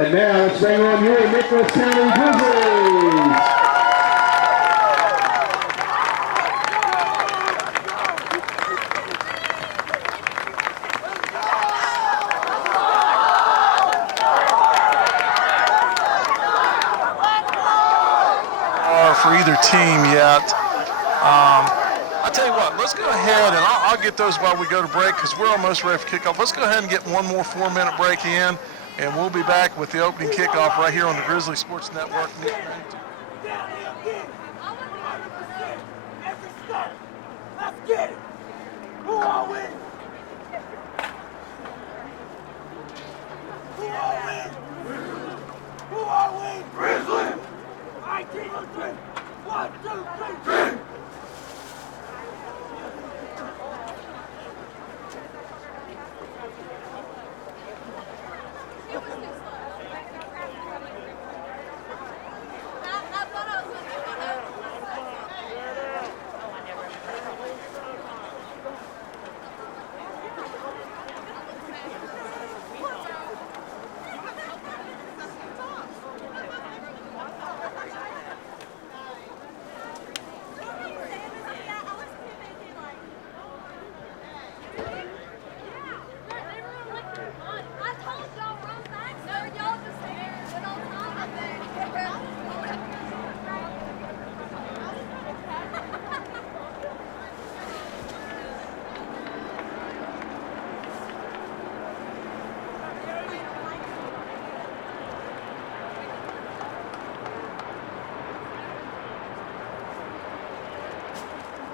And now let's bring on your Nicholas County Grizzlies. For either team yet. I'll tell you what, let's go ahead and I'll get those while we go to break because we're almost ready for kickoff. Let's go ahead and get one more 4-minute break in, and we'll be back with the opening kickoff right here on the Grizzly Sports Network. Let's get it! Who are we? Who are we? Who are we? Grizzly! 1903! 1, 2, 3, 3!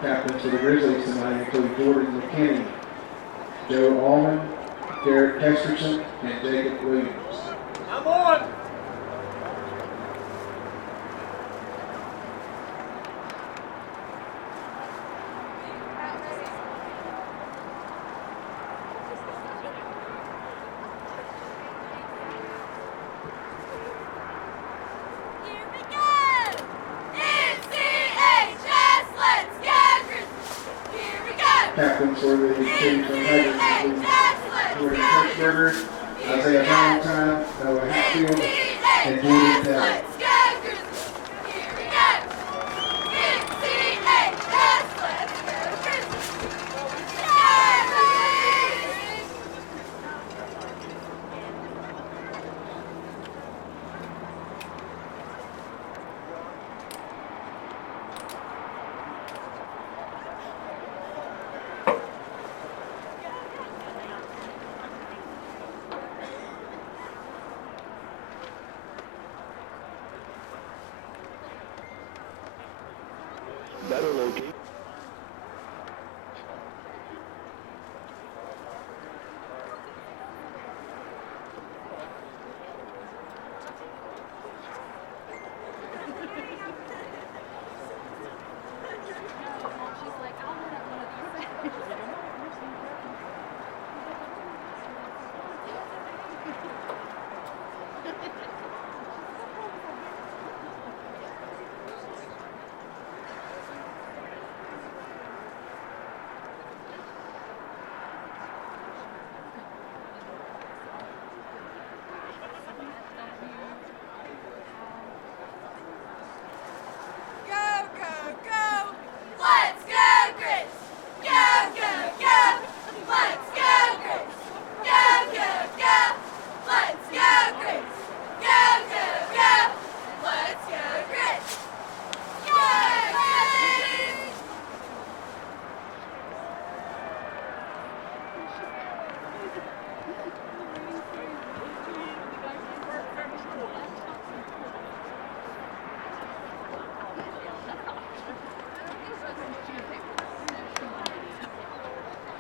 Captains for the Grizzlies tonight include Jordan McKinney, Joe Allman, Derek Kesterson, and Jacob Williams. I'm on! Captains for the team from Tigers include Jordan Kirchberger, Isaiah Valentine, Noah Hatfield, and Jordan Taylor. Better locate.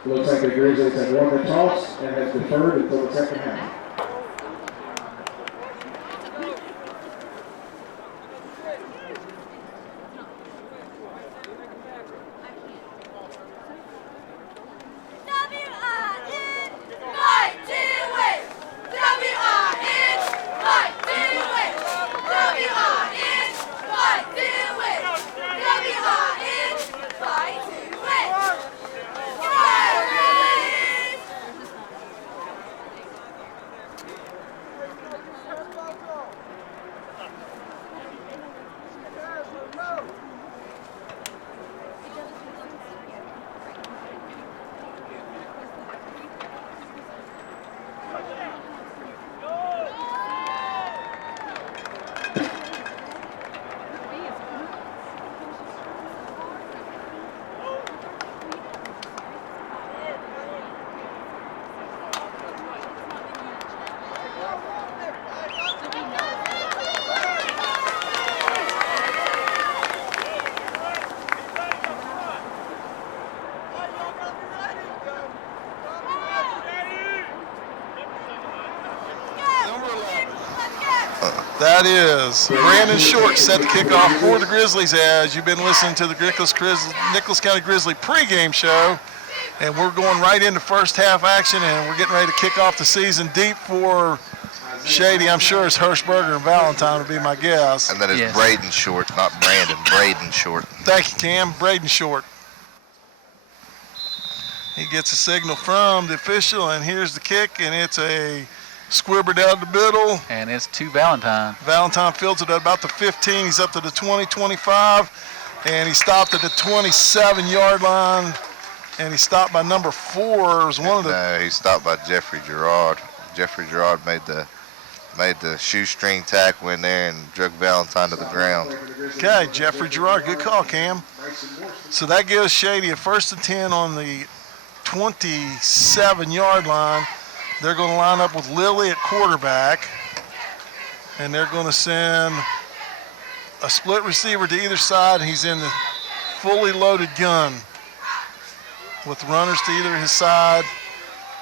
Looks like the Grizzlies have won the toss and has deferred until the second half. That is Brandon Short set the kickoff for the Grizzlies as you've been listening to the Nicholas County Grizzly pregame show. And we're going right into first half action, and we're getting ready to kick off the season deep for Shady. I'm sure it's Hirschberger and Valentine would be my guess. And then it's Braden Short, not Brandon, Braden Short. Thank you, Cam. Braden Short. He gets a signal from the official, and here's the kick, and it's a squibber down the middle. And it's to Valentine. Valentine fields it at about the 15. He's up to the 20, 25, and he stopped at the 27-yard line. And he stopped by number 4. It was one of the. No, he stopped by Jeffrey Gerard. Jeffrey Gerard made the shoestring tackle in there and drug Valentine to the ground. Okay, Jeffrey Gerard, good call, Cam. So that gives Shady a 1st and 10 on the 27-yard line. They're going to line up with Lilly at quarterback, and they're going to send a split receiver to either side. He's in the fully loaded gun with runners to either his side.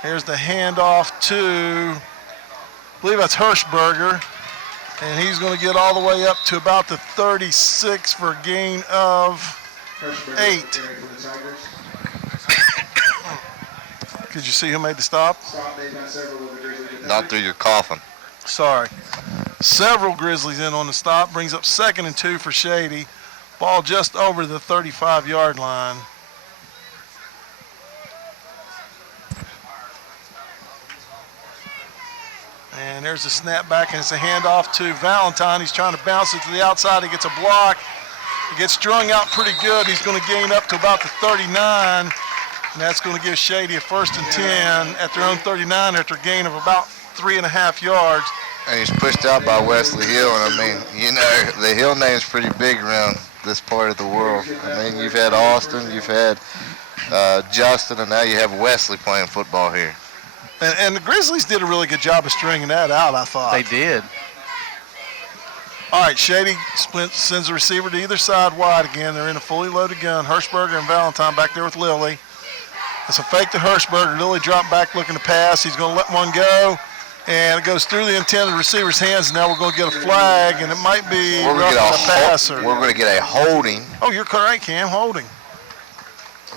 Here's the handoff to, I believe that's Hirschberger, and he's going to get all the way up to about the 36 for a gain of 8. Could you see who made the stop? Not through your coffin. Sorry. Several Grizzlies in on the stop. Brings up 2nd and 2 for Shady. Ball just over the 35-yard line. And there's a snap back, and it's a handoff to Valentine. He's trying to bounce it to the outside. He gets a block. He gets strung out pretty good. He's going to gain up to about the 39, and that's going to give Shady a 1st and 10 at their own 39 after a gain of about 3.5 yards. And he's pushed out by Wesley Hill, and I mean, you know, the Hill name's pretty big around this part of the world. I mean, you've had Austin, you've had Justin, and now you have Wesley playing football here. And the Grizzlies did a really good job of stringing that out, I thought. They did. All right, Shady sends the receiver to either side wide again. They're in a fully loaded gun. Hirschberger and Valentine back there with Lilly. It's a fake to Hirschberger. Lilly dropped back looking to pass. He's going to let one go, and it goes through the intended receiver's hands. And now we're going to get a flag, and it might be roughing a passer. We're going to get a holding. Oh, you're correct, Cam, holding.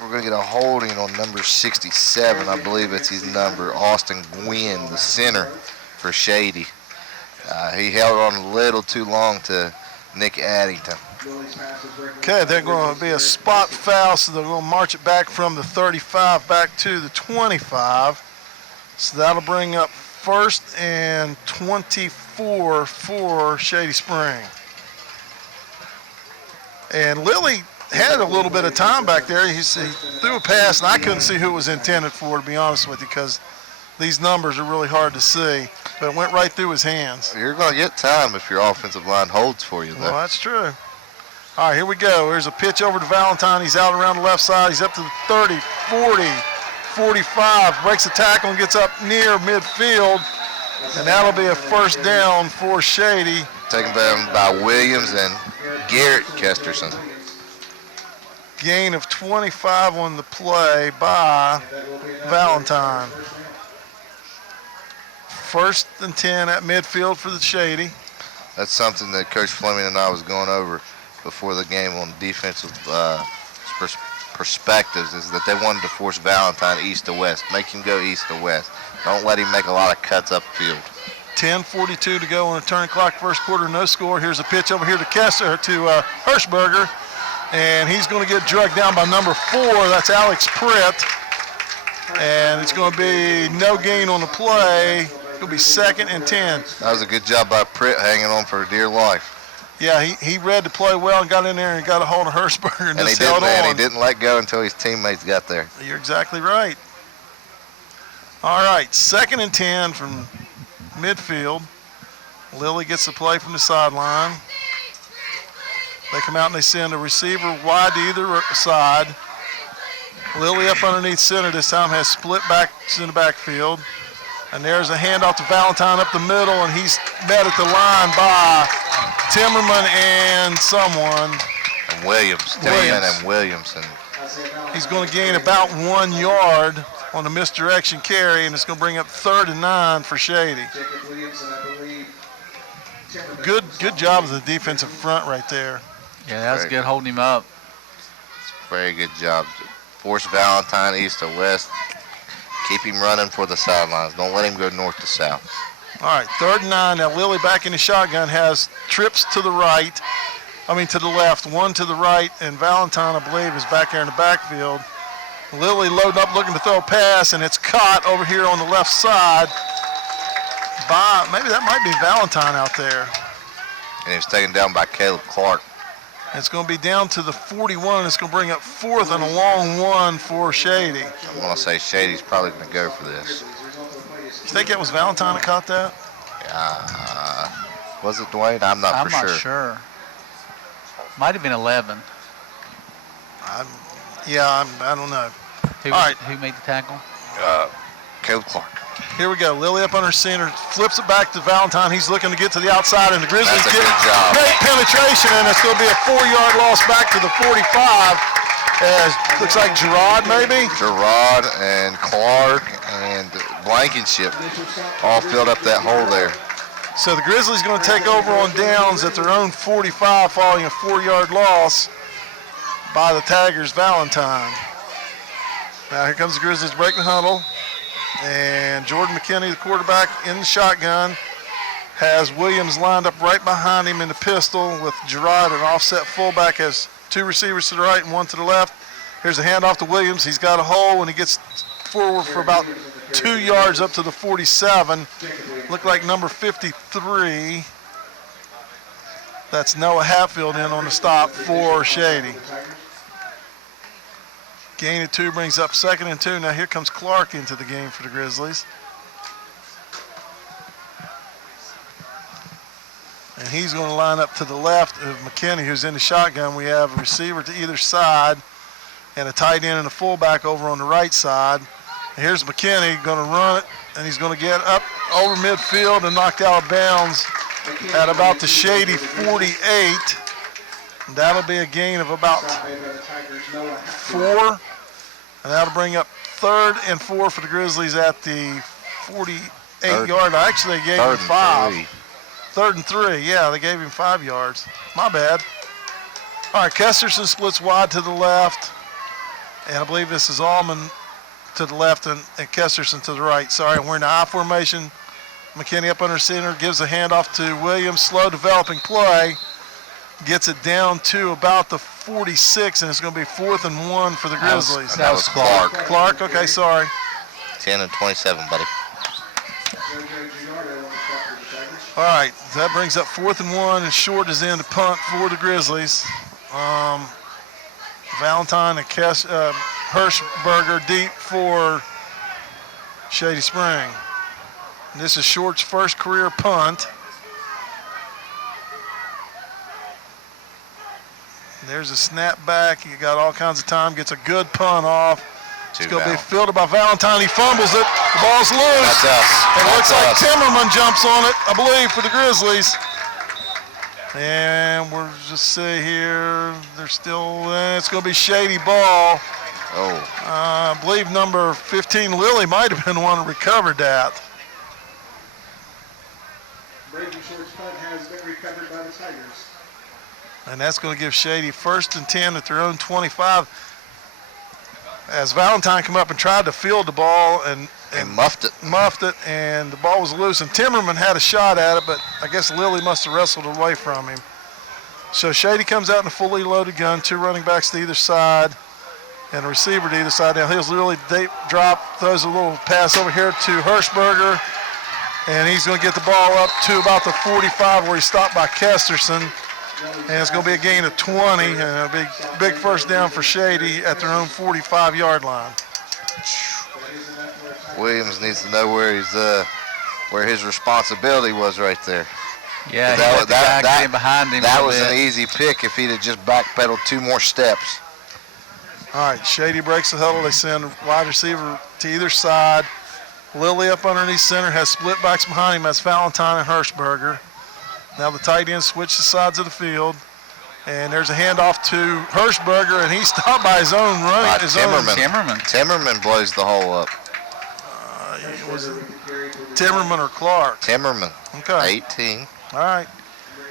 We're going to get a holding on number 67. I believe it's his number, Austin Gwynn, the center for Shady. He held on a little too long to Nick Addington. Okay, they're going to be a spot foul, so they're going to march it back from the 35 back to the 25. So that'll bring up 1st and 24 for Shady Spring. And Lilly had a little bit of time back there. He threw a pass, and I couldn't see who it was intended for, to be honest with you, because these numbers are really hard to see. But it went right through his hands. You're going to get time if your offensive line holds for you, though. Well, that's true. All right, here we go. There's a pitch over to Valentine. He's out around the left side. He's up to the 30, 40, 45. Breaks the tackle and gets up near midfield. And that'll be a 1st down for Shady. Taken by Williams and Garrett Kesterson. Gain of 25 on the play by Valentine. 1st and 10 at midfield for the Shady. That's something that Coach Fleming and I was going over before the game on defensive perspectives, is that they wanted to force Valentine east to west, make him go east to west. Don't let him make a lot of cuts upfield. 10:42 to go on the turn clock, 1st quarter, no score. Here's a pitch over here to Hirschberger. And he's going to get drugged down by number 4. That's Alex Pritt. And it's going to be no gain on the play. It'll be 2nd and 10. That was a good job by Pritt, hanging on for dear life. Yeah, he read the play well and got in there and got a hold of Hirschberger and just held on. And he didn't let go until his teammates got there. You're exactly right. All right, 2nd and 10 from midfield. Lilly gets the play from the sideline. They come out and they send a receiver wide to either side. Lilly up underneath center this time, has split backs in the backfield. And there's a handoff to Valentine up the middle, and he's met at the line by Timmerman and someone. And Williams. Timmerman and Williamson. He's going to gain about 1 yard on the misdirection carry, and it's going to bring up 3rd and 9 for Shady. good job of the defensive front right there. Yeah, that was good holding him up. Very good job. Force Valentine east to west. Keep him running for the sidelines. Don't let him go north to south. All right, 3rd and 9. Now Lilly back in the shotgun has trips to the right. To the left, one to the right, and Valentine, I believe, is back there in the backfield. Lilly loading up, looking to throw a pass, and it's caught over here on the left side by, maybe that might be Valentine out there. And he was taken down by Caleb Clark. It's going to be down to the 41. It's going to bring up 4th and a long one for Shady. I'm going to say Shady's probably going to go for this. You think it was Valentine that caught that? Was it Dwayne? I'm not sure. Might have been 11. I don't know. Who made the tackle? Caleb Clark. Here we go. Lilly up under center, flips it back to Valentine. He's looking to get to the outside, and the Grizzlies That's a get good job. great penetration, and it's going to be a 4-yard loss back to the 45. As looks like Gerard, maybe. Gerard and Clark and Blankenship all filled up that hole there. So the Grizzlies going to take over on downs at their own 45, following a 4-yard loss by the Tigers' Valentine. Now here comes the Grizzlies breaking the huddle. And Jordan McKinney, the quarterback, in the shotgun, has Williams lined up right behind him in the pistol with Gerard, an offset fullback, has 2 receivers to the right and 1 to the left. Here's a handoff to Williams. He's got a hole, and he gets forward for about 2 yards up to the 47. Look like number 53. That's Noah Hatfield in on the stop for Shady. Gain of 2 brings up 2nd and 2. Now here comes Clark into the game for the Grizzlies. And he's going to line up to the left of McKinney, who's in the shotgun. We have a receiver to either side and a tight end and a fullback over on the right side. And here's McKinney going to run it, and he's going to get up over midfield and knocked out of bounds at about the Shady 48. And that'll be a gain of about 4. And that'll bring up 3rd and 4 for the Grizzlies at the 48-yard. Actually, they gave him 5. 3rd and 3. Yeah, they gave him 5 yards. My bad. All right, Kesterson splits wide to the left. And I believe this is Allman to the left and Kesterson to the right. Sorry, we're in the I formation. McKinney up under center, gives a handoff to Williams. Slow developing play. Gets it down to about the 46, and it's going to be 4th and 1 for the Grizzlies. That was Clark. Clark, okay, sorry. 10 and 27, buddy. All right, that brings up 4th and 1, and short is in to punt for the Grizzlies. Valentine and Hirschberger deep for Shady Spring. And this is Short's first career punt. There's a snap back. He got all kinds of time. Gets a good punt off. It's going to be fielded by Valentine. He fumbles it. The ball's loose. That's us. And it looks like Timmerman jumps on it, I believe, for the Grizzlies. And we'll just see here. They're still, it's going to be Shady ball. Oh. I believe number 15, Lilly, might have been the one who recovered that. Brady Short's punt has been recovered by the Tigers. And that's going to give Shady 1st and 10 at their own 25. As Valentine come up and tried to field the ball and muffed it, and the ball was loose. And Timmerman had a shot at it, but I guess Lilly must have wrestled away from him. So Shady comes out in a fully loaded gun, 2 running backs to either side, and a receiver to either side. Now he'll really deep drop, throws a little pass over here to Hirschberger, and he's going to get the ball up to about the 45 where he's stopped by Kesterson. And it's going to be a gain of 20 and a big first down for Shady at their own 45-yard line. Williams needs to know where his responsibility was right there. Yeah, that behind him. That was an easy pick if he'd have just backpedaled 2 more steps. All right, Shady breaks the huddle. They send a wide receiver to either side. Lilly up underneath center, has split backs behind him. That's Valentine and Hirschberger. Now the tight end switches sides of the field. And there's a handoff to Hirschberger, and he's stopped by his own running. Timmerman blows the hole up. Was it Timmerman or Clark? Timmerman. Okay. 18. All right.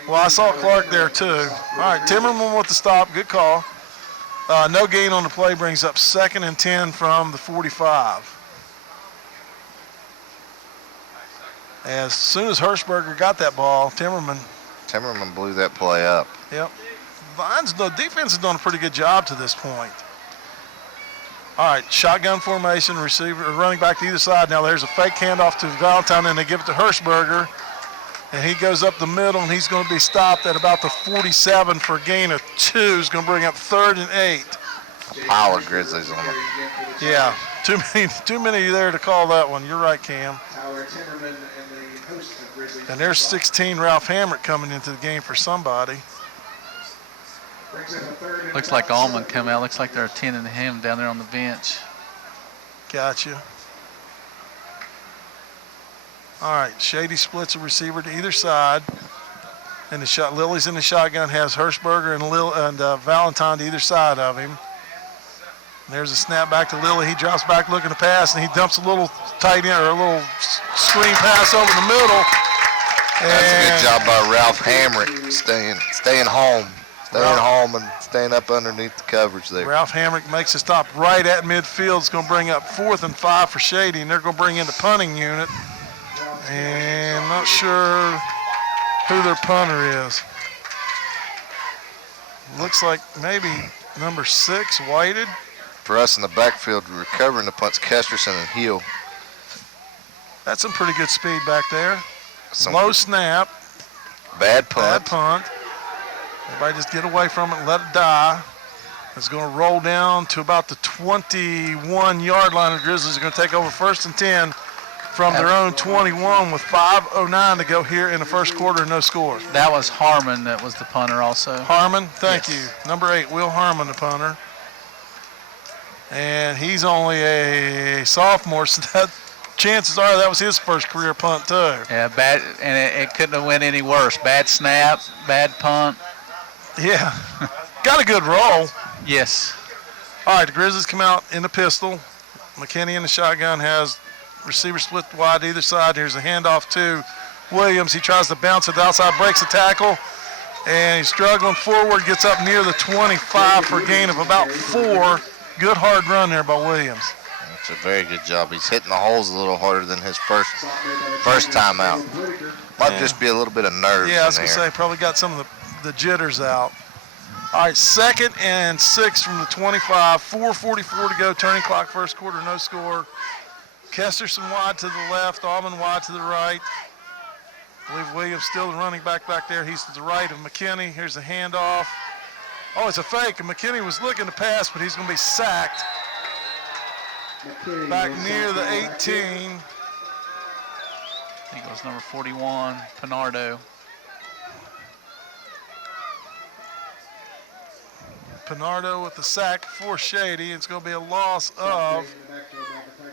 Well, I saw Clark there too. All right, Timmerman with the stop. Good call. No gain on the play brings up 2nd and 10 from the 45. As soon as Hirschberger got that ball, Timmerman blew that play up. Yep. The defense has done a pretty good job to this point. All right, shotgun formation, receiver, running back to either side. Now there's a fake handoff to Valentine, and they give it to Hirschberger. And he goes up the middle, and he's going to be stopped at about the 47 for a gain of 2. He's going to bring up 3rd and 8. A pile of Grizzlies on it. Yeah, too many there to call that one. You're right, Cam. And there's 16, Ralph Hamrick coming into the game for somebody. Looks like Allman come out. Looks like they're attending to him down there on the bench. Gotcha. All right, Shady splits a receiver to either side. And Lily's in the shotgun, has Hirschberger and Valentine to either side of him. There's a snap back to Lilly. He drops back looking to pass, and he dumps a little tight end or a little screen pass over the middle. That's a good job by Ralph Hamrick, staying home and staying up underneath the coverage there. Ralph Hamrick makes a stop right at midfield. It's going to bring up 4th and 5 for Shady, and they're going to bring in the punting unit. And I'm not sure who their punter is. Looks like maybe number 6, Whited. For us in the backfield, recovering the punts, Kesterson and Hill. That's some pretty good speed back there. Low snap. Bad punt. Bad punt. Everybody just get away from it and let it die. It's going to roll down to about the 21-yard line. The Grizzlies are going to take over 1st and 10 from their own 21 with 5:09 to go here in the first quarter, no score. That was Harmon that was the punter also. Harmon, thank you. Number 8, Will Harmon, the punter. And he's only a sophomore, so that chances are that was his first career punt too. Yeah, bad, and it couldn't have went any worse. Bad snap, bad punt. Yeah, got a good roll. Yes. All right, the Grizzlies come out in the pistol. McKinney in the shotgun has receiver split wide either side. Here's a handoff to Williams. He tries to bounce it outside, breaks the tackle, and he's struggling forward, gets up near the 25 for a gain of about 4. Good hard run there by Williams. That's a very good job. He's hitting the holes a little harder than his first time out. Might just be a little bit of nerves. Yeah, I was going to say, probably got some of the jitters out. All right, 2nd and 6 from the 25, 4:44 to go, turning clock, first quarter, no score. Kesterson wide to the left, Allman wide to the right. I believe Williams still the running back there. He's to the right of McKinney. Here's a handoff. Oh, it's a fake, and McKinney was looking to pass, but he's going to be sacked back near the 18. I think it was number 41, Pinardo. Pinardo with the sack for Shady. It's going to be a loss of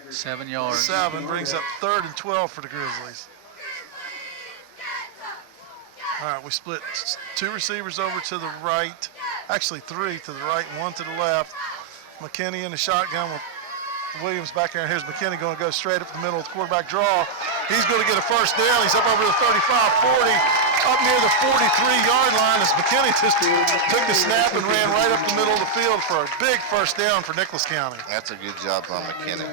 7 yards. 7, brings up 3rd and 12 for the Grizzlies. All right, we split 2 receivers over to the right. Actually 3 to the right, 1 to the left. McKinney in the shotgun with Williams back there. Here's McKinney going to go straight up the middle of the quarterback draw. He's going to get a first down. He's up over the 35, 40, up near the 43-yard line as McKinney just took the snap and ran right up the middle of the field for a big first down for Nicholas County. That's a good job by McKinney.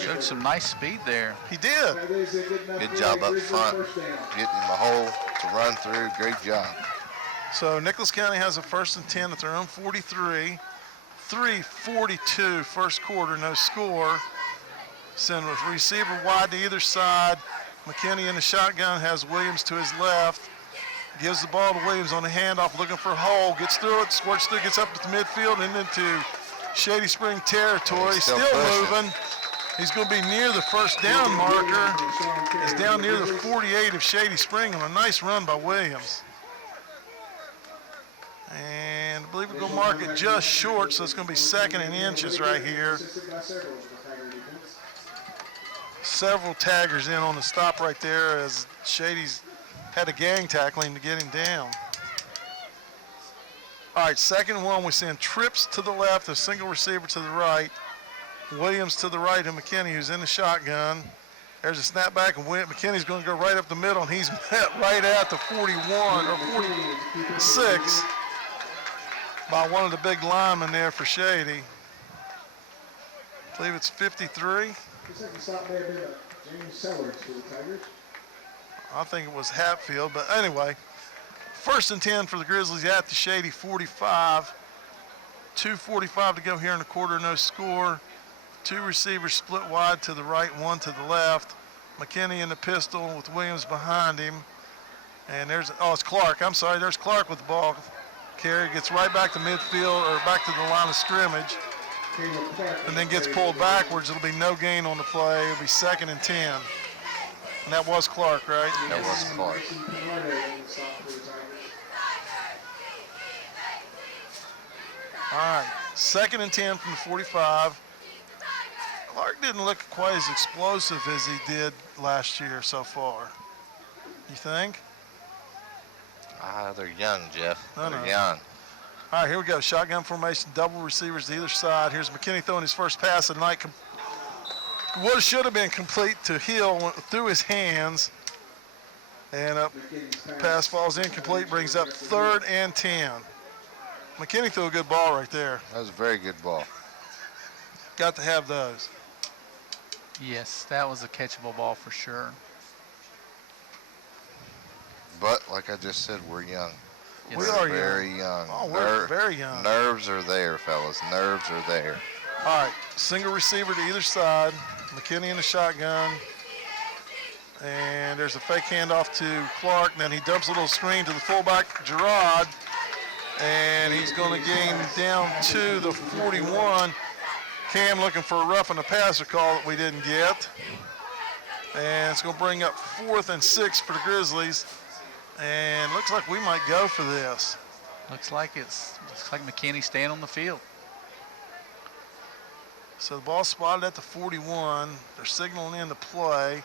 Showed some nice speed there. He did. Good job up front, getting the hole to run through. Great job. So Nicholas County has a 1st and 10 at their own 43. 3:42 first quarter, no score. Send with receiver wide to either side. McKinney in the shotgun has Williams to his left. Gives the ball to Williams on the handoff, looking for a hole. Gets through it, squirts through, gets up to the midfield and into Shady Spring territory. Still moving. He's going to be near the first down marker. He's down near the 48 of Shady Spring on a nice run by Williams. And I believe we're going to mark it just short, so it's going to be 2nd and inches right here. Several taggers in on the stop right there as Shady's had a gang tackle him to get him down. All right, 2nd and 1, we send trips to the left, a single receiver to the right. Williams to the right of McKinney, who's in the shotgun. There's a snap back, and McKinney's going to go right up the middle, and he's met right at the 41 or 46 by one of the big linemen there for Shady. I believe it's 53. Looks like the stop may have been James Sellers for the Tigers. I think it was Hatfield, but anyway. 1st and 10 for the Grizzlies at the Shady 45. 2:45 to go here in the quarter, no score. 2 receivers split wide to the right, 1 to the left. McKinney in the pistol with Williams behind him. And it's Clark. I'm sorry, there's Clark with the ball. Carry gets right back to midfield or back to the line of scrimmage. And then gets pulled backwards. It'll be no gain on the play. It'll be 2nd and 10. And that was Clark, right? That was Clark. All right, 2nd and 10 from the 45. Clark didn't look quite as explosive as he did last year so far. You think? They're young, Jeff. No, They're no. young. All right, here we go. Shotgun formation, double receivers to either side. Here's McKinney throwing his first pass of the night. What should have been complete to Hill went through his hands. And pass falls incomplete, brings up 3rd and 10. McKinney threw a good ball right there. That was a very good ball. Got to have those. Yes, that was a catchable ball for sure. But like I just said, we're young. Yes, We sir. are Very young. Oh, we're very young. Nerves are there, fellas. Nerves are there. All right, single receiver to either side. McKinney in the shotgun. And there's a fake handoff to Clark. Then he dumps a little screen to the fullback, Gerard. And he's going to gain down to the 41. Cam looking for a rough and a passer call that we didn't get. And it's going to bring up 4th and 6 for the Grizzlies. And looks like we might go for this. Looks like McKinney staying on the field. So the ball spotted at the 41. They're signaling in the play.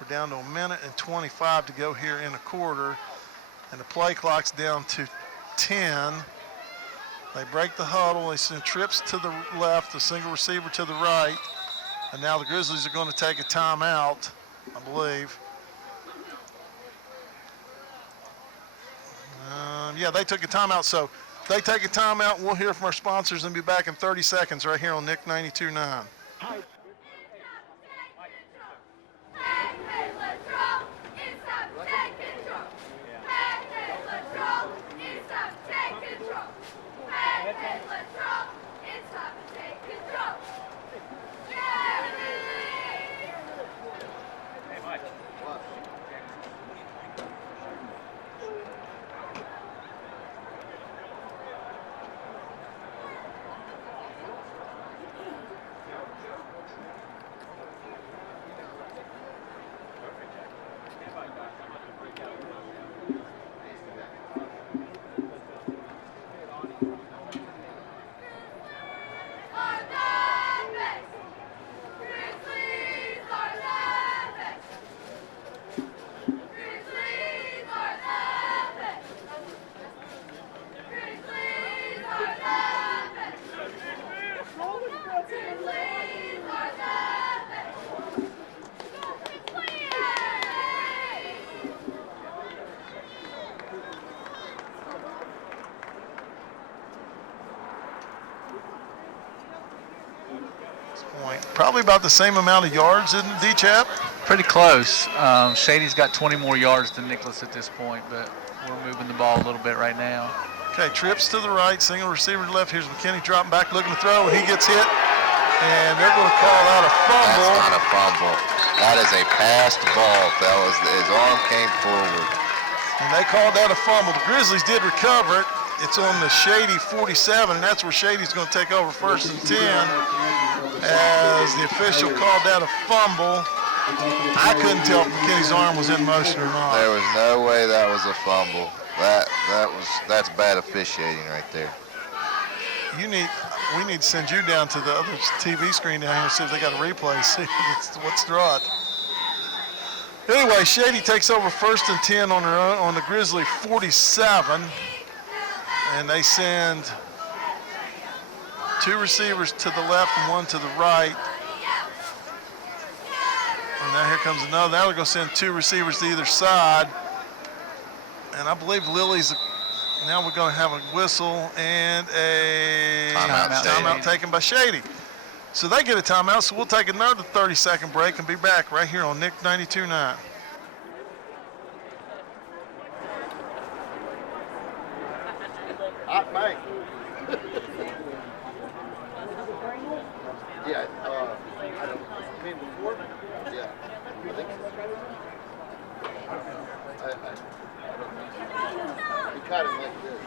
We're down to 1 minute and 25 to go here in the quarter. And the play clock's down to 10. They break the huddle. They send trips to the left, the single receiver to the right. And now the Grizzlies are going to take a timeout, I believe. Yeah, they took a timeout. So they take a timeout. We'll hear from our sponsors and be back in 30 seconds right here on Nick 92.9. Probably about the same amount of yards, isn't it, D-Chap? Pretty close. Shady's got 20 more yards than Nicholas at this point, but we're moving the ball a little bit right now. Okay, trips to the right, single receiver to the left. Here's McKinney dropping back, looking to throw, and he gets hit. And they're going to call out a fumble. That's not a fumble. That is a passed ball, fellas. His arm came forward. And they called that a fumble. The Grizzlies did recover it. It's on the Shady 47, and that's where Shady's going to take over 1st and 10. As the official called that a fumble. I couldn't tell if McKinney's arm was in motion or not. There was no way that was a fumble. That's bad officiating right there. We need to send you down to the other TV screen down here and see if they got a replay. See what's drawn. Anyway, Shady takes over 1st and 10 on their own on the Grizzly 47, and they send 2 receivers to the left and 1 to the right. And now here comes another. Now they're going to send 2 receivers to either side. And I believe Lily's. Now we're going to have a whistle and a timeout taken by Shady. So they get a timeout, so we'll take another 30-second break and be back right here on Nick 92.9. Hot bank. Yeah, I don't mean before? Yeah, I think so. I don't know. We caught him like this.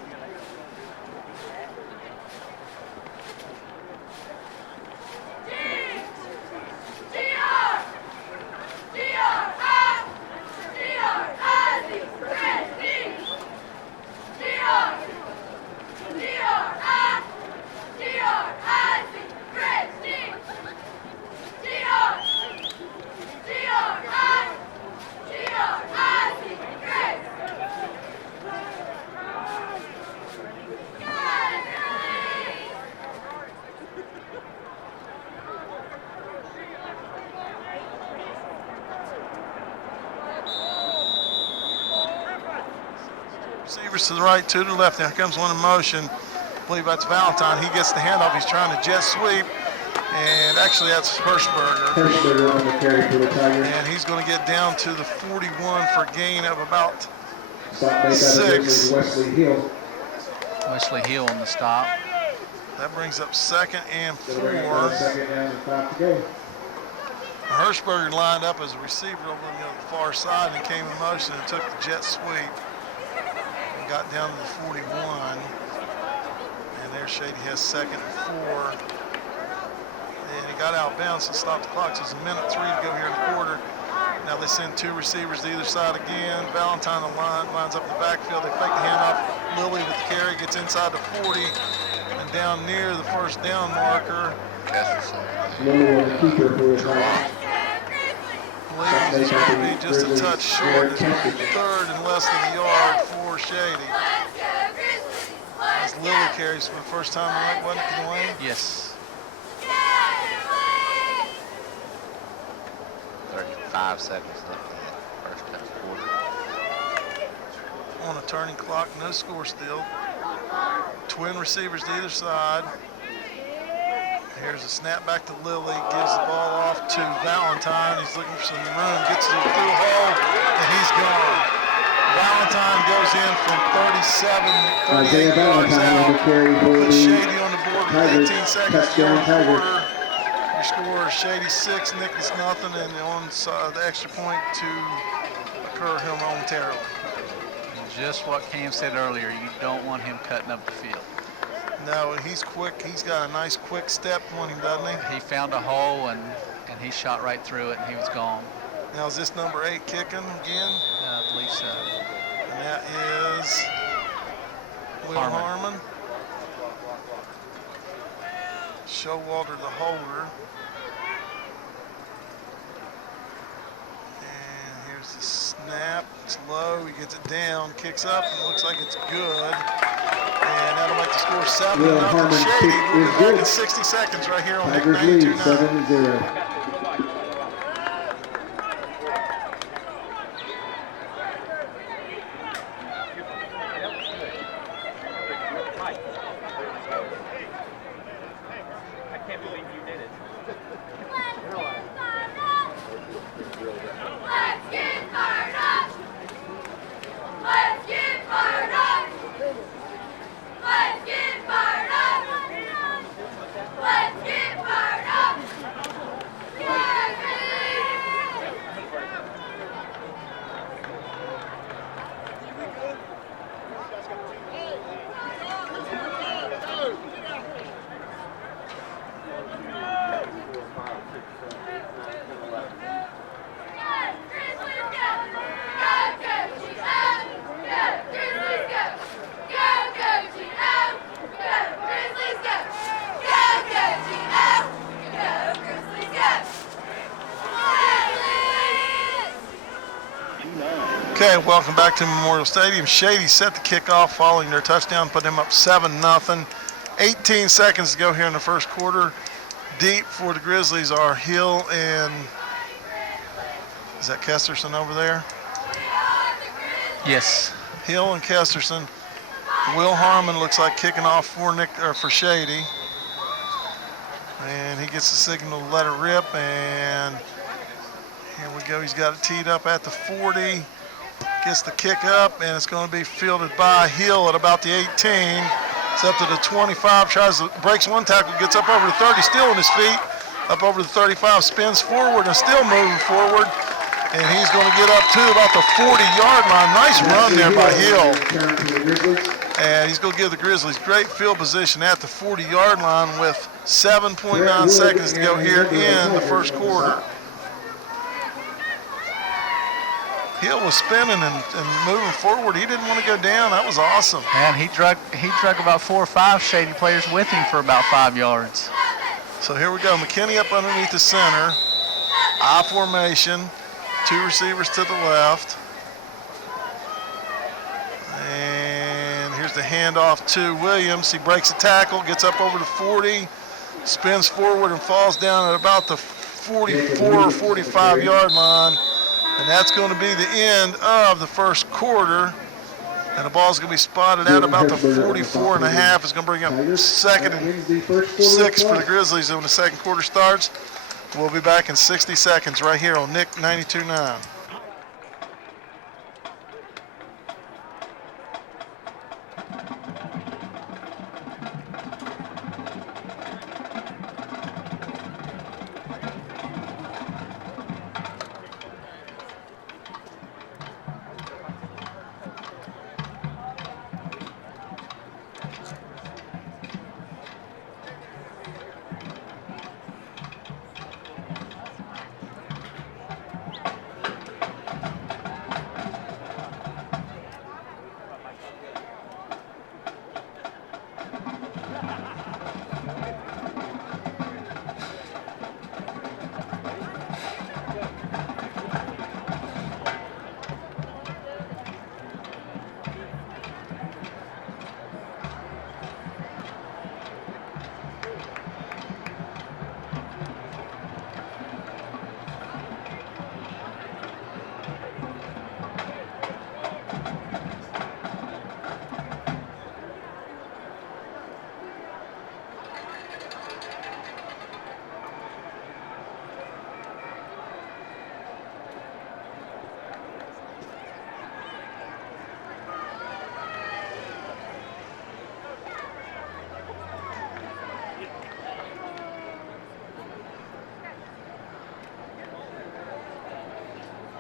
Receivers to the right, 2 to the left. Now comes one in motion. I believe that's Valentine. He gets the handoff. He's trying to jet sweep. And actually, that's Hirschberger. Hirschberger on the carry for the Tigers. And he's going to get down to the 41 for a gain of about Stop 6. Wesley Hill. Wesley Hill on the stop. That brings up 2nd and 4. Second down and 5 to go. Hirschberger lined up as a receiver over on the far side and came in motion and took the jet sweep. Got down to the 41, and there Shady has 2nd and 4, and he got out of bounds and stopped the clock. So it's 1:03 to go here in the quarter. Now they send 2 receivers to either side again. Valentine lines up in the backfield. They fake the handoff. Lilly with the carry gets inside the 40 and down near the first down marker. Lilly on the keeper for the Tigers. He's going to be just a touch short. It's 3rd and less than a yard for Shady. As Lily carries for the first time tonight, wasn't it, Dwayne? Yes. 35 seconds left in the first quarter. On a turning clock, no score still. Twin receivers to either side. Here's a snap back to Lilly, gives the ball off to Valentine. He's looking for some room, gets through the hole, and he's gone. Valentine goes in from 38 yards out. Puts Shady on the board with 18 seconds to go in the quarter. Your score is Shady 6, Nicholas nothing, and on the extra point to occur here momentarily. Just what Cam said earlier, you don't want him cutting up the field. No, he's quick. He's got a nice quick step on him, doesn't he? He found a hole and he shot right through it and he was gone. Now is this number 8 kicking again? I believe so. And that is Will Harmon. Showalter the holder. And here's the snap. It's low. He gets it down, kicks up, and it looks like it's good. And that'll make the score 7-0. Shady. We'll be back in 60 seconds right here on Nick 92.9. 7-0. Okay, welcome back to Memorial Stadium. Shady set the kickoff following their touchdown, put them up 7-0. 18 seconds to go here in the first quarter. Deep for the Grizzlies are Hill and Is that Kesterson over there? Yes. Hill and Kesterson. Will Harmon looks like kicking off for Shady. And he gets the signal to let it rip. And here we go. He's got it teed up at the 40. Gets the kick up, and it's going to be fielded by Hill at about the 18. It's up to the 25. Breaks one tackle, gets up over the 30, still on his feet. Up over the 35, spins forward and still moving forward. And he's going to get up to about the 40-yard line. Nice run there by Hill. And he's going to give the Grizzlies great field position at the 40-yard line with 7.9 seconds to go here in the first quarter. Hill was spinning and moving forward. He didn't want to go down. That was awesome. And he drug about 4 or 5 Shady players with him for about 5 yards. So here we go. McKinney up underneath the center. I formation. 2 receivers to the left. And here's the handoff to Williams. He breaks a tackle, gets up over the 40, spins forward and falls down at about the 44 or 45-yard line. And that's going to be the end of the first quarter. And the ball's going to be spotted at about the 44 and a half. It's going to bring up 2nd and 6 for the Grizzlies when the second quarter starts. We'll be back in 60 seconds right here on Nick 92.9.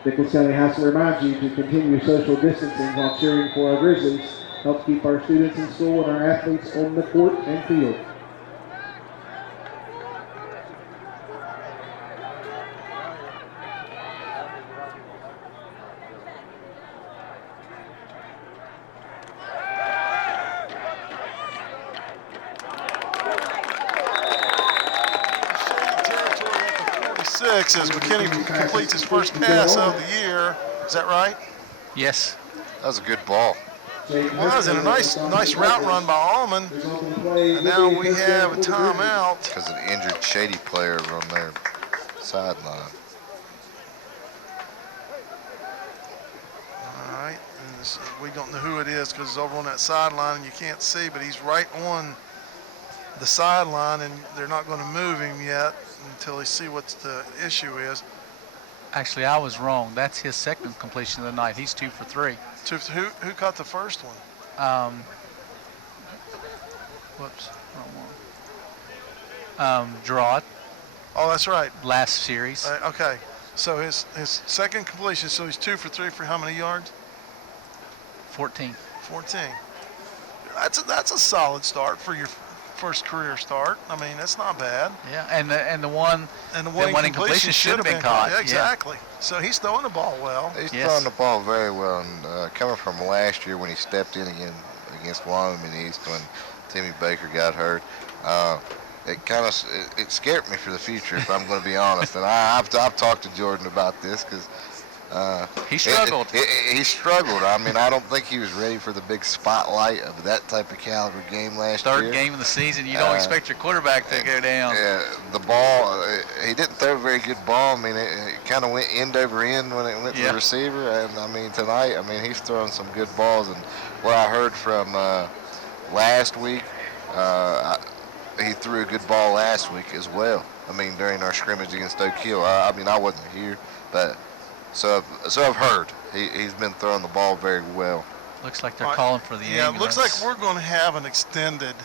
Nichols County has to remind you to continue social distancing while cheering for our Grizzlies. Help keep our students in school and our athletes on the court and field. As McKinney completes his first pass of the year. Is that right? Yes. That was a good ball. It was, and a nice route run by Allman. And now we have a timeout. Because of the injured Shady player on their sideline. All right. And this, we don't know who it is because it's over on that sideline and you can't see, but he's right on the sideline, and they're not going to move him yet until they see what the issue is. Actually, I was wrong. That's his second completion of the night. He's 2 for 3. Who caught the first one? Whoops, wrong one. Gerard. Oh, that's right. Last series. Okay, so his second completion, so he's 2 for 3 for how many yards? 14. 14. That's a solid start for your first career start. I mean, that's not bad. Yeah, and the one incompletion should have been caught. Yeah, exactly. Yeah. So he's throwing the ball well. He's throwing the ball very well, and coming from last year when he stepped in again against Wyoming East when Timmy Baker got hurt, it scared me for the future, if I'm going to be honest. And I've talked to Jordan about this because He struggled. He struggled. I mean, I don't think he was ready for the big spotlight of that type of caliber game last year. Third game of the season, you don't expect your quarterback to go down. The ball, he didn't throw a very good ball. I mean, it kind of went end over end when it went to the receiver. And, I mean, tonight, I mean, he's throwing some good balls. And what I heard from last week, he threw a good ball last week as well. I mean, during our scrimmage against Oak Hill. I mean, I wasn't here, but so I've heard. He's been throwing the ball very well. Looks like they're calling for the ambulance. ambulance. Yeah, it looks like we're going to have an extended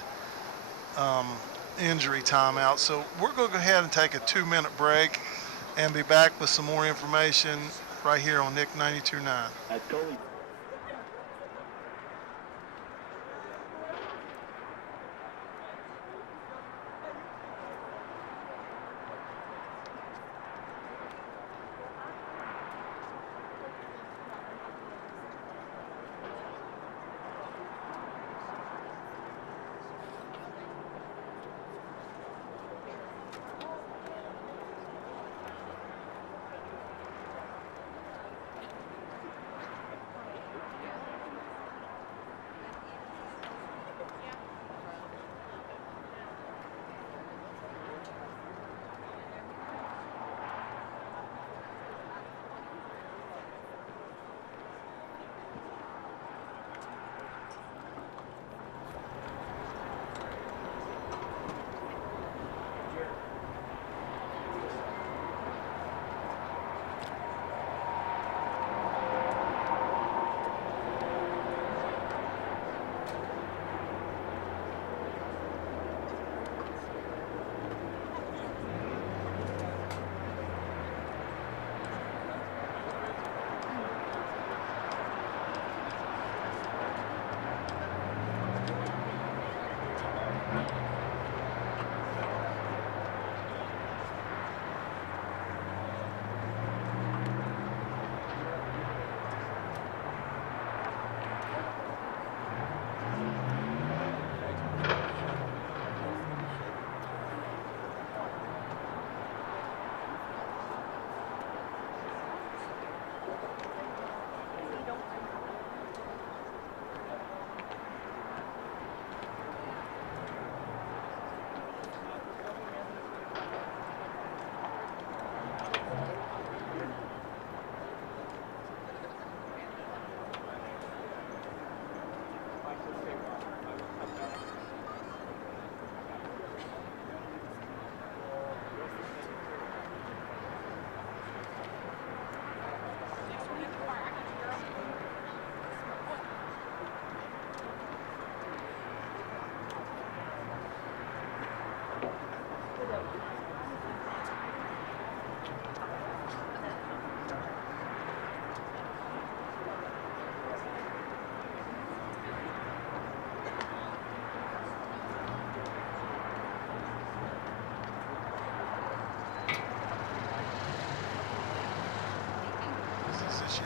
injury timeout. So we're going to go ahead and take a 2-minute break and be back with some more information right here on Nick 92.9. That's goalie.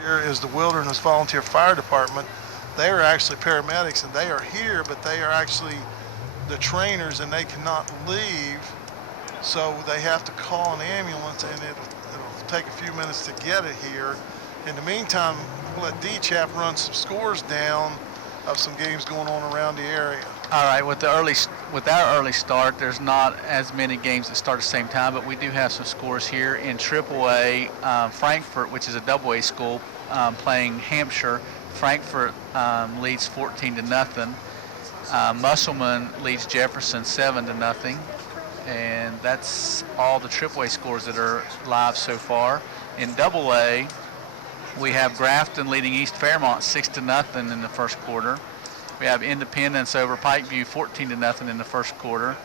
Here is the Wilderness Volunteer Fire Department. They are actually paramedics, and they are here, but they are actually the trainers, and they cannot leave, so they have to call an ambulance, and it'll take a few minutes to get it here. In the meantime, we'll let D-Chap run some scores down of some games going on around the area. All right, with our early start, there's not as many games that start at the same time, but we do have some scores here. In AAA, Frankfort, which is a AA school, playing Hampshire. Frankfort leads 14-0. Musselman leads Jefferson 7-0. And that's all the AAA scores that are live so far. In AA, we have Grafton leading East Fairmont 6-0 in the first quarter. We have Independence over Pikeview 14-0 in the first quarter.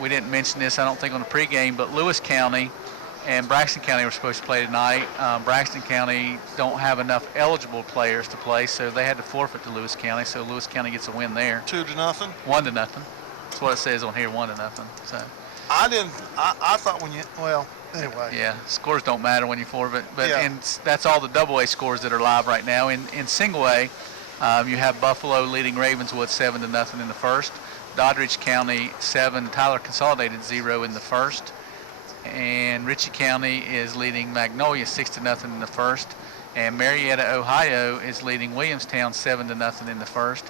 We didn't mention this, I don't think, on the pregame, but Lewis County and Braxton County were supposed to play tonight. Braxton County don't have enough eligible players to play, so they had to forfeit to Lewis County. So Lewis County gets a win there. 2-0. 1-0. That's what it says on here, 1-0. So. I thought anyway. Yeah, scores don't matter when you forfeit, but Yeah. and that's all the AA scores that are live right now. In single A, you have Buffalo leading Ravenswood 7-0 in the first. Doddridge County 7, Tyler Consolidated 0 in the first. and Ritchie County is leading Magnolia 6-0 in the first, and Marietta, Ohio is leading Williamstown 7-0 in the first.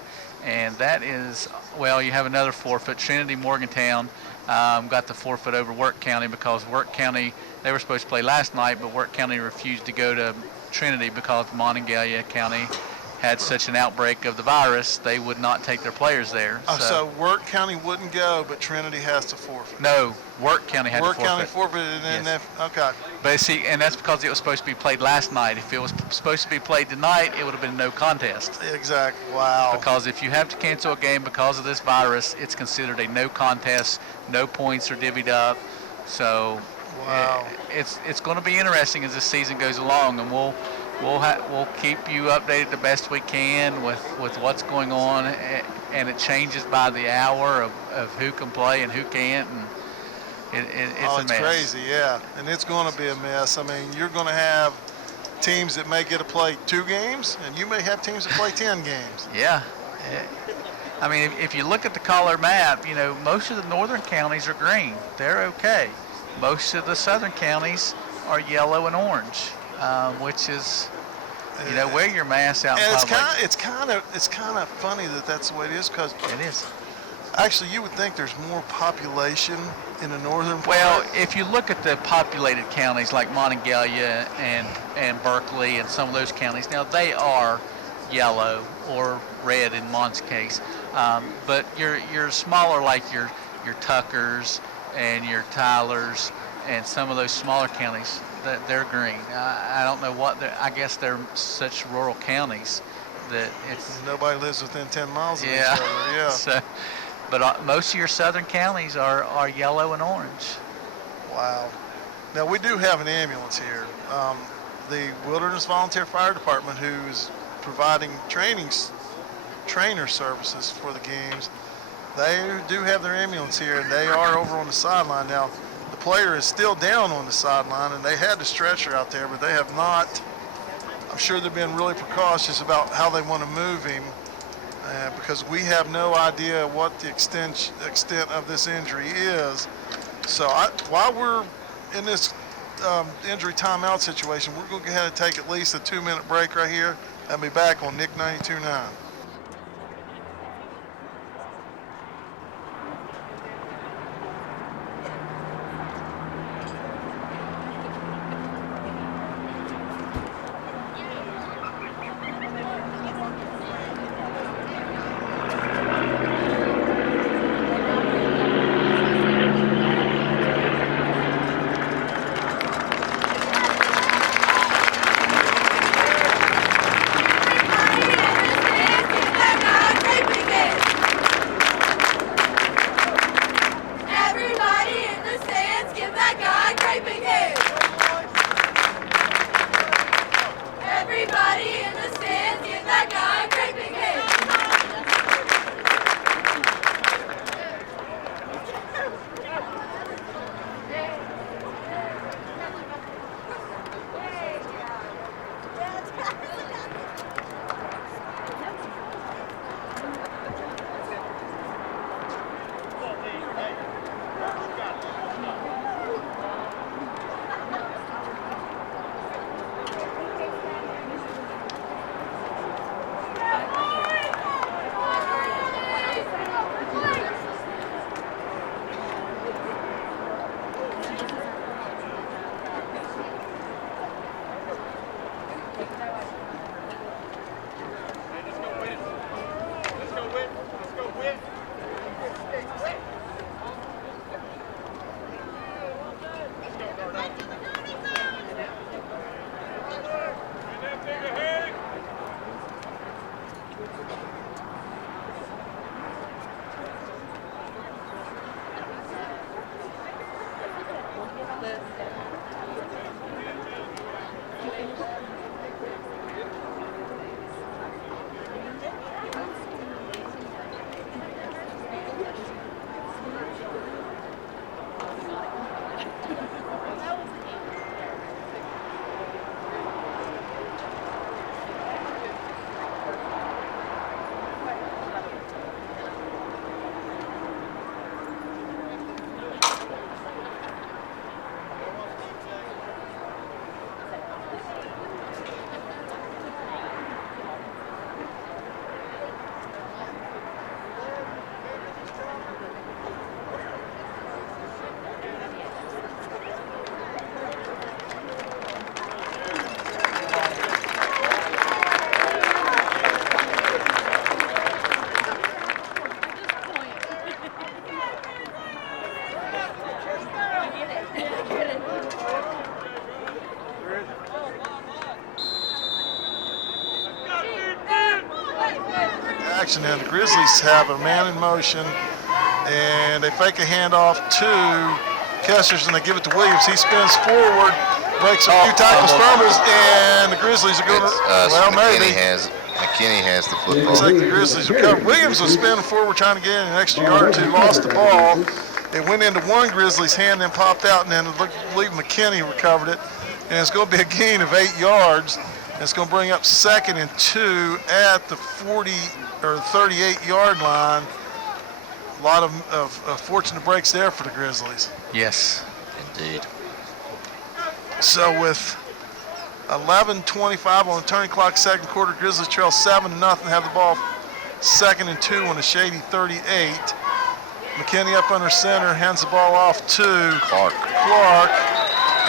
And that is, well, you have another forfeit. Trinity Morgantown got the forfeit over Work County because Work County, they were supposed to play last night, but Work County refused to go to Trinity because Monongalia County had such an outbreak of the virus, they would not take their players there. So Work County wouldn't go, but Trinity has to forfeit. No, Work County had to forfeit. Work County forfeited, and then okay. But see, and that's because it was supposed to be played last night. If it was supposed to be played tonight, it would have been no contest. Exactly. Wow. Because if you have to cancel a game because of this virus, it's considered a no contest. No points are divvied up. So wow. It's going to be interesting as this season goes along, and we'll keep you updated the best we can with what's going on, and it changes by the hour of who can play and who can't, and it's a mess. Crazy, yeah, and it's going to be a mess. I mean, you're going to have teams that may get to play 2 games, and you may have teams that play 10 games. Yeah. I mean, if you look at the color map, most of the northern counties are green. They're okay. Most of the southern counties are yellow and orange, which is, wear your mask out in public. It's kind of funny that that's the way it is, because it is. Actually, you would think there's more population in the northern part. Well, if you look at the populated counties like Monongalia and Berkeley and some of those counties, now they are yellow or red in Mont's case, but your smaller, like your Tuckers and your Tylers and some of those smaller counties, they're green. I don't know what I guess they're such rural counties that it's nobody lives within 10 miles of each other. Yeah. So, but most of your southern counties are yellow and orange. Wow. Now we do have an ambulance here. The Wilderness Volunteer Fire Department, who's providing trainer services for the games, they do have their ambulance here, and they are over on the sideline now. The player is still down on the sideline, and they had the stretcher out there, but they have not. I'm sure they've been really precautious about how they want to move him, because we have no idea what the extent of this injury is. So while we're in this injury timeout situation, we're going to go ahead and take at least a 2-minute break right here and be back on Nick 92.9. direction, and the Grizzlies have a man in motion, and they fake a handoff to Kesters, and they give it to Williams. He spins forward, breaks a few tackles, fumbles, and the Grizzlies are going to, well, maybe. McKinney has the football. Looks like the Grizzlies recovered. Williams was spinning forward trying to get in an extra yard or two, lost the ball. It went into one Grizzlies' hand, then popped out, and then I believe McKinney recovered it. And it's going to be a gain of 8 yards. It's going to bring up 2nd and 2 at the 40 or 38-yard line. A lot of fortunate breaks there for the Grizzlies. Yes. Indeed. So with 11:25 on the turning clock, second quarter, Grizzlies trail 7-0, have the ball 2nd and 2 on the Shady 38. McKinney up under center, hands the ball off to Clark.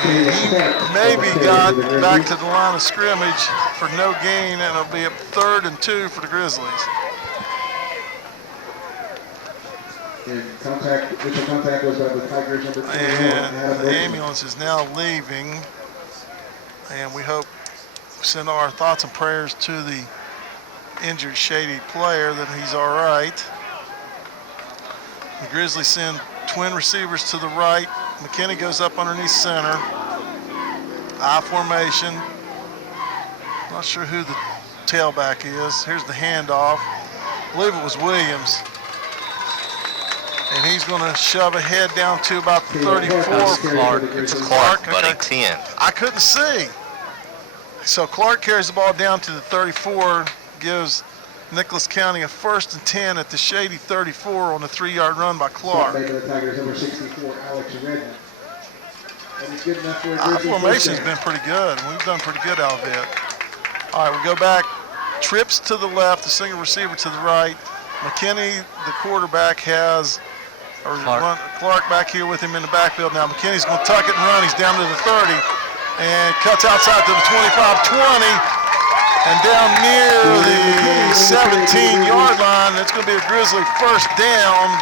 And he maybe got back to the line of scrimmage for no gain, and it'll be a 3rd and 2 for the Grizzlies. Initial contact was by the Tigers number 2. And the ambulance is now leaving. And we send our thoughts and prayers to the injured Shady player that he's all right. The Grizzlies send twin receivers to the right. McKinney goes up underneath center. I formation. Not sure who the tailback is. Here's the handoff. I believe it was Williams. And he's going to shove ahead down to about the 34. It's Clark, buddy, 10. I couldn't see. So Clark carries the ball down to the 34, gives Nicholas County a 1st and 10 at the Shady 34 on a 3-yard run by Clark. Our formation's been pretty good. We've done pretty good out of it. All right, we go back. Trips to the left, the single receiver to the right. McKinney, the quarterback, has Clark back here with him in the backfield now. McKinney's going to tuck it and run. He's down to the 30 and cuts outside to the 25-20 and down near the 17-yard line. It's going to be a Grizzly 1st down,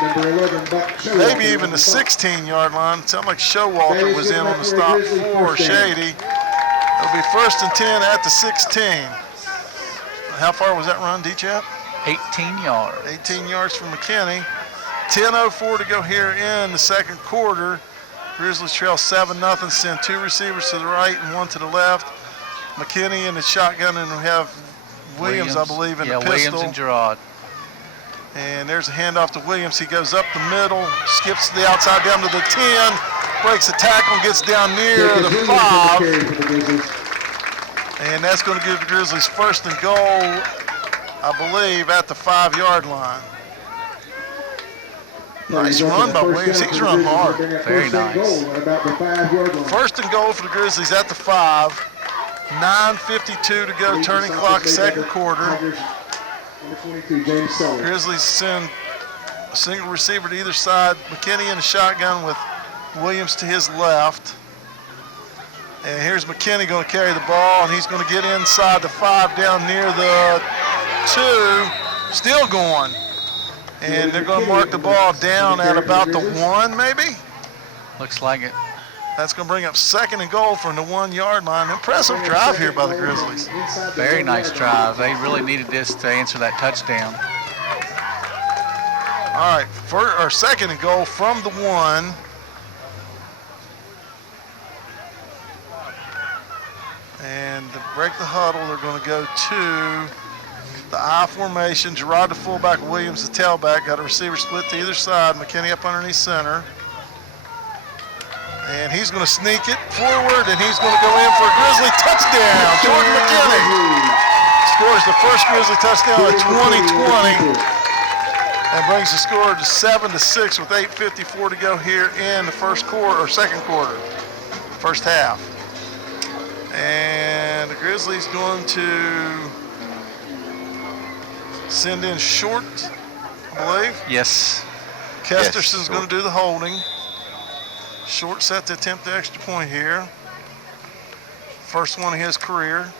maybe even the 16-yard line. It sounded like Showalter was in on the stop for Shady. It'll be 1st and 10 at the 16. How far was that run, D-Chap? 18 yards. 18 yards from McKinney. 10:04 to go here in the second quarter. Grizzlies trail 7-0, send 2 receivers to the right and 1 to the left. McKinney in the shotgun, and we have Williams, I believe, in the pistol. Williams and Gerard. And there's a handoff to Williams. He goes up the middle, skips to the outside down to the 10, breaks the tackle and gets down near the 5. And that's going to give the Grizzlies 1st and goal, I believe, at the 5-yard line. Nice run by Williams. He's run hard. Very nice. 1st and goal for the Grizzlies at the 5. 9:52 to go, turning clock, second quarter. Grizzlies send a single receiver to either side. McKinney in the shotgun with Williams to his left. And here's McKinney going to carry the ball, and he's going to get inside the 5 down near the 2. Still going. And they're going to mark the ball down at about the 1, maybe? Looks like it. That's going to bring up 2nd and goal from the 1-yard line. Impressive drive here by the Grizzlies. Very nice drive. They really needed this to answer that touchdown. All right, 2nd and goal from the 1. And to break the huddle, they're going to go to the I formation. Gerard the fullback, Williams the tailback. Got a receiver split to either side. McKinney up underneath center. And he's going to sneak it forward, and he's going to go in for a Grizzly touchdown. Jordan McKinney scores the first Grizzly touchdown at 2020 and brings the score to 7-6 with 8:54 to go here in the first quarter or second quarter, first half. And the Grizzlies going to send in Short, I believe. Yes. Kesterson's going to do the holding. Short set to attempt the extra point here. First one of his career.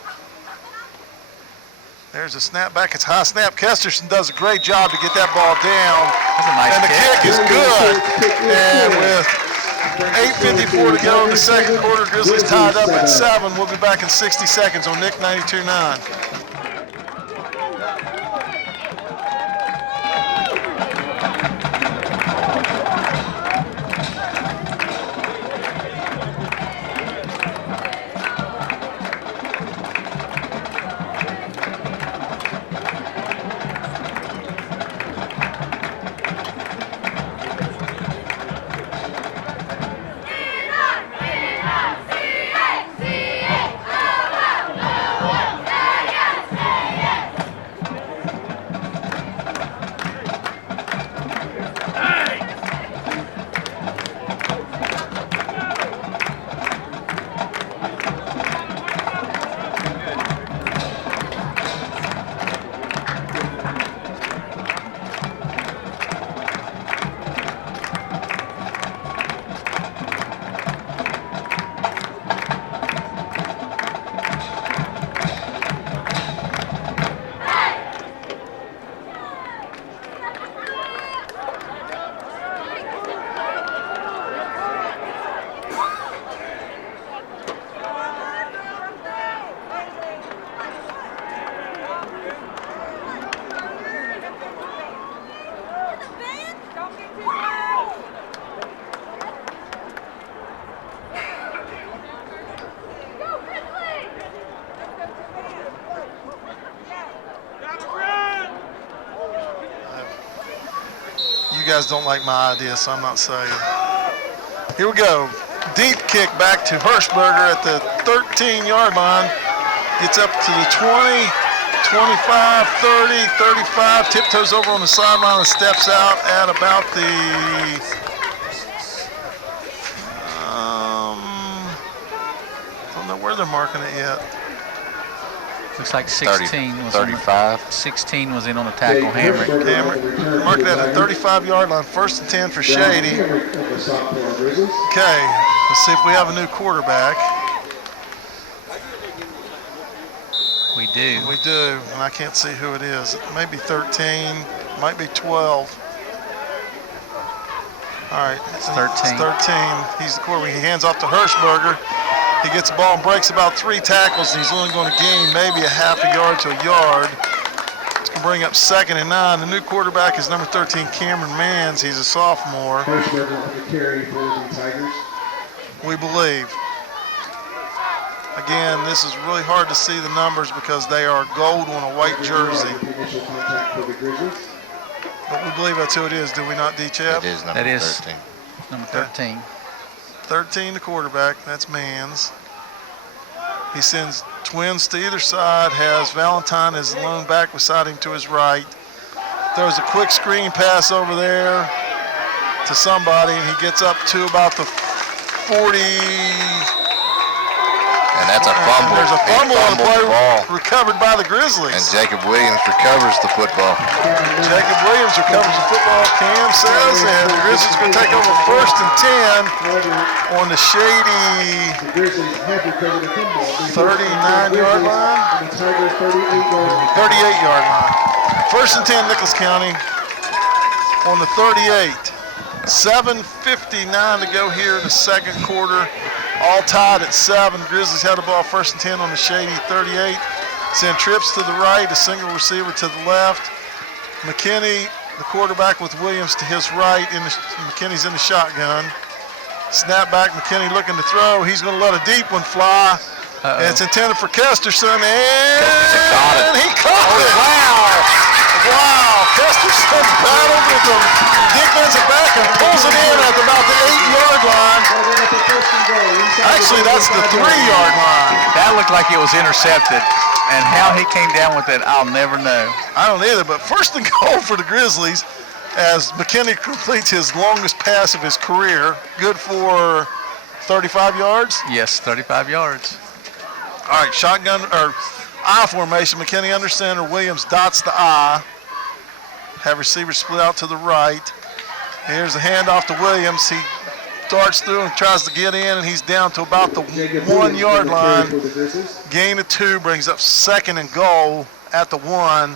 There's a snap back. It's high snap. Kesterson does a great job to get that ball down. That's a nice and the kick is good. And with 8:54 to go in the second quarter, Grizzlies tied up at 7. We'll be back in 60 seconds on Nick 92.9. guys don't like my idea, so I'm not saying. Here we go. Deep kick back to Hirschberger at the 13-yard line. Gets up to the 20, 25, 30, 35. Tiptoes over on the sideline and steps out at about the don't know where they're marking it yet. Looks like 16 was 35. 16 was in on a tackle. Hamrick. Mark that at the 35-yard line. 1st and 10 for Shady. Okay, let's see if we have a new quarterback. We do. We do, and I can't see who it is. It may be 13, might be 12. All right, it's 13. It's 13. He's the quarterback. He hands off to Hirschberger. He gets the ball and breaks about 3 tackles, and he's only going to gain maybe a half a yard to a yard. It's going to bring up 2nd and 9. The new quarterback is number 13, Cameron Manns. He's a sophomore. Hirschberger on the carry for the Tigers. We believe. Again, this is really hard to see the numbers because they are gold on a white jersey. Initial contact for the Grizzlies. But we believe that's who it is, do we not, D-Chap? It is number 13. Number 13. 13, the quarterback, that's Manns. He sends twins to either side, has Valentine as the lone back beside him to his right. Throws a quick screen pass over there to somebody, and he gets up to about the 40. And that's a fumble. There's a fumble on the play, ball. recovered by the Grizzlies. And Jacob Williams recovers the football. Jacob Williams recovers the football, Cam says, and the Grizzlies going to take over 1st and 10 on the Shady The Grizzlies have recovered the football. 39-yard line. And the Tigers 38-yard line. 1st and 10, Nicholas County on the 38. 7:59 to go here in the 2nd quarter. All tied at 7. Grizzlies had the ball 1st and 10 on the Shady 38. Send trips to the right, a single receiver to the left. McKinney, the quarterback, with Williams to his right. McKinney's in the shotgun. Snap back, McKinney looking to throw. He's going to let a deep one fly. And it's intended for Kesterson, and he caught it. Wow. Kesterson battled with the defensive back and pulls it in at about the 8-yard line. Actually, that's the 3-yard line. That looked like it was intercepted, and how he came down with it, I'll never know. I don't either, but 1st and goal for the Grizzlies as McKinney completes his longest pass of his career. Good for 35 yards? Yes, 35 yards. All right, shotgun or I formation. McKinney under center. Williams dots the I. Have receivers split out to the right. Here's a handoff to Williams. He darts through and tries to get in, and he's down to about the 1-yard line. Gain of 2 brings up 2nd and goal at the 1.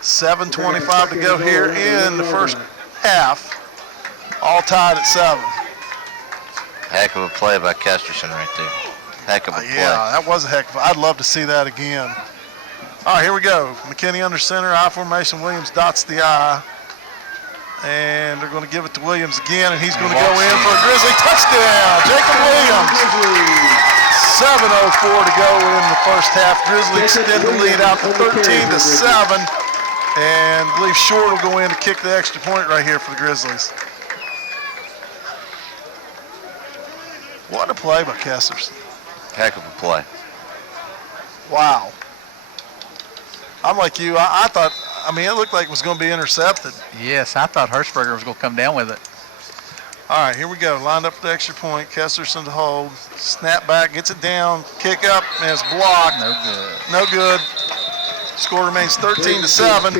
7:25 to go here in the 1st half. All tied at 7. Heck of a play by Kesterson right there. Heck of a play. Yeah, that was a heck of a. I'd love to see that again. All right, here we go. McKinney under center, I formation. Williams dots the I. And they're going to give it to Williams again, and he's going to go in for a Grizzly touchdown. Jacob Williams. 7:04 to go in the 1st half. Grizzlies extend the lead out to 13-7. And I believe Short will go in to kick the extra point right here for the Grizzlies. What a play by Kessers. Heck of a play. Wow. I'm like you. I thought, it looked like it was going to be intercepted. Yes, I thought Hirschberger was going to come down with it. All right, here we go. Lined up for the extra point. Kesserson to hold. Snap back, gets it down. Kick up, and it's blocked. No good. Score remains 13-7.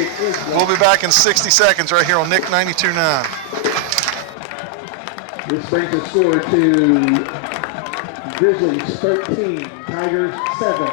We'll be back in 60 seconds right here on Nick 92.9. This brings the score to Grizzlies 13, Tigers 7.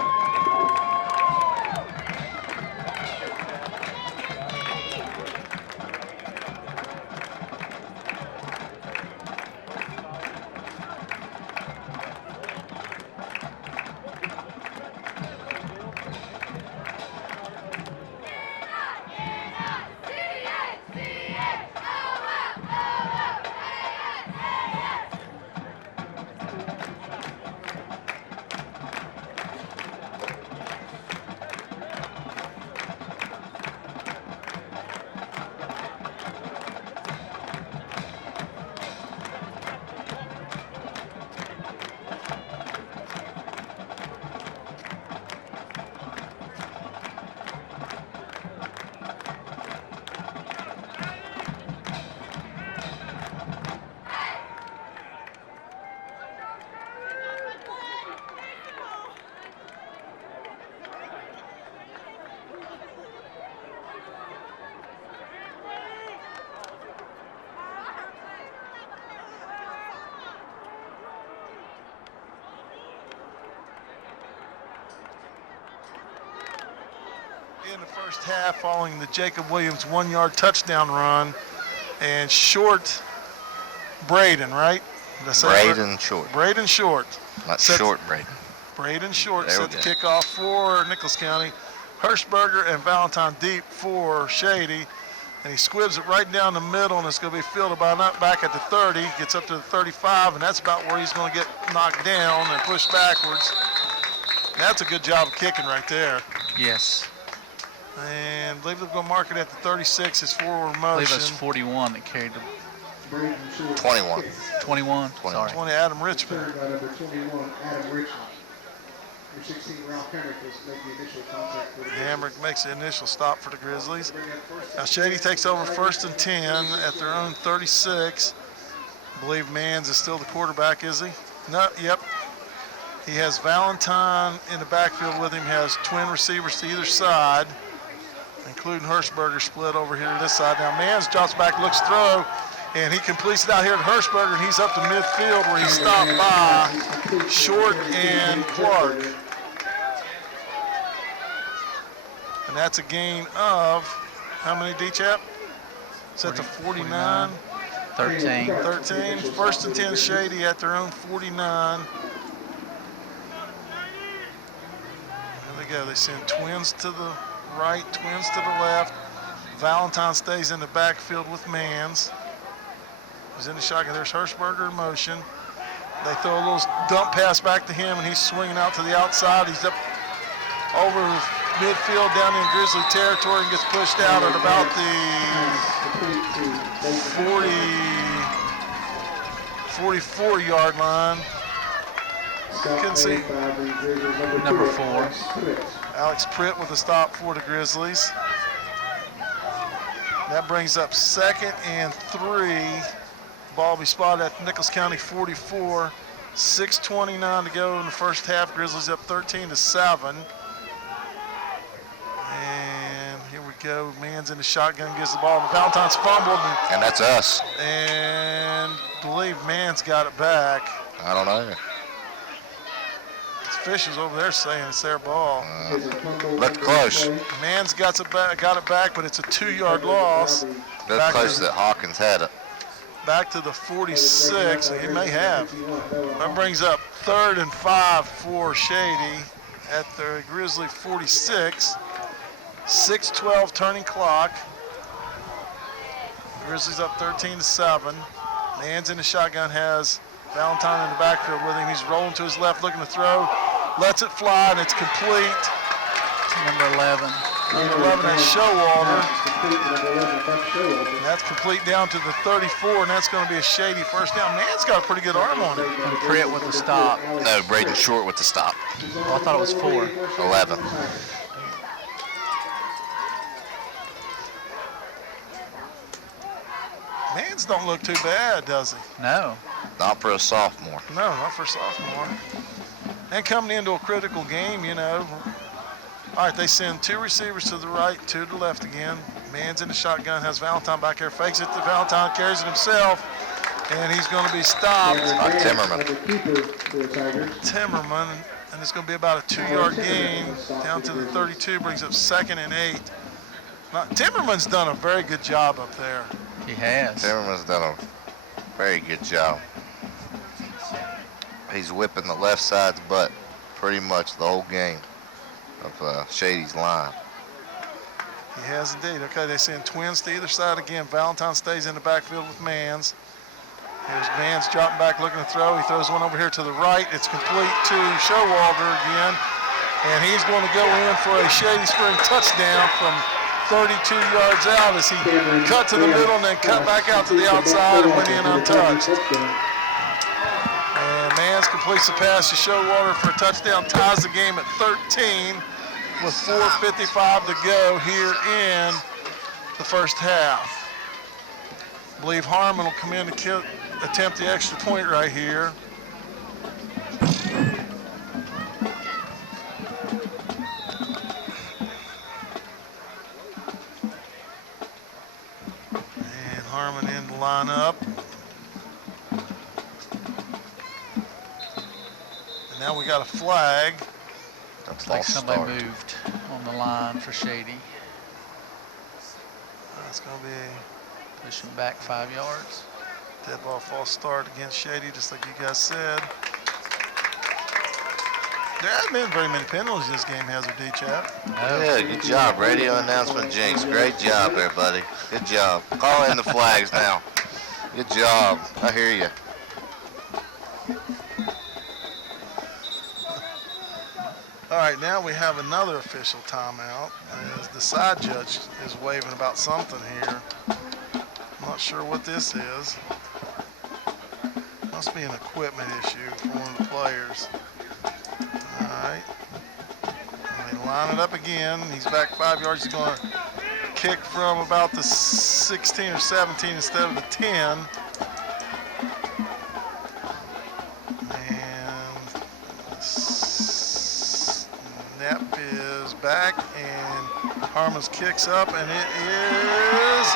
in the first half following the Jacob Williams 1-yard touchdown run. And Short, Braden, right? Did I say that right? Braden Short. Braden Short. Not Sets- Short Braden. Braden Short There we set the go. kickoff for Nichols County. Hirschberger and Valentine deep for Shady. And he squibs it right down the middle, and it's going to be fielded by not back at the 30. Gets up to the 35, and that's about where he's going to get knocked down and pushed backwards. That's a good job of kicking right there. Yes. And I believe they're going to mark it at the 36 as forward motion. I believe that's 41 that carried the 21. 21. 21. Sorry. 20, Adam Richmond. By number 21, Adam Richmond. Number 16, Ralph Henrik was making the initial contact for the Hamrick makes the initial stop for the Grizzlies. Now Shady takes over 1st and 10 at their own 36. I believe Mans is still the quarterback, is he? No, yep. He has Valentine in the backfield with him. He has twin receivers to either side, including Hirschberger split over here to this side. Now Mans drops back, looks throw, and he completes it out here to Hirschberger, and he's up to midfield where he's stopped by Short and Clark. And that's a gain of, how many, D-Chap? Is that the 49? 13. 13. 1st and 10 Shady at their own 49. There they go. They send twins to the right, twins to the left. Valentine stays in the backfield with Mans. He's in the shotgun. There's Hirschberger in motion. They throw a little dump pass back to him, and he's swinging out to the outside. He's up over midfield down in Grizzly territory and gets pushed out at about the 44-yard line. You can see Number 4. Alex Pritt with a stop for the Grizzlies. That brings up 2nd and 3. Ball will be spotted at the Nichols County 44. 6:29 to go in the first half. Grizzlies up 13-7. And here we go. Mans in the shotgun, gives the ball to Valentine's fumbled. And that's us. And I believe Mans got it back. I don't know. Officials over there saying it's their ball. Looked close. Mans got it back, but it's a 2-yard loss. Looked Back close to- that Hawkins had it. Back to the 46. He may have. That brings up 3rd and 5 for Shady at the Grizzly 46. 6:12 turning clock. Grizzlies up 13-7. Mans in the shotgun, has Valentine in the backfield with him. He's rolling to his left, looking to throw. Lets it fly, and it's complete. Number 11. Number 11, that's Showalter. And that's complete down to the 34, and that's going to be a Shady first down. Man's got a pretty good arm on him. And Pritt with the stop. No, Braden Short with the stop. Well, I thought it was 4. 11. Mans don't look too bad, does he? No. Not for a sophomore. No, not for sophomore. And coming into a critical game, you know. All right, they send 2 receivers to the right, 2 to the left again. Mans in the shotgun, has Valentine back there, fakes it to Valentine, carries it himself, and he's going to be stopped. By Timmerman. Timmerman, and it's going to be about a 2-yard gain down to the 32, brings up 2nd and 8. Now, Timmerman's done a very good job up there. He has. Timmerman's done a very good job. He's whipping the left side's butt pretty much the whole game of Shady's line. He has indeed. Okay, they send twins to either side again. Valentine stays in the backfield with Mans. Here's Mans dropping back, looking to throw. He throws one over here to the right. It's complete to Showalter again. And he's going to go in for a Shady Spring touchdown from 32 yards out as he cut to the middle and then cut back out to the outside and went in untouched. And Mans completes the pass to Showalter for a touchdown, ties the game at 13 with 4:55 to go here in the first half. I believe Harmon will come in to attempt the extra point right here. And Harmon in the lineup. And now we got a flag. Looks like somebody moved on the line for Shady. That's going to be Pushing back 5 yards. dead ball false start against Shady, just like you guys said. There haven't been very many penalties this game, has there, D-Chap? No. Yeah, good job. Radio announcement, Jinx. Great job, everybody. Good job. Call in the flags now. Good job. I hear you. All right, now we have another official timeout as the side judge is waving about something here. I'm not sure what this is. Must be an equipment issue for one of the players. All right. They line it up again. He's back 5 yards. He's going to kick from about the 16 or 17 instead of the 10. Snap is back, and Harmon's kicks up, and it is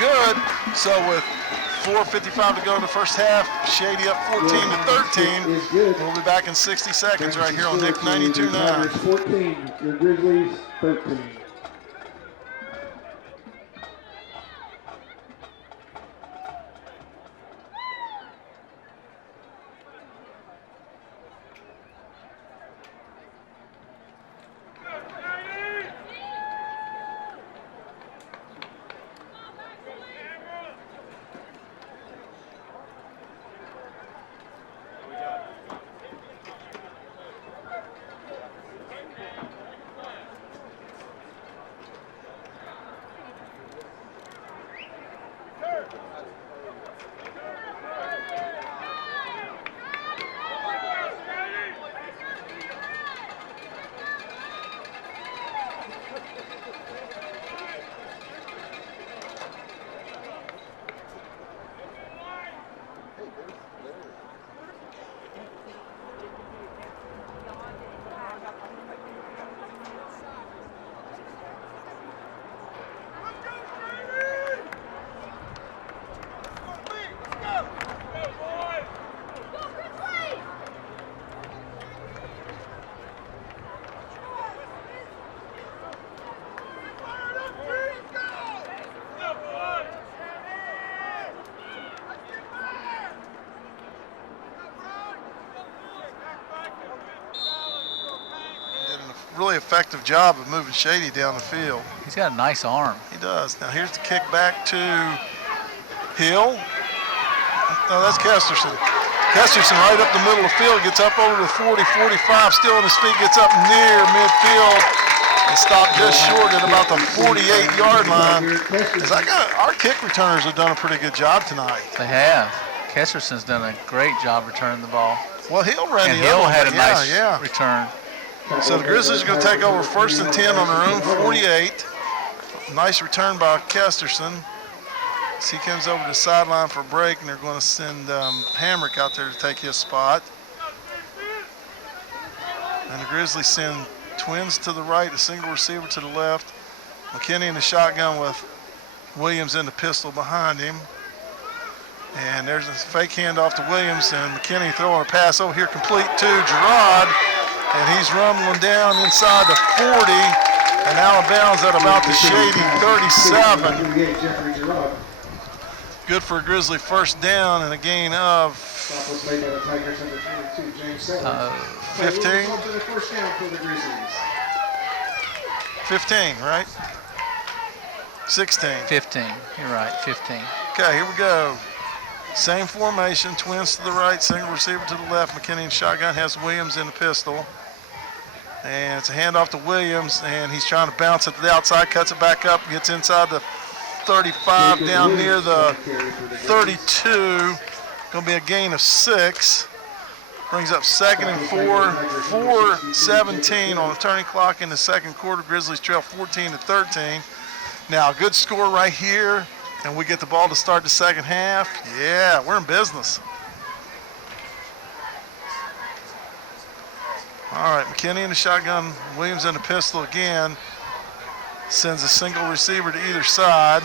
good. So with 4:55 to go in the first half, Shady up 14-13. We'll be back in 60 seconds right here on Nick 92.9. 14, your Grizzlies 13. Really effective job of moving Shady down the field. He's got a nice arm. He does. Now here's the kick back to Hill. No, that's Kesterson. Kesterson right up the middle of the field, gets up over to 40, 45, still on his feet, gets up near midfield and stopped just short at about the 48-yard line. Our kick returners have done a pretty good job tonight. They have. Kesterson's done a great job returning the ball. Well, Hill ran And the Hill other had a way. nice return. So the Grizzlies are going to take over 1st and 10 on their own 48. Nice return by Kesterson. As he comes over to the sideline for a break, and they're going to send Hamrick out there to take his spot. And the Grizzlies send twins to the right, a single receiver to the left. McKinney in the shotgun with Williams in the pistol behind him. And there's a fake handoff to Williams, and McKinney throwing a pass over here complete to Gerard. And he's rumbling down inside the 40 and out of bounds at about the Shady 37. Good for a Grizzly first down and a gain of 15. 15, right? 16. 15. You're right, 15. Okay, here we go. Same formation, twins to the right, single receiver to the left. McKinney in shotgun, has Williams in the pistol. And it's a handoff to Williams, and he's trying to bounce it to the outside, cuts it back up, gets inside the 35, down near the 32. Going to be a gain of 6. Brings up 2nd and 4, 4:17 on the turning clock in the second quarter. Grizzlies trail 14-13. Now, a good score right here, and we get the ball to start the second half. Yeah, we're in business. All right, McKinney in the shotgun, Williams in the pistol again. Sends a single receiver to either side.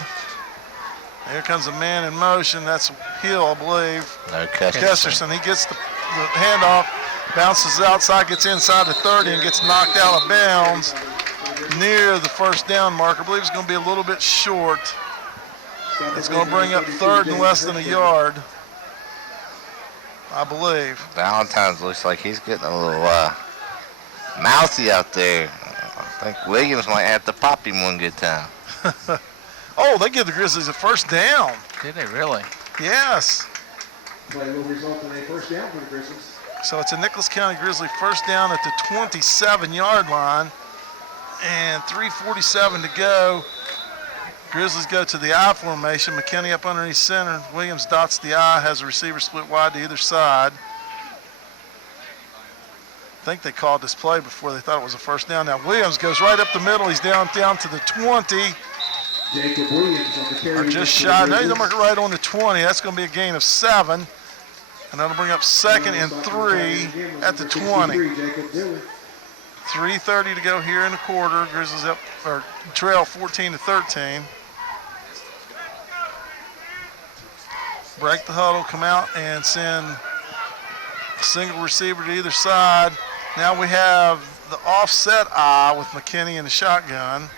Here comes a man in motion. That's Hill, I believe. No, Kesterson. He gets the handoff, bounces outside, gets inside the 30, and gets knocked out of bounds. near the first down marker. I believe it's going to be a little bit short. It's going to bring up third and less than a yard, I believe. Valentine's looks like he's getting a little mouthy out there. I think Williams might have to pop him one good time. Oh, they give the Grizzlies a first down. Did they really? Yes. Play will result in a first down for the Grizzlies. So it's a Nicholas County Grizzly first down at the 27-yard line. And 3:47 to go. Grizzlies go to the I formation. McKinney up underneath center. Williams dots the I, has a receiver split wide to either side. I think they called this play before they thought it was a first down. Now Williams goes right up the middle. He's down to the 20. Jacob Williams on the carry. Or just shy. No, he's marking right on the 20. That's going to be a gain of 7. And that'll bring up second and 3 at the 20. 3:30 to go here in the quarter. Grizzlies up, or trail 14-13. Break the huddle, come out and send a single receiver to either side. Now we have the offset I with McKinney in the shotgun.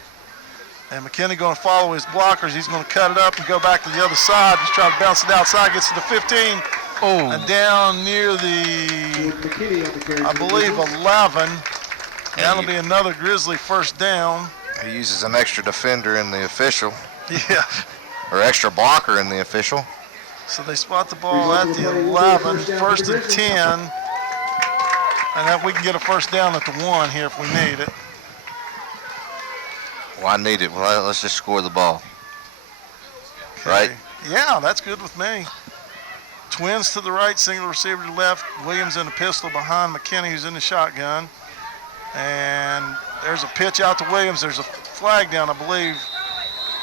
And McKinney going to follow his blockers. He's going to cut it up and go back to the other side. Just try to bounce it outside, gets to the 15. Oh. And down near the, I believe, 11. That'll be another Grizzly first down. He uses an extra defender in the official. Yeah. Or extra blocker in the official. So they spot the ball at the 11, first and 10. And that we can get a first down at the 1 here if we need it. Well, I need it. Well, let's just score the ball. Okay. Right? Yeah, that's good with me. Twins to the right, single receiver to the left. Williams in the pistol behind McKinney, who's in the shotgun. And there's a pitch out to Williams. There's a flag down, I believe.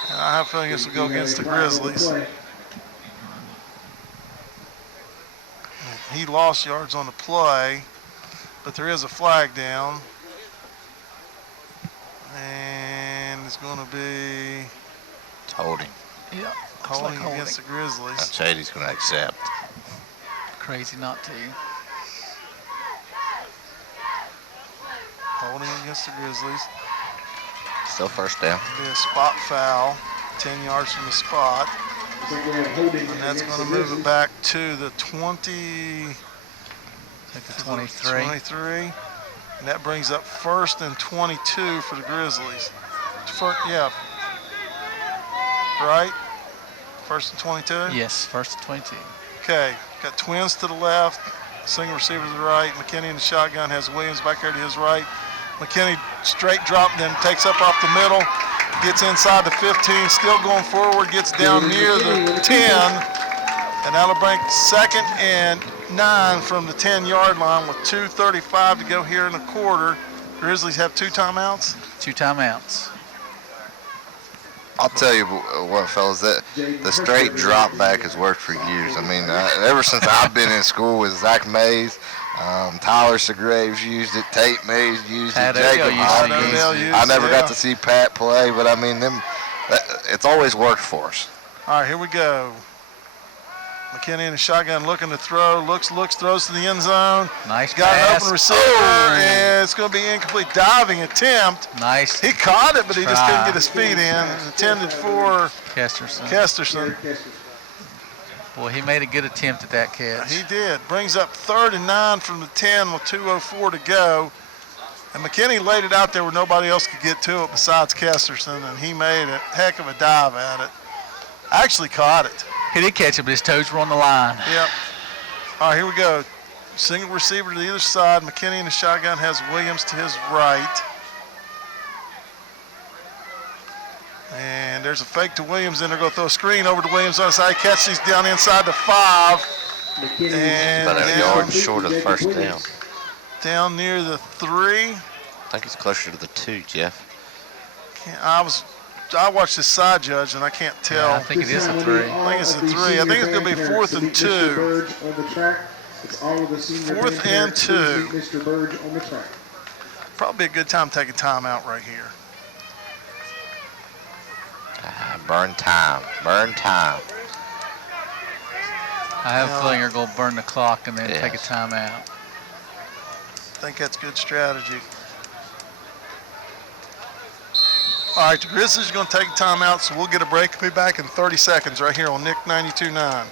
And I have a feeling this will go against the Grizzlies. He lost yards on the play, but there is a flag down. And it's going to be It's holding. Yeah. holding against the Grizzlies. That's Shady's going to accept. Crazy not to. Holding against the Grizzlies. Still first down. Be a spot foul, 10 yards from the spot. And that's going to move it back to the 20. Take the 23. 23. And that brings up first and 22 for the Grizzlies. Yeah. Right? First and 22? Yes, first and 22. Okay. Got Twins to the left, single receiver to the right. McKinney in the shotgun has Williams back there to his right. McKinney straight drop, then takes up off the middle, gets inside the 15, still going forward, gets down near the 10, and that'll bring second and 9 from the 10-yard line with 2:35 to go here in the quarter. Grizzlies have 2 timeouts. 2 timeouts. I'll tell you what, fellas, that the straight drop back has worked for years. I mean, ever since I've been in school with Zach Mays, Tyler Segraves used it, Tate Mays used Pat it, Jacob Hopkins. I never got to see Pat play, but I mean, it's always worked for us. All right, here we go. McKinney in the shotgun looking to throw, looks, throws to the end zone. Nice Got pass. an open receiver, and it's going to be incomplete diving attempt. Nice. He caught it, but he just couldn't get his feet in. It was intended for Kesterson. Boy, he made a good attempt at that catch. He did. Brings up 3rd and 9 from the 10 with 2:04 to go. And McKinney laid it out there where nobody else could get to it besides Kesterson, and he made a heck of a dive at it. Actually caught it. He did catch it, but his toes were on the line. Yep. All right, here we go. Single receiver to either side. McKinney in the shotgun has Williams to his right. And there's a fake to Williams, and they're going to throw a screen over to Williams on the side. Catch these down inside the 5. And About a yard short of the first down. Down near the 3. I think it's closer to the 2, Jeff. I watched the side judge, and I can't tell. Yeah, I think it is a 3. I think it's a 3. I think it's going to be 4th and 2. 4th and 2. Probably a good time to take a timeout right here. Burn time. Burn time. I have a feeling you're going to burn the clock and then Yes. take a timeout. I think that's good strategy. All right, the Grizzlies are going to take a timeout, so we'll get a break. We'll be back in 30 seconds right here on Nick 92.9.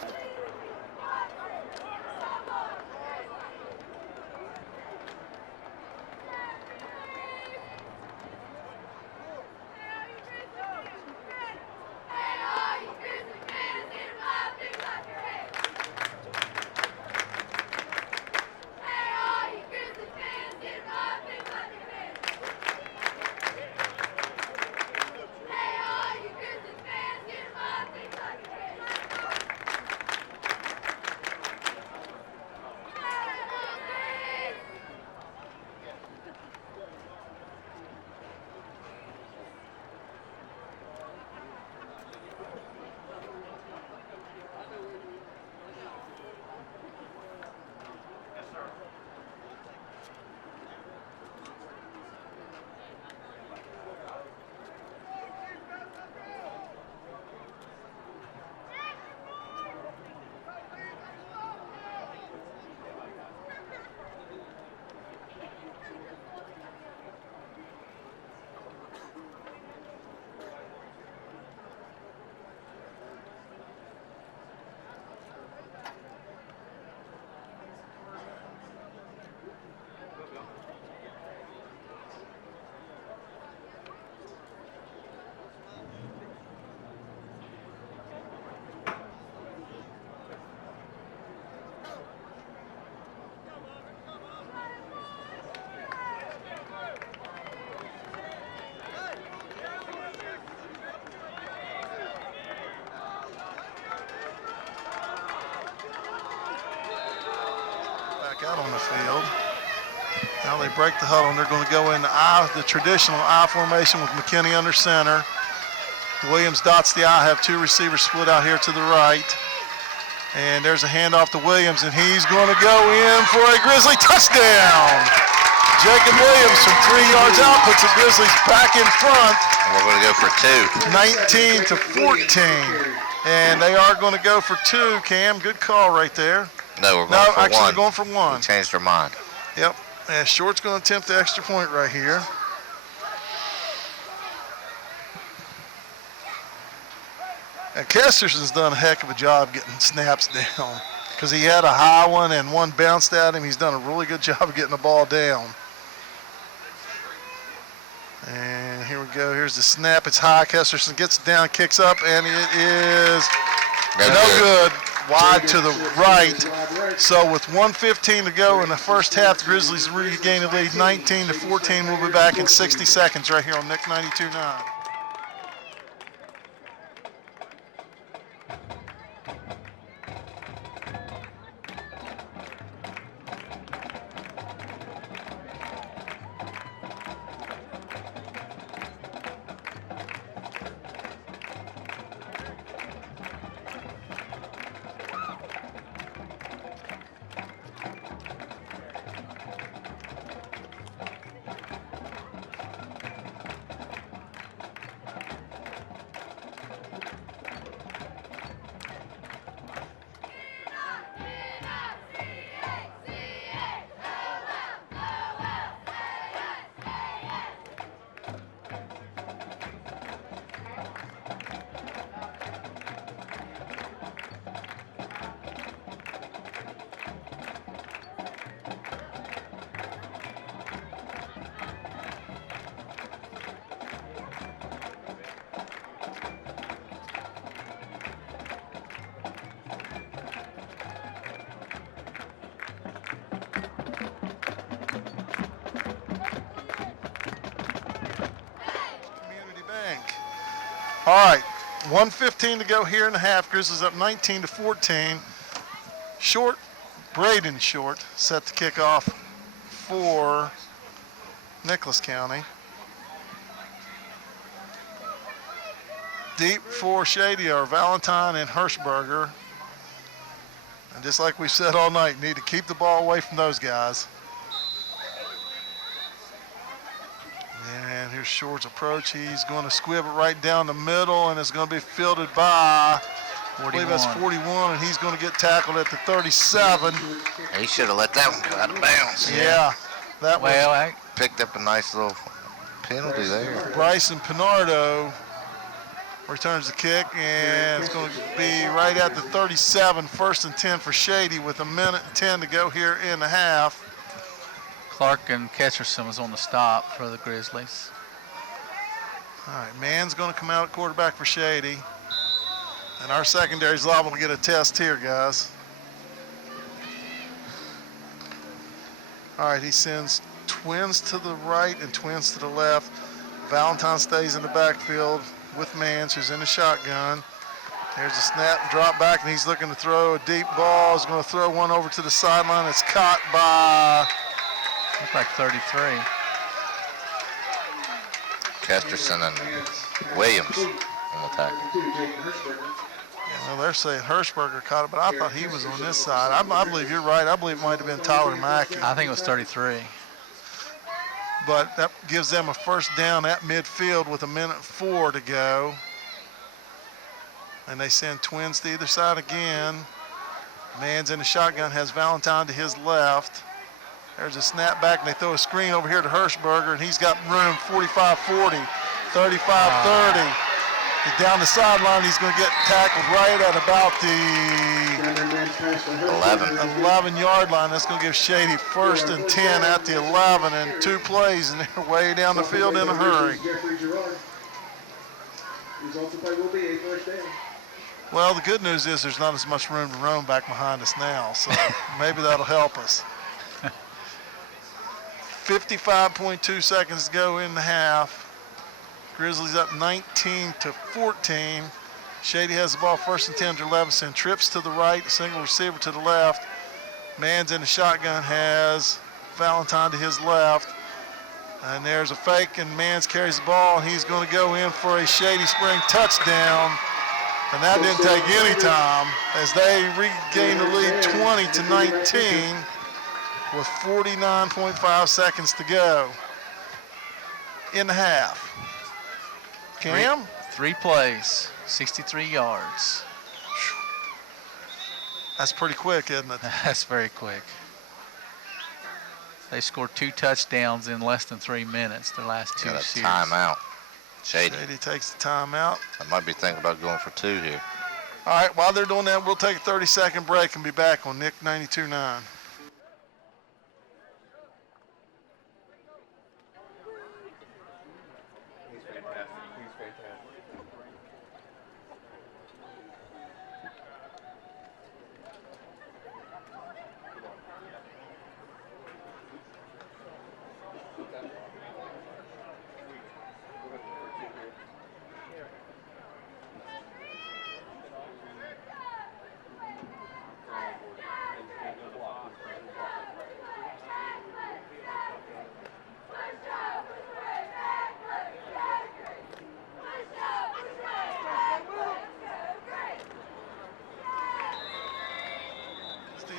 Out on the field. Now they break the huddle and they're going to go in the traditional I formation with McKinney under center. Williams dots the I, have two receivers split out here to the right. And there's a handoff to Williams, and he's going to go in for a Grizzly touchdown. Jacob Williams from 3 yards out puts the Grizzlies back in front. We're going to go for 2. 19-14. And they are going to go for 2, Cam. Good call right there. No, we're going for actually 1. They're going for 1. We changed our mind. Yep. And Short's going to attempt the extra point right here. And Kesterson's done a heck of a job getting snaps down because he had a high one and one bounced at him. He's done a really good job of getting the ball down. And here we go. Here's the snap. It's high. Kesterson gets it down, kicks up, and it is no good. Wide to the right. So with 1:15 to go in the first half, the Grizzlies regain the lead 19-14. We'll be back in 60 seconds right here on Nick 92.9. All right, 1:15 to go here in the half. Grizzlies up 19-14. Short, Braden Short, set to kick off for Nicholas County. Deep for Shady are Valentine and Hirschberger. And just like we said all night, need to keep the ball away from those guys. And here's Short's approach. He's going to squib it right down the middle, and it's going to be fielded by, 41. I believe that's 41, and he's going to get tackled at the 37. He should have let that one go out of bounds. Yeah, that picked up a nice little penalty there. Bryson Pinardo returns the kick, and it's going to be right at the 37, 1st and 10 for Shady with 1:10 to go here in the half. Clark and Ketcherson was on the stop for the Grizzlies. All right, Mann's going to come out at quarterback for Shady. And our secondary's liable to get a test here, guys. All right, he sends twins to the right and twins to the left. Valentine stays in the backfield with Mans, who's in the shotgun. There's a snap, drop back, and he's looking to throw a deep ball. He's going to throw one over to the sideline. It's caught by... Looks like 33. Kesterson and Williams on the tackle. Well, they're saying Hirschberger caught it, but I thought he was on this side. I believe you're right. I believe it might have been Tyler Mackey. I think it was 33. But that gives them a first down at midfield with 1:04 to go. And they send twins to either side again. Mann's in the shotgun, has Valentine to his left. There's a snap back, and they throw a screen over here to Hirschberger, and he's got room 45-40, 35-30. He's down the sideline. He's going to get tackled right at about the 11-yard line. That's going to give Shady 1st and 10 at the 11, and 2 plays, and they're way down the field in a hurry. Well, the good news is there's not as much room to roam back behind us now, so maybe that'll help us. 55.2 seconds to go in the half. Grizzlies up 19-14. Shady has the ball 1st and 10 to 11. Send trips to the right, single receiver to the left. Mann's in the shotgun, has Valentine to his left. And there's a fake, and Mann's carries the ball, and he's going to go in for a Shady Spring touchdown. And that didn't take any time as they regain the lead 20-19 with 49.5 seconds to go in the half. Cam? 3 plays, 63 yards. That's pretty quick, isn't it? That's very quick. They scored 2 touchdowns in less than 3 minutes, their last 2 Got a series. timeout. Shady. Shady takes the timeout. I might be thinking about going for 2 here. All right, while they're doing that, we'll take a 30-second break and be back on Nick 92.9.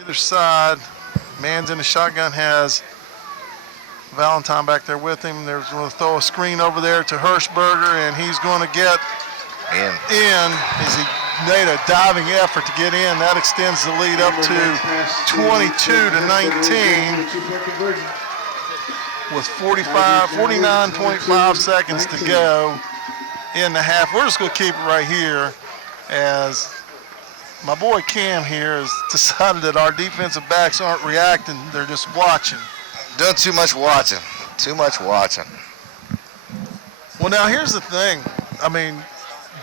Either side, Mann's in the shotgun, has Valentine back there with him. There's going to throw a screen over there to Hirschberger, and he's going to get in as he made a diving effort to get in. That extends the lead up to 22-19 with 49.5 seconds to go in the half. We're just going to keep it right here as my boy Cam here has decided that our defensive backs aren't reacting, they're just watching. Doing too much watching. Too much watching. Well, now here's the thing. I mean,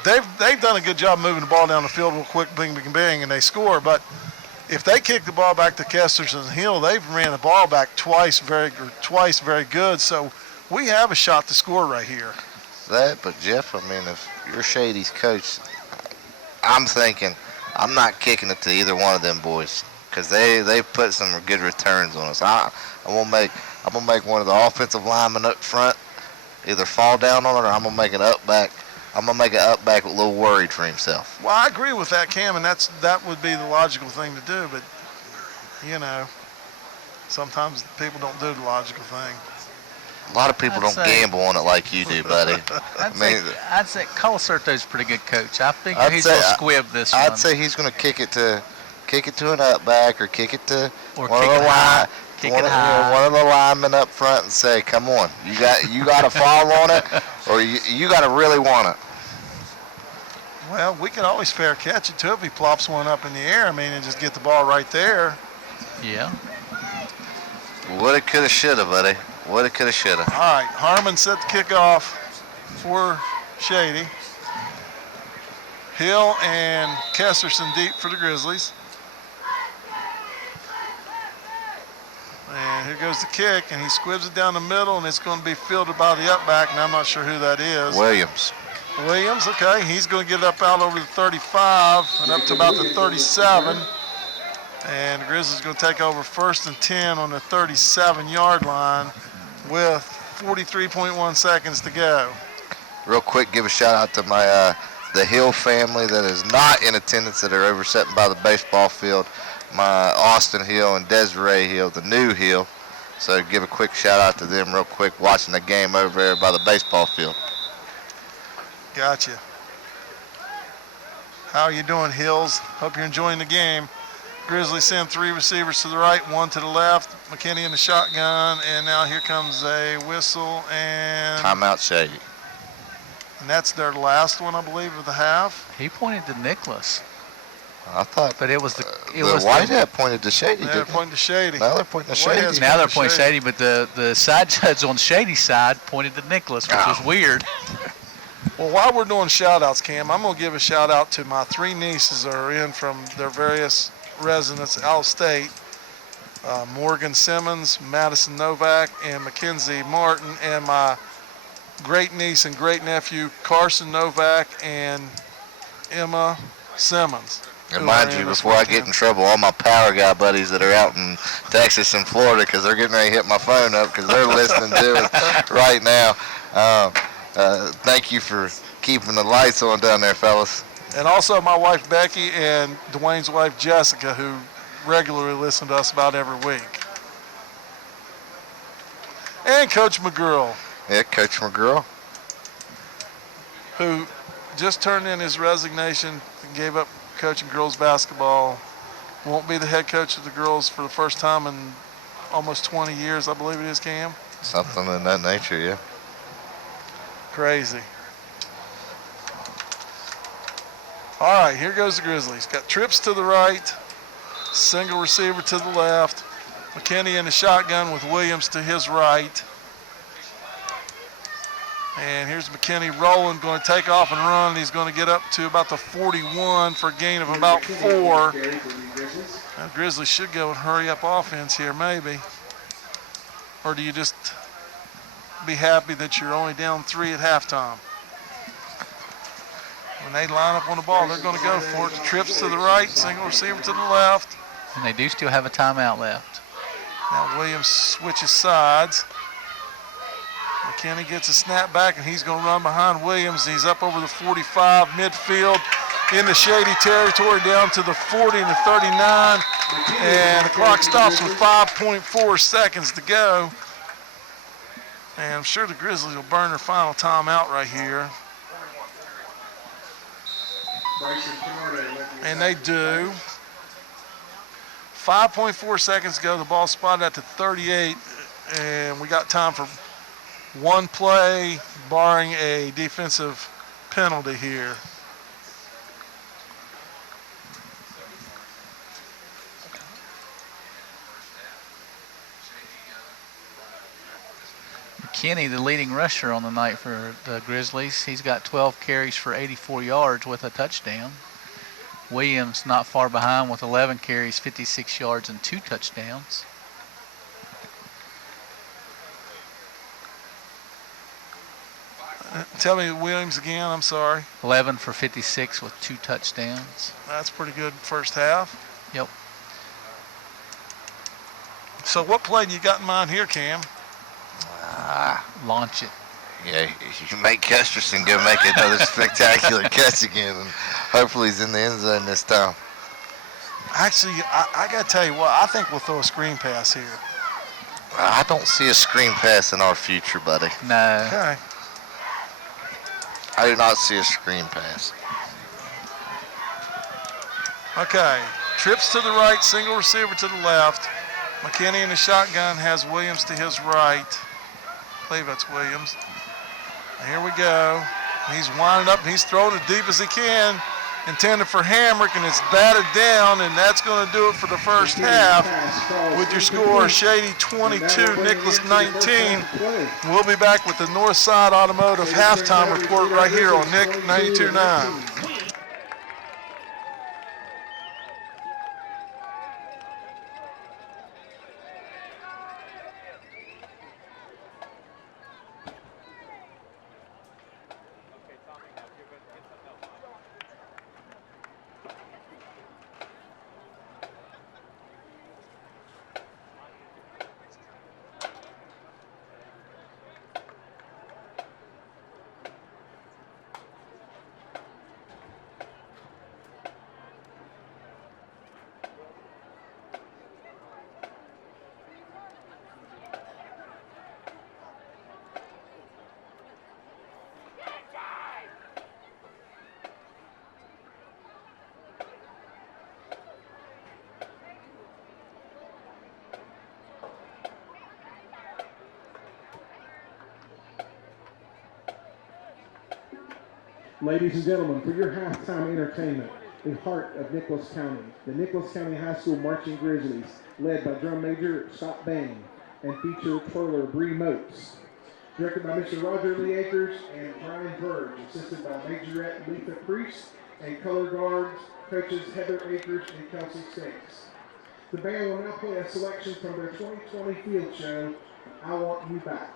they've done a good job moving the ball down the field real quick, bing, bing, bing, and they score. But if they kick the ball back to Kesterson Hill, they've ran the ball back twice very good. So we have a shot to score right here. But Jeff, I mean, if you're Shady's coach, I'm thinking I'm not kicking it to either one of them boys because they put some good returns on us. I'm gonna make one of the offensive linemen up front either fall down on it, or I'm gonna make an up back. I'm gonna make an up back a little worried for himself. Well, I agree with that, Cam, and that would be the logical thing to do. But you know, sometimes people don't do the logical thing. A lot of people don't gamble on it like you do, buddy. I'd say Colasurto's a pretty good coach. I think he's going to squib this one. I'd say he's going to kick it to an up back or kick it to Kick it high. One of the linemen up front and say, "Come on, you got to fall on it, or you got to really want it." Well, we can always fair catch it too if he plops one up in the air. I mean, and just get the ball right there. Yeah. Woulda, coulda, shoulda, buddy. Woulda, coulda, shoulda. All right, Harmon set the kickoff for Shady. Hill and Kesserson deep for the Grizzlies. And here goes the kick, and he squibs it down the middle, and it's going to be fielded by the up back, and I'm not sure who that is. Williams, okay. He's going to get it up out over the 35 and up to about the 37. And the Grizzlies going to take over 1st and 10 on the 37-yard line with 43.1 seconds to go. real quick, give a shout out to my the Hill family that is not in attendance that are over sitting by the baseball field. My Austin Hill and Desiree Hill, the new Hill. So give a quick shout out to them real quick watching the game over there by the baseball field. Gotcha. How are you doing, Hills? Hope you're enjoying the game. Grizzlies send 3 receivers to the right, 1 to the left. McKinney in the shotgun, and now here comes a whistle and Timeout, Shady. And that's their last one, I believe, of the half. He pointed to Nicholas. I thought, but it was the Whitehead pointed to Shady. They're pointing to Shady. Now they're pointing to Shady. Now they're pointing to Shady, but the side judge on Shady's side pointed to Nicholas, which was weird. Well, while we're doing shout-outs, Cam, I'm going to give a shout-out to my 3 nieces that are in from their various residents out of state. Morgan Simmons, Madison Novak, and Mackenzie Martin, and my great niece and great nephew, Carson Novak and Emma Simmons. And mind you, before I get in trouble, all my power guy buddies that are out in Texas and Florida, because they're getting ready to hit my phone up because they're listening to us right now. Thank you for keeping the lights on down there, fellas. And also my wife, Becky, and Dwayne's wife, Jessica, who regularly listen to us about every week. And Coach McGurl. Yeah, Coach McGurl. Who just turned in his resignation and gave up coaching girls basketball. Won't be the head coach of the girls for the first time in almost 20 years, I believe it is, Cam. Something in that nature, yeah. Crazy. All right, here goes the Grizzlies. Got trips to the right, single receiver to the left. McKinney in the shotgun with Williams to his right. And here's McKinney rolling, going to take off and run. He's going to get up to about the 41 for a gain of about 4. Now, Grizzlies should go and hurry up offense here, maybe. Or do you just be happy that you're only down 3 at halftime? When they line up on the ball, they're going to go for it. Trips to the right, single receiver to the left. And they do still have a timeout left. Now Williams switches sides. McKinney gets a snap back, and he's going to run behind Williams. He's up over the 45 midfield in the Shady territory down to the 40 and the 39. And the clock stops with 5.4 seconds to go. And I'm sure the Grizzlies will burn their final timeout right here. And they do. 5.4 seconds to go. The ball spotted at the 38. And we got time for one play, barring a defensive penalty here. McKinney, the leading rusher on the night for the Grizzlies. He's got 12 carries for 84 yards with a touchdown. Williams not far behind with 11 carries, 56 yards, and 2 touchdowns. Tell me Williams again, I'm sorry. 11 for 56 with 2 touchdowns. That's pretty good first half. Yep. So what play do you got in mind here, Cam? Launch it. Yeah, you make Kesterson go make another spectacular catch again, and hopefully he's in the end zone this time. Actually, I got to tell you what, I think we'll throw a screen pass here. I don't see a screen pass in our future, buddy. No. Okay. I do not see a screen pass. Okay. Trips to the right, single receiver to the left. McKinney in the shotgun has Williams to his right. I believe that's Williams. Here we go. He's winding up. He's throwing as deep as he can. Intended for Hamrick, and it's batted down, and that's going to do it for the first half. With your score, Shady 22, Nicholas 19. We'll be back with the Northside Automotive halftime report right here on Nick 92.9. Ladies and gentlemen, for your halftime entertainment, the heart of Nicholas County, the Nicholas County High School Marching Grizzlies, led by drum major Scott Bain and feature twirler Bree Motes. Directed by Mr. Roger Lee Akers and Brian Verge, assisted by Majorette Letha Priest and color guards coaches Heather Akers and Kelsey Stakes. The band will now play a selection from their 2020 field show, I Want You Back.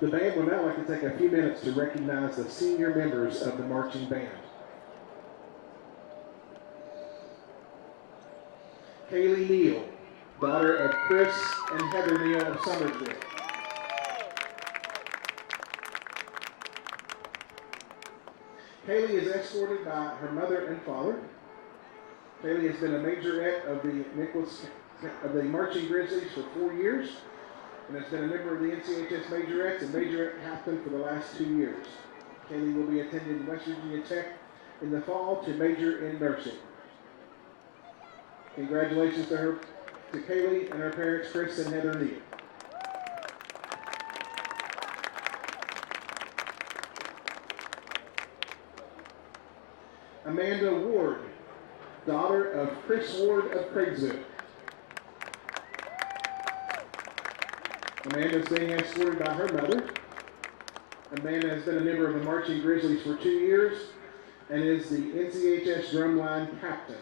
The band would now like to take a few minutes to recognize the senior members of the marching band. Kaylee Neal, daughter of Chris and Heather Neal of Summersville. Kaylee is escorted by her mother and father. Kaylee has been a majorette of the Marching Grizzlies for 4 years, and has been a member of the NCHS Majorettes and Majorette Captain for the last 2 years. Kaylee will be attending West Virginia Tech in the fall to major in nursing. Congratulations to Kaylee and her parents, Chris and Heather Neal. Amanda Ward, daughter of Chris Ward of Craigsville. Amanda is being escorted by her mother. Amanda has been a member of the Marching Grizzlies for 2 years and is the NCHS drumline captain.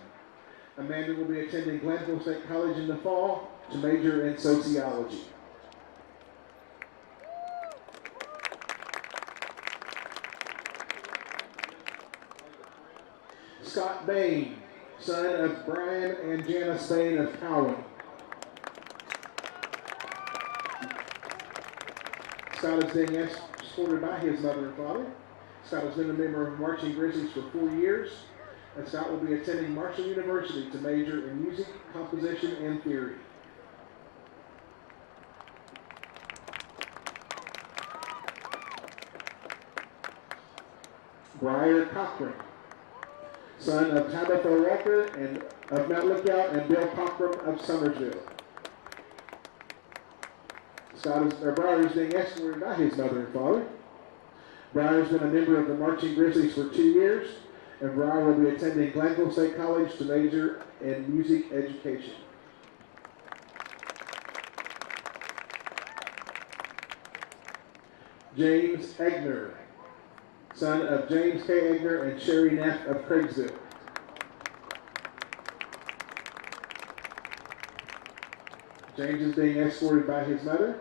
Amanda will be attending Glenville State College in the fall to major in sociology. Scott Bain, son of Brian and Janice Bain of Cowan. Scott is being escorted by his mother and father. Scott has been a member of Marching Grizzlies for 4 years, and Scott will be attending Marshall University to major in music, composition, and theory. Briar Cochran, son of Tabitha Walker and of Mount Lookout and Bill Cochran of Summersville. Briar is being escorted by his mother and father. Briar has been a member of the Marching Grizzlies for 2 years, and Briar will be attending Glenville State College to major in music education. James Egner, son of James K. Egner and Sherry Neff of Craigsville. James is being escorted by his mother.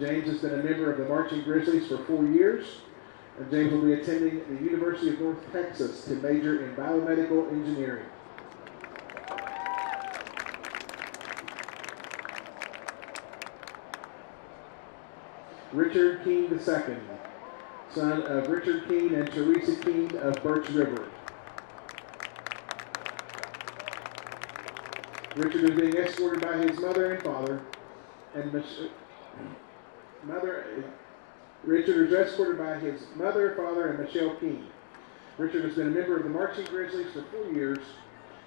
James has been a member of the Marching Grizzlies for 4 years, and James will be attending the University of North Texas to major in biomedical engineering. Richard Keene II, son of Richard Keene and Teresa Keene of Birch River. Richard is being escorted by his mother and father, and Richard is escorted by his mother, father, and Michelle Keene. Richard has been a member of the Marching Grizzlies for 4 years.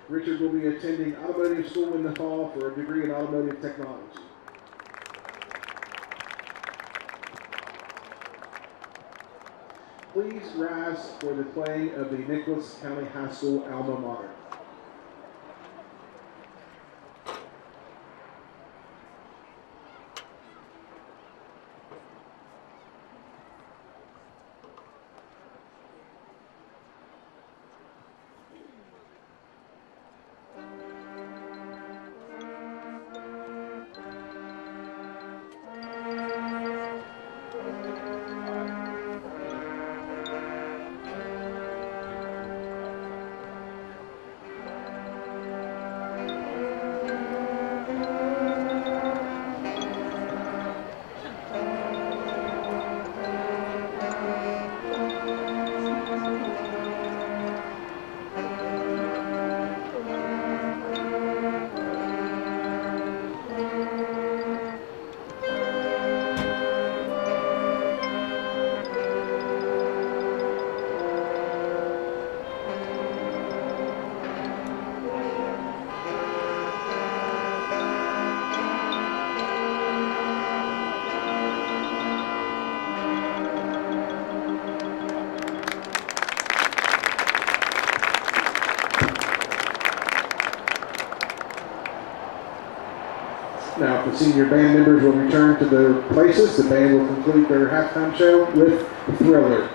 Richard will be attending automotive school in the fall for a degree in automotive technology. Please rise for the playing of the Nicholas County High School alma mater. Now, if the senior band members will return to their places, the band will conclude their halftime show with Thriller.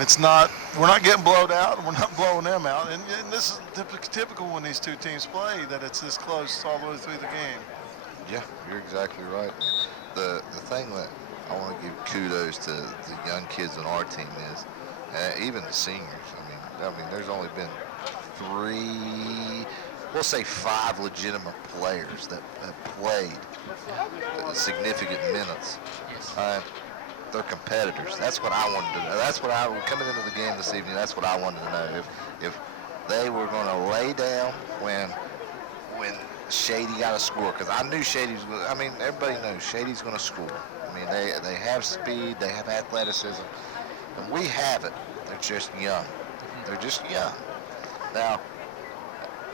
It's not. We're not getting blowed out, and we're not blowing them out. And this is typical when these two teams play, that it's this close all the way through the game. Yeah, you're exactly right. The thing that I want to give kudos to the young kids on our team is, even the seniors. I mean, there's only been three, we'll say five legitimate players that played significant minutes. Yes. They're competitors. That's what I wanted to know. That's what I coming into the game this evening. That's what I wanted to know. If they were going to lay down when Shady got a score, because I knew Shady's. I mean, everybody knows Shady's going to score. I mean, they have speed, they have athleticism, and we have it. They're just young. They're just young. Now,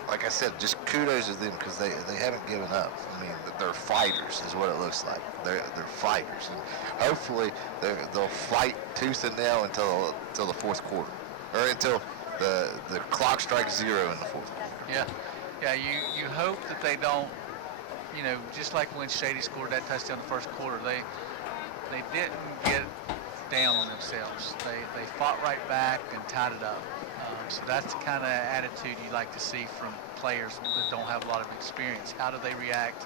like I said, just kudos to them because they haven't given up. I mean, they're fighters is what it looks like. They're fighters, and hopefully they'll fight tooth and nail until the fourth quarter, or until the clock strikes 0 in the fourth quarter. Yeah. Yeah, you hope that they don't, just like when Shady scored that touchdown in the first quarter, they didn't get down on themselves. They fought right back and tied it up. So that's the kind of attitude you like to see from players that don't have a lot of experience. How do they react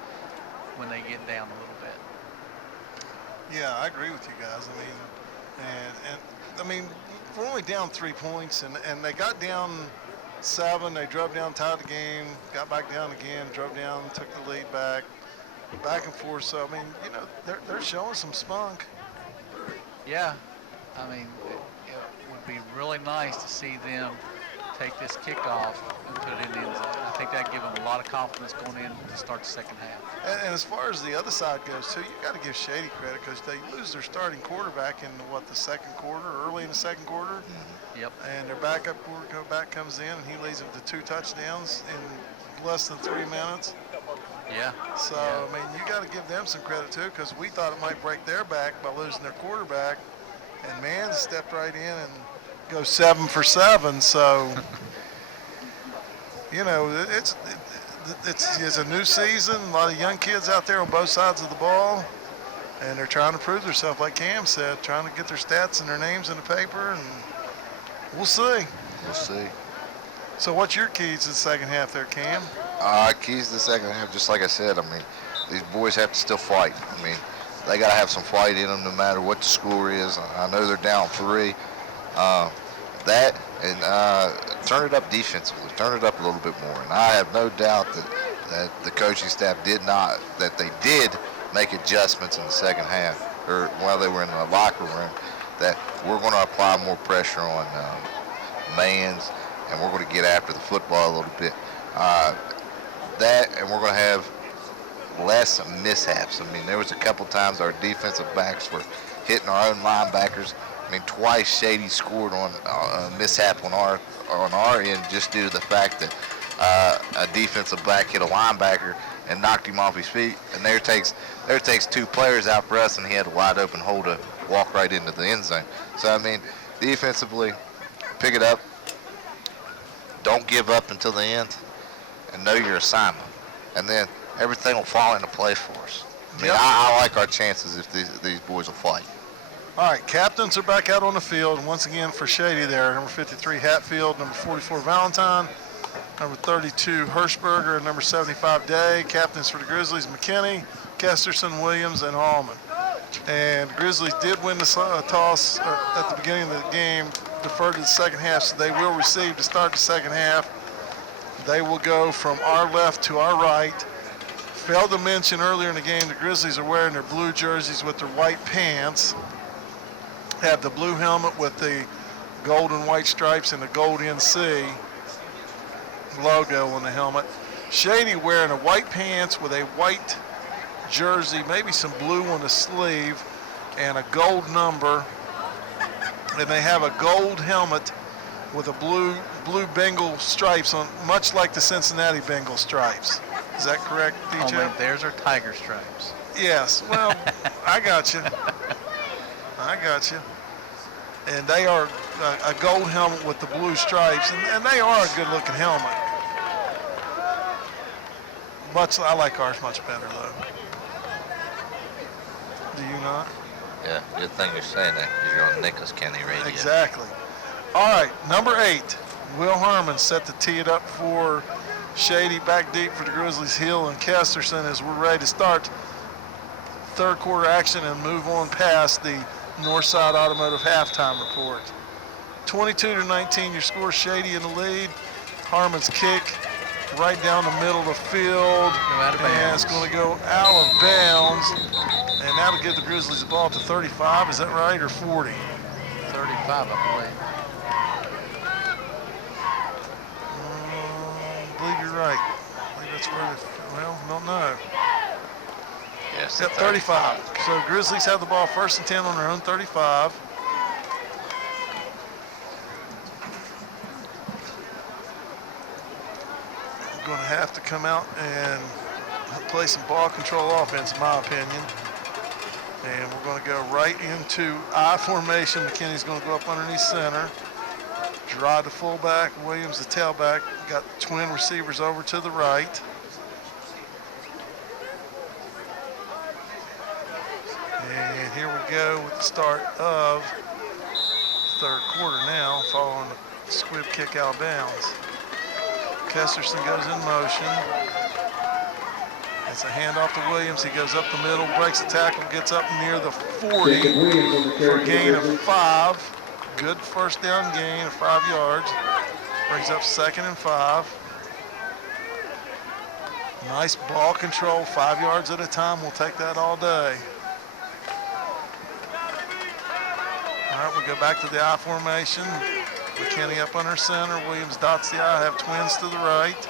when they get down a little bit? Yeah, I agree with you guys. I mean, we're only down 3 points, and they got down 7. They drove down, tied the game, got back down again, drove down, took the lead back and forth. So I mean, they're showing some spunk. Yeah, I mean, it would be really nice to see them take this kickoff and put it in the end zone. I think that give them a lot of confidence going in to start the second half. And as far as the other side goes, too, you got to give Shady credit because they lose their starting quarterback in the second quarter, early in the second quarter. Yep. And their backup quarterback comes in and he leads them to 2 touchdowns in less than 3 minutes. Yeah. So, I mean, you got to give them some credit, too, because we thought it might break their back by losing their quarterback. And man stepped right in and goes 7 for 7. So, it's a new season. A lot of young kids out there on both sides of the ball. And they're trying to prove themselves, like Cam said, trying to get their stats and their names in the paper. And we'll see. We'll see. So what's your keys to the second half there, Cam? Keys to the second half, just like I said, I mean, these boys have to still fight. I mean, they got to have some fight in them no matter what the score is. I know they're down 3. That and turn it up defensively, turn it up a little bit more. And I have no doubt that the coaching staff did make adjustments in the second half, or while they were in the locker room, that we're going to apply more pressure on Mans, and we're going to get after the football a little bit. And we're going to have less mishaps. I mean, there was a couple times our defensive backs were hitting our own linebackers. I mean, twice Shady scored on a mishap on our end just due to the fact that a defensive back hit a linebacker and knocked him off his feet. And there takes 2 players out for us, and he had a wide open hole to walk right into the end zone. So, I mean, defensively, pick it up. Don't give up until the end, and know your assignment. And then everything will fall into place for us. I mean, I like our chances if these boys will fight. All right, captains are back out on the field. Once again for Shady there, number 53 Hatfield, number 44 Valentine, number 32 Hirschberger, and number 75 Day. Captains for the Grizzlies, McKinney, Kesterson, Williams, and Allman. And Grizzlies did win the toss at the beginning of the game, deferred to the second half, so they will receive to start the second half. They will go from our left to our right. Failed to mention earlier in the game, the Grizzlies are wearing their blue jerseys with their white pants. Have the blue helmet with the gold and white stripes and the gold NC logo on the helmet. Shady wearing a white pants with a white jersey, maybe some blue on the sleeve, and a gold number. And they have a gold helmet with a blue Bengal stripes on, much like the Cincinnati Bengal stripes. Is that correct, DJ? Oh, wait, there's our tiger stripes. Yes. Well, I got you. And they are a gold helmet with the blue stripes, and they are a good-looking helmet. I like ours much better, though. Do you not? Yeah, good thing you're saying that because you're on Nicholas County radio. Exactly. All right, number 8, Will Harmon set to tee it up for Shady, back deep for the Grizzlies. Hill and Kesterson as we're ready to start third quarter action and move on past the Northside Automotive halftime report. 22-19, your score. Shady in the lead. Harmon's kick right down the middle of the field, and it's going to go out of bounds, and that'll give the Grizzlies the ball to 35. Is that right, or 40? 35, I believe. I believe you're right. I believe that's where don't know. Yes, Yep, 35. So Grizzlies have the ball 1st and 10 on their own 35. We're going to have to come out and play some ball control offense, in my opinion. And we're going to go right into I formation. McKinney's going to go up underneath center. Drive the fullback, Williams the tailback. Got twin receivers over to the right. And here we go with the start of third quarter now, following the squib kick out of bounds. Kesterson goes in motion. It's a handoff to Williams. He goes up the middle, breaks the tackle, gets up near the 40 for a gain of 5. Good first down gain of 5 yards. Brings up 2nd and 5. Nice ball control, 5 yards at a time. We'll take that all day. All right, we'll go back to the I formation. McKinney up under center. Williams dots the I, have twins to the right.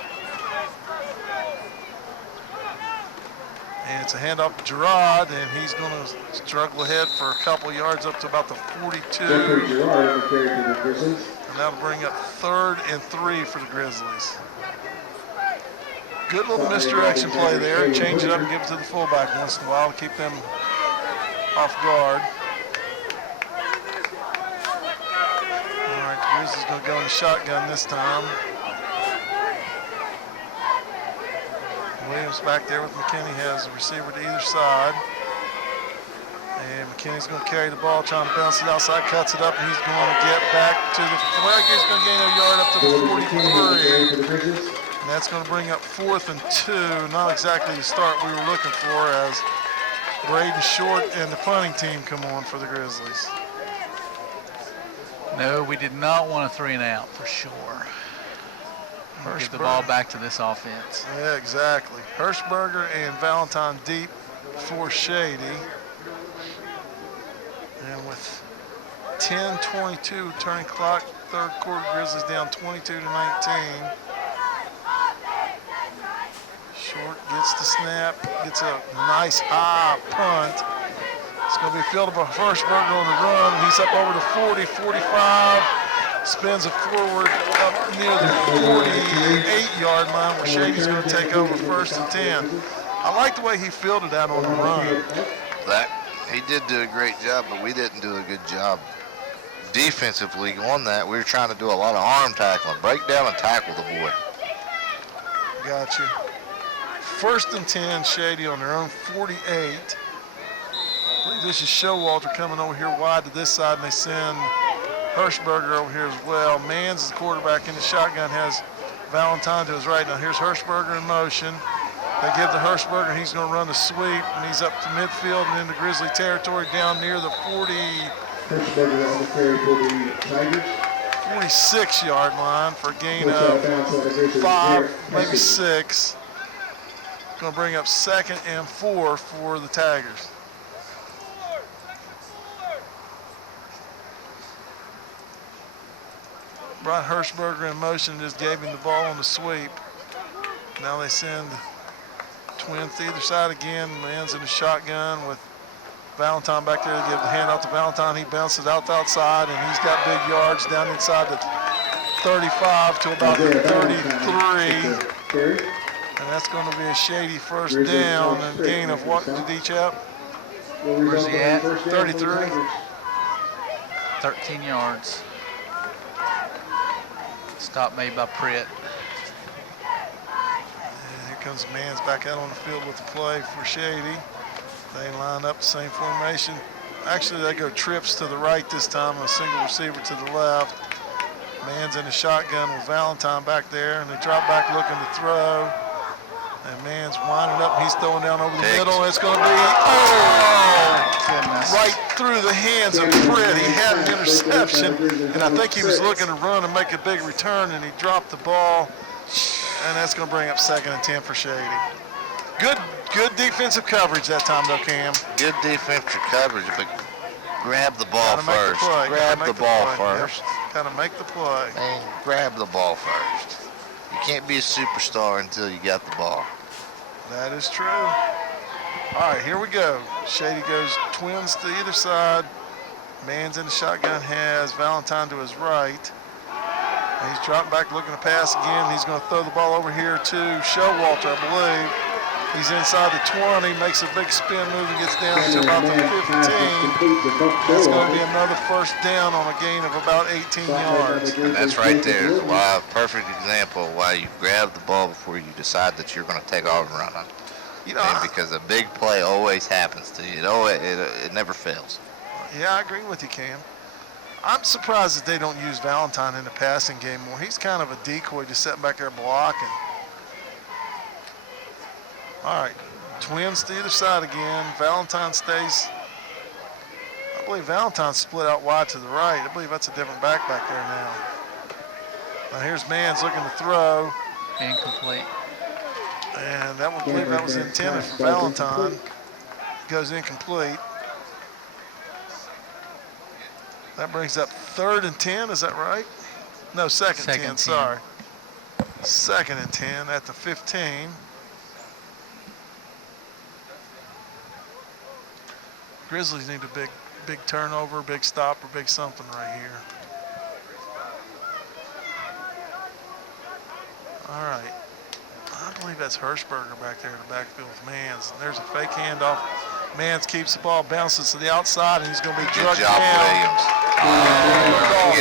And it's a handoff to Gerard, and he's going to struggle ahead for a couple yards up to about the 42. And that'll bring up 3rd and 3 for the Grizzlies. Good little misdirection play there. Change it up and give it to the fullback once in a while to keep them off guard. All right, the Grizzlies going to go in the shotgun this time. Williams back there with McKinney, has a receiver to either side. And McKinney's going to carry the ball, trying to bounce it outside, cuts it up, and he's going to get back to the flag. He's going to gain a yard up to the 43. And that's going to bring up 4th and 2. Not exactly the start we were looking for as Braden Short and the punting team come on for the Grizzlies. No, we did not want a 3 and out for sure. Give the ball back to this offense. Yeah, exactly. Hirschberger and Valentine deep for Shady. And with 10:22 turning clock, third quarter, Grizzlies down 22-19. Short gets the snap, gets a nice high punt. It's going to be fielded by Hirschberger on the run. He's up over the 40, 45. Spins it forward up near the 48-yard line where Shady's going to take over 1st and 10. I like the way he fielded that on the run. He did do a great job, but we didn't do a good job defensively on that. We were trying to do a lot of arm tackling, break down and tackle the boy. Got you. 1st and 10, Shady on their own 48. I believe this is Showalter coming over here wide to this side, and they send Hirschberger over here as well. Mans is the quarterback in the shotgun, has Valentine to his right. Now here's Hirschberger in motion. They give to Hirschberger, and he's going to run the sweep, and he's up to midfield and into Grizzly territory down near the 46-yard line for a gain of 5, maybe 6. Going to bring up 2nd and 4 for the Tigers. Brought Hirschberger in motion and just gave him the ball on the sweep. Now they send twins to either side again. Man's in the shotgun with Valentine back there to give the handout to Valentine. He bounces it out the outside, and he's got big yards down inside the 35 to about the 33. And that's going to be a Shady first down and gain of what did each have? Where's he at? 33. 13 yards. Stop made by Pritt. And here comes Mans back out on the field with the play for Shady. They line up the same formation. Actually, they go trips to the right this time, a single receiver to the left. Man's in the shotgun with Valentine back there, and they drop back looking to throw. And Man's winding up, and he's throwing down over the middle, and it's going to be, right through the hands of Britt. He had an interception, and I think he was looking to run and make a big return, and he dropped the ball, and that's going to bring up 2nd and 10 for Shady. Good defensive coverage that time, though, Cam. Good defensive coverage, but grab the ball first. Grab the ball first. Got to make the play. Man, grab the ball first. You can't be a superstar until you got the ball. That is true. All right, here we go. Shady goes twins to either side. Man's in the shotgun, has Valentine to his right. And he's dropping back looking to pass again. He's going to throw the ball over here to Showalter, I believe. He's inside the 20, makes a big spin move and gets down to about the 15. That's going to be another first down on a gain of about 18 yards. And that's right there. A perfect example of why you grab the ball before you decide that you're going to take off and run on it. You know, because a big play always happens to you. It never fails. Yeah, I agree with you, Cam. I'm surprised that they don't use Valentine in the passing game more. He's kind of a decoy just sitting back there blocking. All right, twins to either side again. Valentine stays. I believe Valentine's split out wide to the right. I believe that's a different back there now. Now here's Mans looking to throw. Incomplete. And I believe that was intended for Valentine. Goes incomplete. That brings up 3rd and 10, is that right? No, 2nd and 10, sorry. 2nd and 10 at the 15. Grizzlies need a big turnover, big stop, or big something right here. All right. I believe that's Hirschberger back there in the backfield with Mans. And there's a fake handoff. Mans keeps the ball, bounces to the outside, and he's going to be drugged down.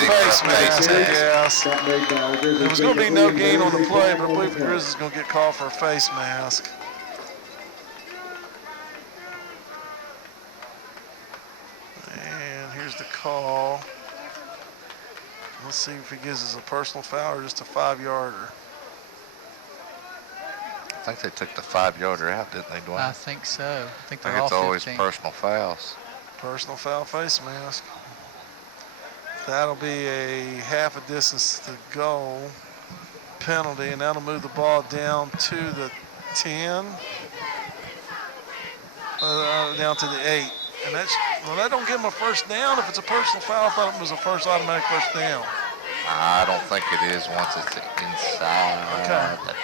Face mask, yes. There was going to be no gain on the play, but I believe the Grizzlies going to get called for a face mask. And here's the call. Let's see if he gives us a personal foul or just a 5-yarder. I think they took the 5-yarder out, didn't they, Dwayne? I think so. I think they're it's all always 15. personal fouls. Personal foul face mask. That'll be a half a distance to goal penalty, and that'll move the ball down to the 10, down to the 8. And that's, well, that don't give him a first down. If it's a personal foul, I thought it was a automatic first down. I don't think it is once it's inside. Okay.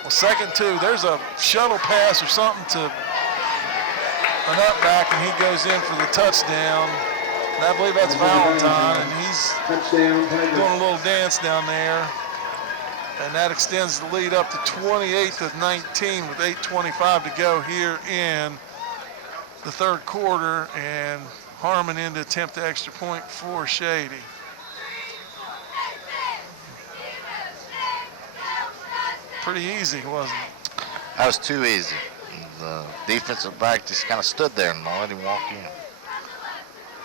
Well, 2nd 2, there's a shuttle pass or something to an up back, and he goes in for the touchdown. And I believe that's Valentine, and he's doing a little dance down there. And that extends the lead up to 28th of 19 with 8:25 to go here in the 3rd quarter, and Harmon in to attempt the extra point for Shady. Pretty easy, wasn't it? That was too easy. The defensive back just kind of stood there and let him walk in.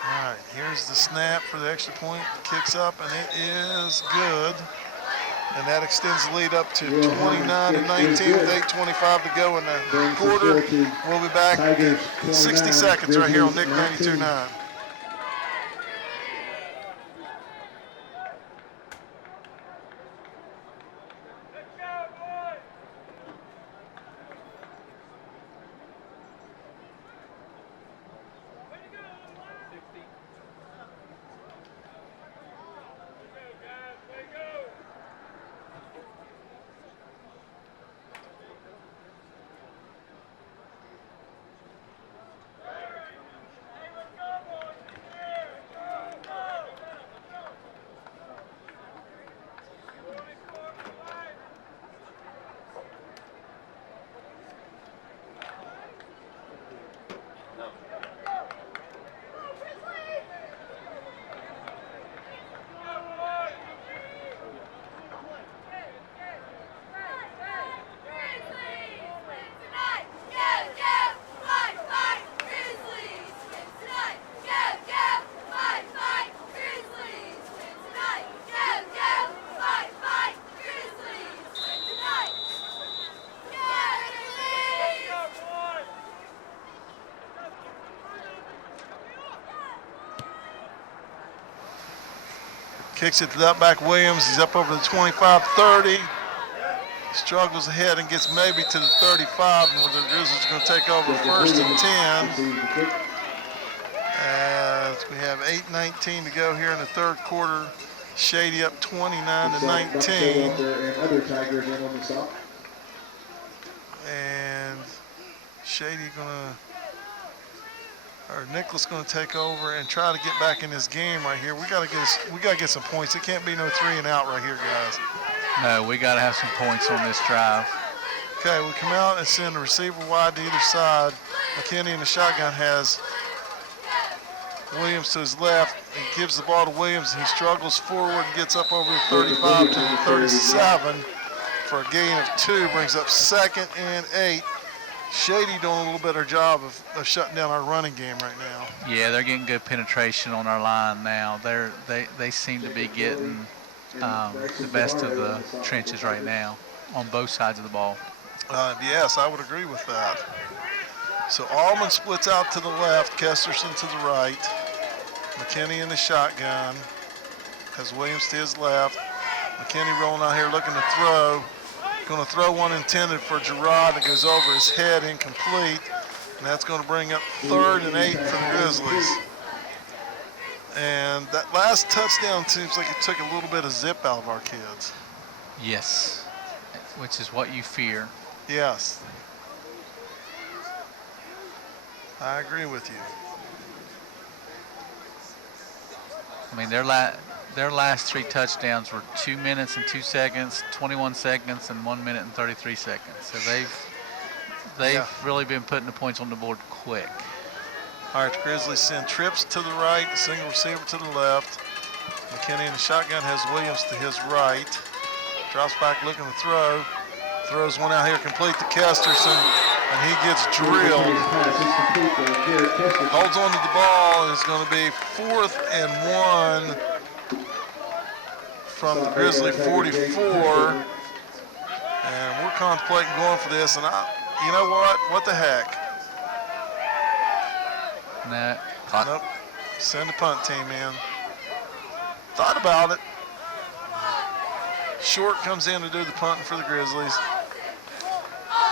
All right, here's the snap for the extra point. Kicks up, and it is good. And that extends the lead up to 29-19 with 8:25 to go in the quarter. We'll be back in 60 seconds right here on Nick 92.9. Kicks it to that back Williams. He's up over the 25-30. Struggles ahead and gets maybe to the 35, and the Grizzlies are going to take over first and 10. As we have 8:19 to go here in the third quarter. Shady up 29-19. And Shady Nicholas going to take over and try to get back in this game right here. We got to get some points. It can't be no 3 and out right here, guys. No, we got to have some points on this drive. Okay, we come out and send the receiver wide to either side. McKinney in the shotgun has Williams to his left. He gives the ball to Williams. He struggles forward and gets up over the 35 to the 37 for a gain of 2. Brings up 2nd and 8. Shady doing a little better job of shutting down our running game right now. Yeah, they're getting good penetration on our line now. They seem to be getting the best of the trenches right now on both sides of the ball. Yes, I would agree with that. So Allman splits out to the left, Kesterson to the right. McKinney in the shotgun. Has Williams to his left. McKinney rolling out here looking to throw. Going to throw one intended for Gerard that goes over his head, incomplete. And that's going to bring up 3rd and 8 for the Grizzlies. And that last touchdown seems like it took a little bit of zip out of our kids. Yes, which is what you fear. Yes. I agree with you. I mean, their last 3 touchdowns were 2 minutes and 2 seconds, 21 seconds, and 1 minute and 33 seconds. So they've really been putting the points on the board quick. All right, the Grizzlies send trips to the right, single receiver to the left. McKinney in the shotgun has Williams to his right. Drops back looking to throw. Throws one out here complete to Kesterson, and he gets drilled. Holds on to the ball, and it's going to be 4th and 1 from the Grizzly 44. And we're contemplating going for this, and you know what? What the heck? Nah. Nope. Send the punt team in. Thought about it. Short comes in to do the punting for the Grizzlies.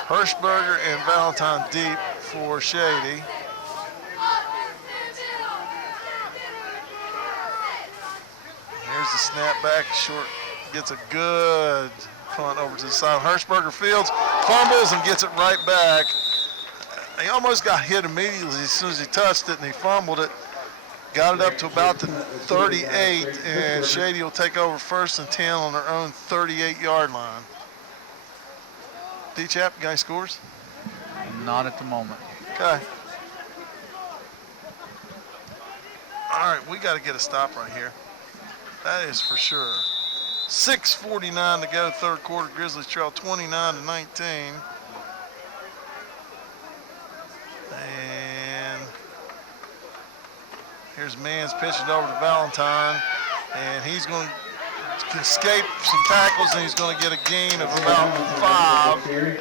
Hirschberger and Valentine deep for Shady. Here's the snap back. Short gets a good punt over to the side. Hirschberger fields, fumbles, and gets it right back. He almost got hit immediately as soon as he touched it, and he fumbled it. Got it up to about the 38, and Shady will take over 1st and 10 on their own 38-yard line. D-Chap, guy scores? Not at the moment. Okay. All right, we got to get a stop right here. That is for sure. 6:49 to go, third quarter. Grizzlies trail 29-19. And here's Mans pitching over to Valentine, and he's going to escape some tackles, and he's going to get a gain of about 5.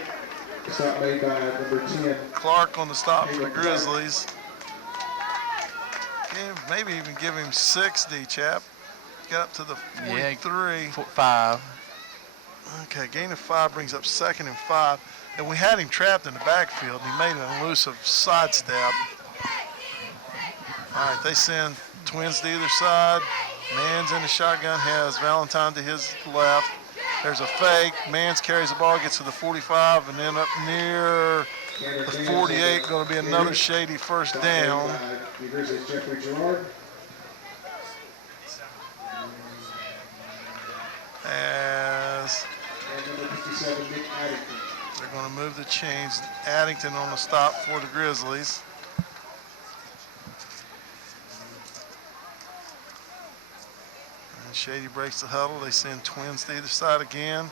Stop made by number 10. Clark on the stop for the Grizzlies. Maybe even give him 6, D-Chap. Got up to the 43. 5. Okay, gain of 5 brings up 2nd and 5. And we had him trapped in the backfield, and he made an elusive sidestep. All right, they send twins to either side. Mans in the shotgun has Valentine to his left. There's a fake. Mans carries the ball, gets to the 45, and then up near the 48, going to be another Shady first down. As they're going to move the chains. Addington on the stop for the Grizzlies. And Shady breaks the huddle. They send twins to either side again.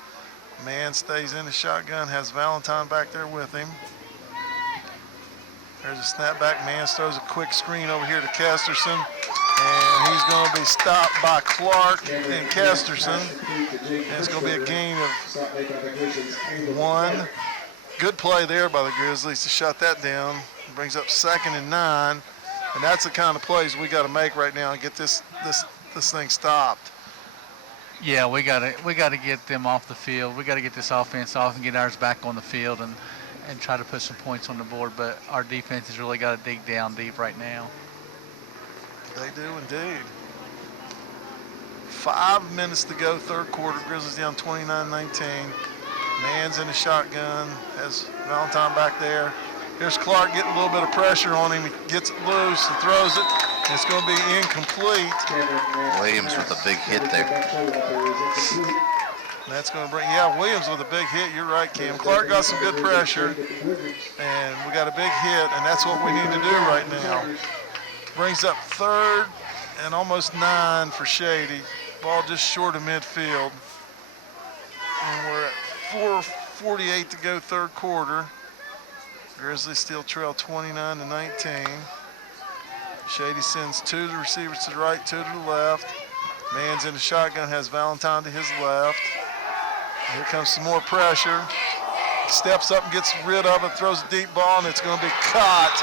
Man stays in the shotgun, has Valentine back there with him. There's a snap back. Man throws a quick screen over here to Kesterson. And he's going to be stopped by Clark and Kesterson. And it's going to be a gain of 1. Good play there by the Grizzlies to shut that down. It brings up 2nd and 9. And that's the kind of plays we got to make right now and get this thing stopped. Yeah, we gotta get them off the field. We gotta get this offense off and get ours back on the field and try to put some points on the board. But our defense has really got to dig down deep right now. They do indeed. 5 minutes to go, third quarter. Grizzlies down 29-19. Man's in the shotgun. Has Valentine back there. Here's Clark getting a little bit of pressure on him. He gets it loose and throws it. It's going to be incomplete. Williams with a big hit there. That's going to bring, Williams with a big hit. You're right, Cam. Clark got some good pressure, and we got a big hit, and that's what we need to do right now. Brings up third and almost 9 for Shady. Ball just short of midfield. And we're at 4:48 to go, third quarter. Grizzlies still trail 29-19. Shady sends 2 to the receivers to the right, 2 to the left. Man's in the shotgun, has Valentine to his left. Here comes some more pressure. Steps up and gets rid of it, throws a deep ball, and it's going to be caught.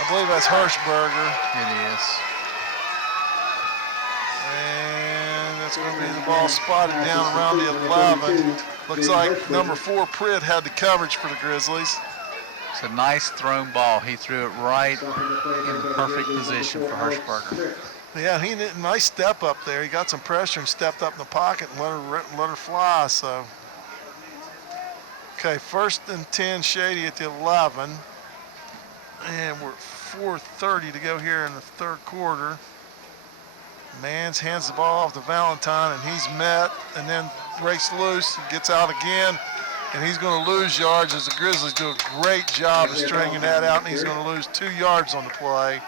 I believe that's Hirschberger. It is. And that's going to be the ball spotted down around the 11. Looks like number 4, Pritt, had the coverage for the Grizzlies. It's a nice thrown ball. He threw it right in perfect position for Hirschberger. Yeah, he did a nice step up there. He got some pressure and stepped up in the pocket and let her fly. So, okay, 1st and 10, Shady at the 11, and we're at 4:30 to go here in the third quarter. Mans hands the ball off to Valentine, and he's met, and then breaks loose and gets out again, and he's going to lose yards as the Grizzlies do a great job of stringing that out, and he's going to lose 2 yards on the play.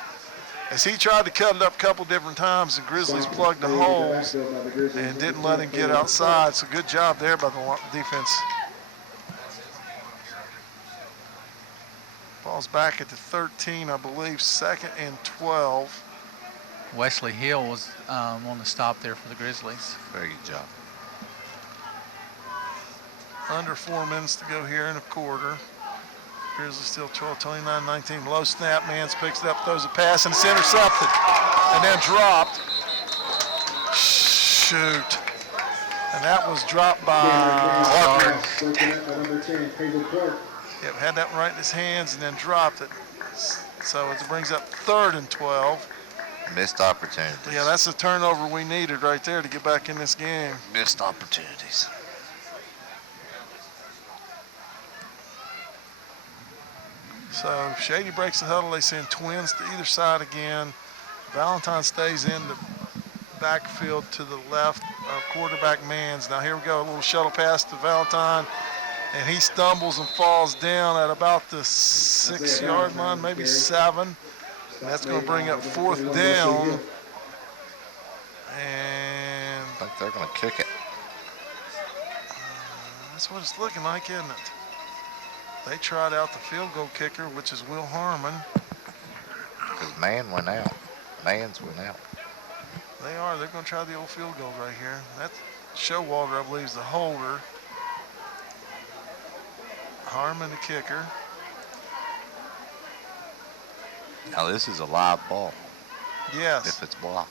As he tried to cut it up a couple different times, the Grizzlies plugged the holes and didn't let him get outside. So good job there by the defense. Ball's back at the 13, I believe, 2nd and 12. Wesley Hill was on the stop there for the Grizzlies. Very good job. Under 4 minutes to go here in a quarter. Grizzlies still 29-19. Low snap, Mans picks it up, throws a pass, and it's intercepted. And then dropped. Shoot. And that was dropped by Clark. Yep, had that right in his hands and then dropped it. So it brings up 3rd and 12. Missed opportunities. Yeah, that's the turnover we needed right there to get back in this game. Missed opportunities. So Shady breaks the huddle. They send twins to either side again. Valentine stays in the backfield to the left of quarterback Mans. Now here we go, a little shuttle pass to Valentine, and he stumbles and falls down at about the 6-yard line, maybe 7. That's going to bring up 4th down. And I think they're going to kick it. That's what it's looking like, isn't it? They tried out the field goal kicker, which is Will Harmon. Because Mans went out. They are. They're going to try the old field goal right here. That's Showalter, I believe, is the holder. Harmon, the kicker. Now this is a live ball. Yes. If it's blocked.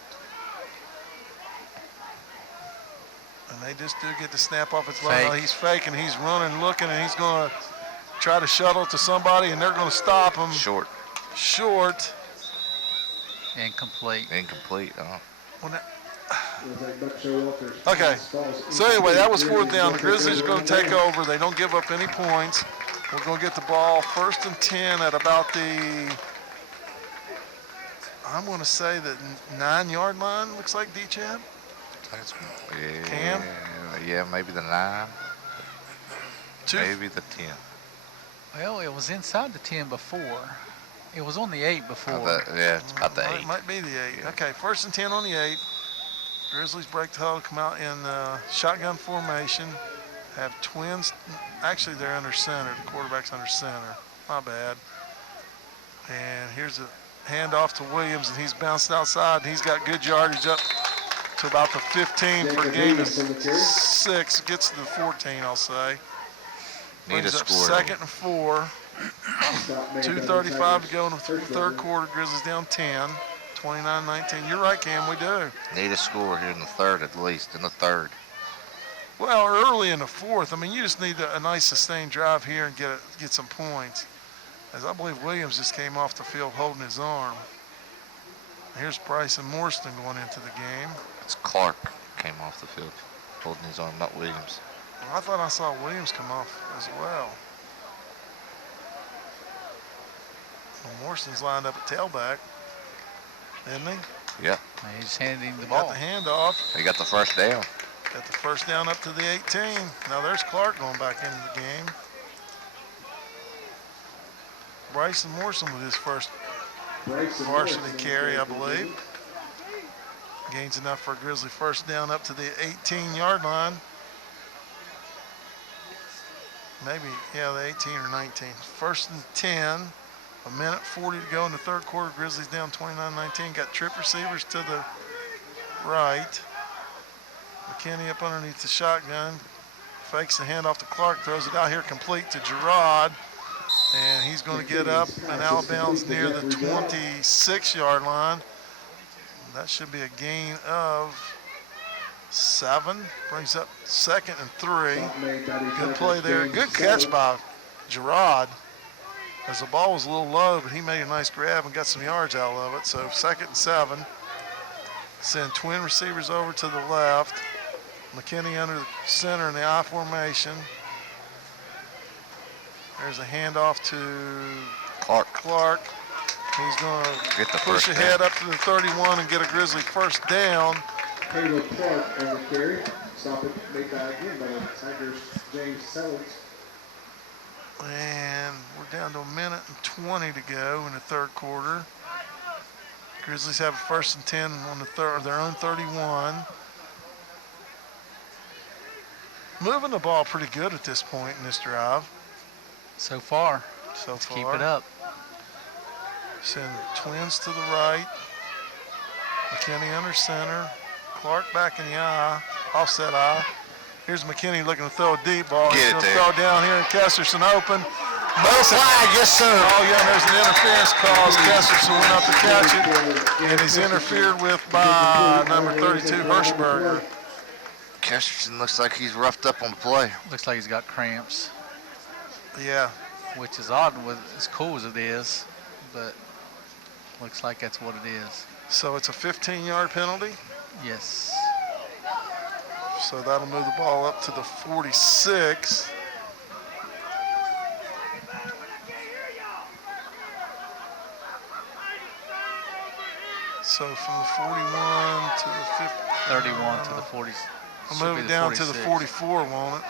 And they just do get the snap off its line. He's faking. He's running, looking, and he's going to try to shuttle to somebody, and they're going to stop him. Short. Incomplete. Okay. So anyway, that was 4th down. The Grizzlies are going to take over. They don't give up any points. We're going to get the ball 1st and 10 at about the, I'm going to say the 9-yard line, looks like, D-Chad? Cam? Yeah, maybe the 9. Maybe the 10. Well, it was inside the 10 before. It was on the 8 before. It's about the 8. It might be the 8. Yeah. Okay, 1st and 10 on the 8. Grizzlies break the huddle, come out in shotgun formation. Have twins. Actually, they're under center. The quarterback's under center. My bad. And here's a handoff to Williams, and he's bounced outside. And he's got good yardage up to about the 15 for a gain of 6. Gets to the 14, I'll say. Need a score. 2nd and 4. 2:35 to go in the third quarter. Grizzlies down 10, 29-19. You're right, Cam, we do. Need a score here in the third at least, in the third. Well, early in the fourth. I mean, you just need a nice sustained drive here and get some points. As I believe Williams just came off the field holding his arm. Here's Bryson Morstan going into the game. It's Clark came off the field holding his arm, not Williams. Well, I thought I saw Williams come off as well. Morrison's lined up at tailback, isn't he? Yeah. He's handing the Got ball. the handoff. He got the first down. Got the first down up to the 18. Now there's Clark going back into the game. Bryson Morrison with his first varsity carry, I believe. Gains enough for a Grizzly first down up to the 18-yard line. Maybe, yeah, the 18 or 19. First and 10. A minute 40 to go in the third quarter. Grizzlies down 29-19. Got trip receivers to the right. McKinney up underneath the shotgun. Fakes the handoff to Clark. Throws it out here complete to Gerard. And he's going to get up and out of bounds near the 26-yard line. That should be a gain of 7. Brings up 2nd and 3. Good play there. Good catch by Gerard. As the ball was a little low, but he made a nice grab and got some yards out of it. So 2nd and 7. Send twin receivers over to the left. McKinney under the center in the I formation. There's a handoff to Clark. He's going to push ahead up to the 31 and get a Grizzly first down. Caleb Clark on the carry. Stop it made by again by the Tigers' James Sellers. And we're down to a minute and 20 to go in the third quarter. Grizzlies have a first and 10 on their own 31. Moving the ball pretty good at this point in this drive. So far. Let's keep it up. Send twins to the right. McKinney under center. Clark back in the I, offset I. Here's McKinney looking to throw a deep ball. He's going to throw down here and Kesterson open. No flag, yes sir. Oh yeah, there's an interference cause. Kesterson went up to catch it, and he's interfered with by number 32, Hirschberger. Kesterson looks like he's roughed up on the play. Looks like he's got cramps. Yeah. Which is odd with as cool as it is, but looks like that's what it is. So it's a 15-yard penalty? Yes. So that'll move the ball up to the 46. So from the 41 to the 50. 31 to the 40. We'll move it down to the 44, won't it?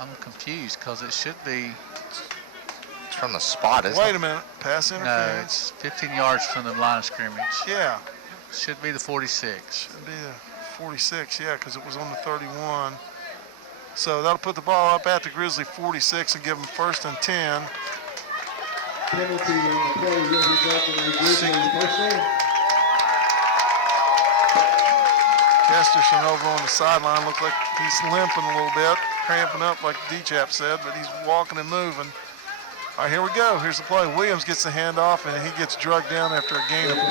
I'm confused because it should be. It's from the spot, isn't it? Wait a minute. Pass interference. No, it's 15 yards from the line of scrimmage. Yeah. Should be the 46. Should be the 46, yeah, because it was on the 31. So that'll put the ball up at the Grizzly 46 and give them first and 10. Penalty on the play will result in a Grizzly first down. Kesterson over on the sideline looked like he's limping a little bit, cramping up like D-Chap said, but he's walking and moving. All right, here we go. Here's the play. Williams gets the handoff, and he gets drugged down after a gain of 1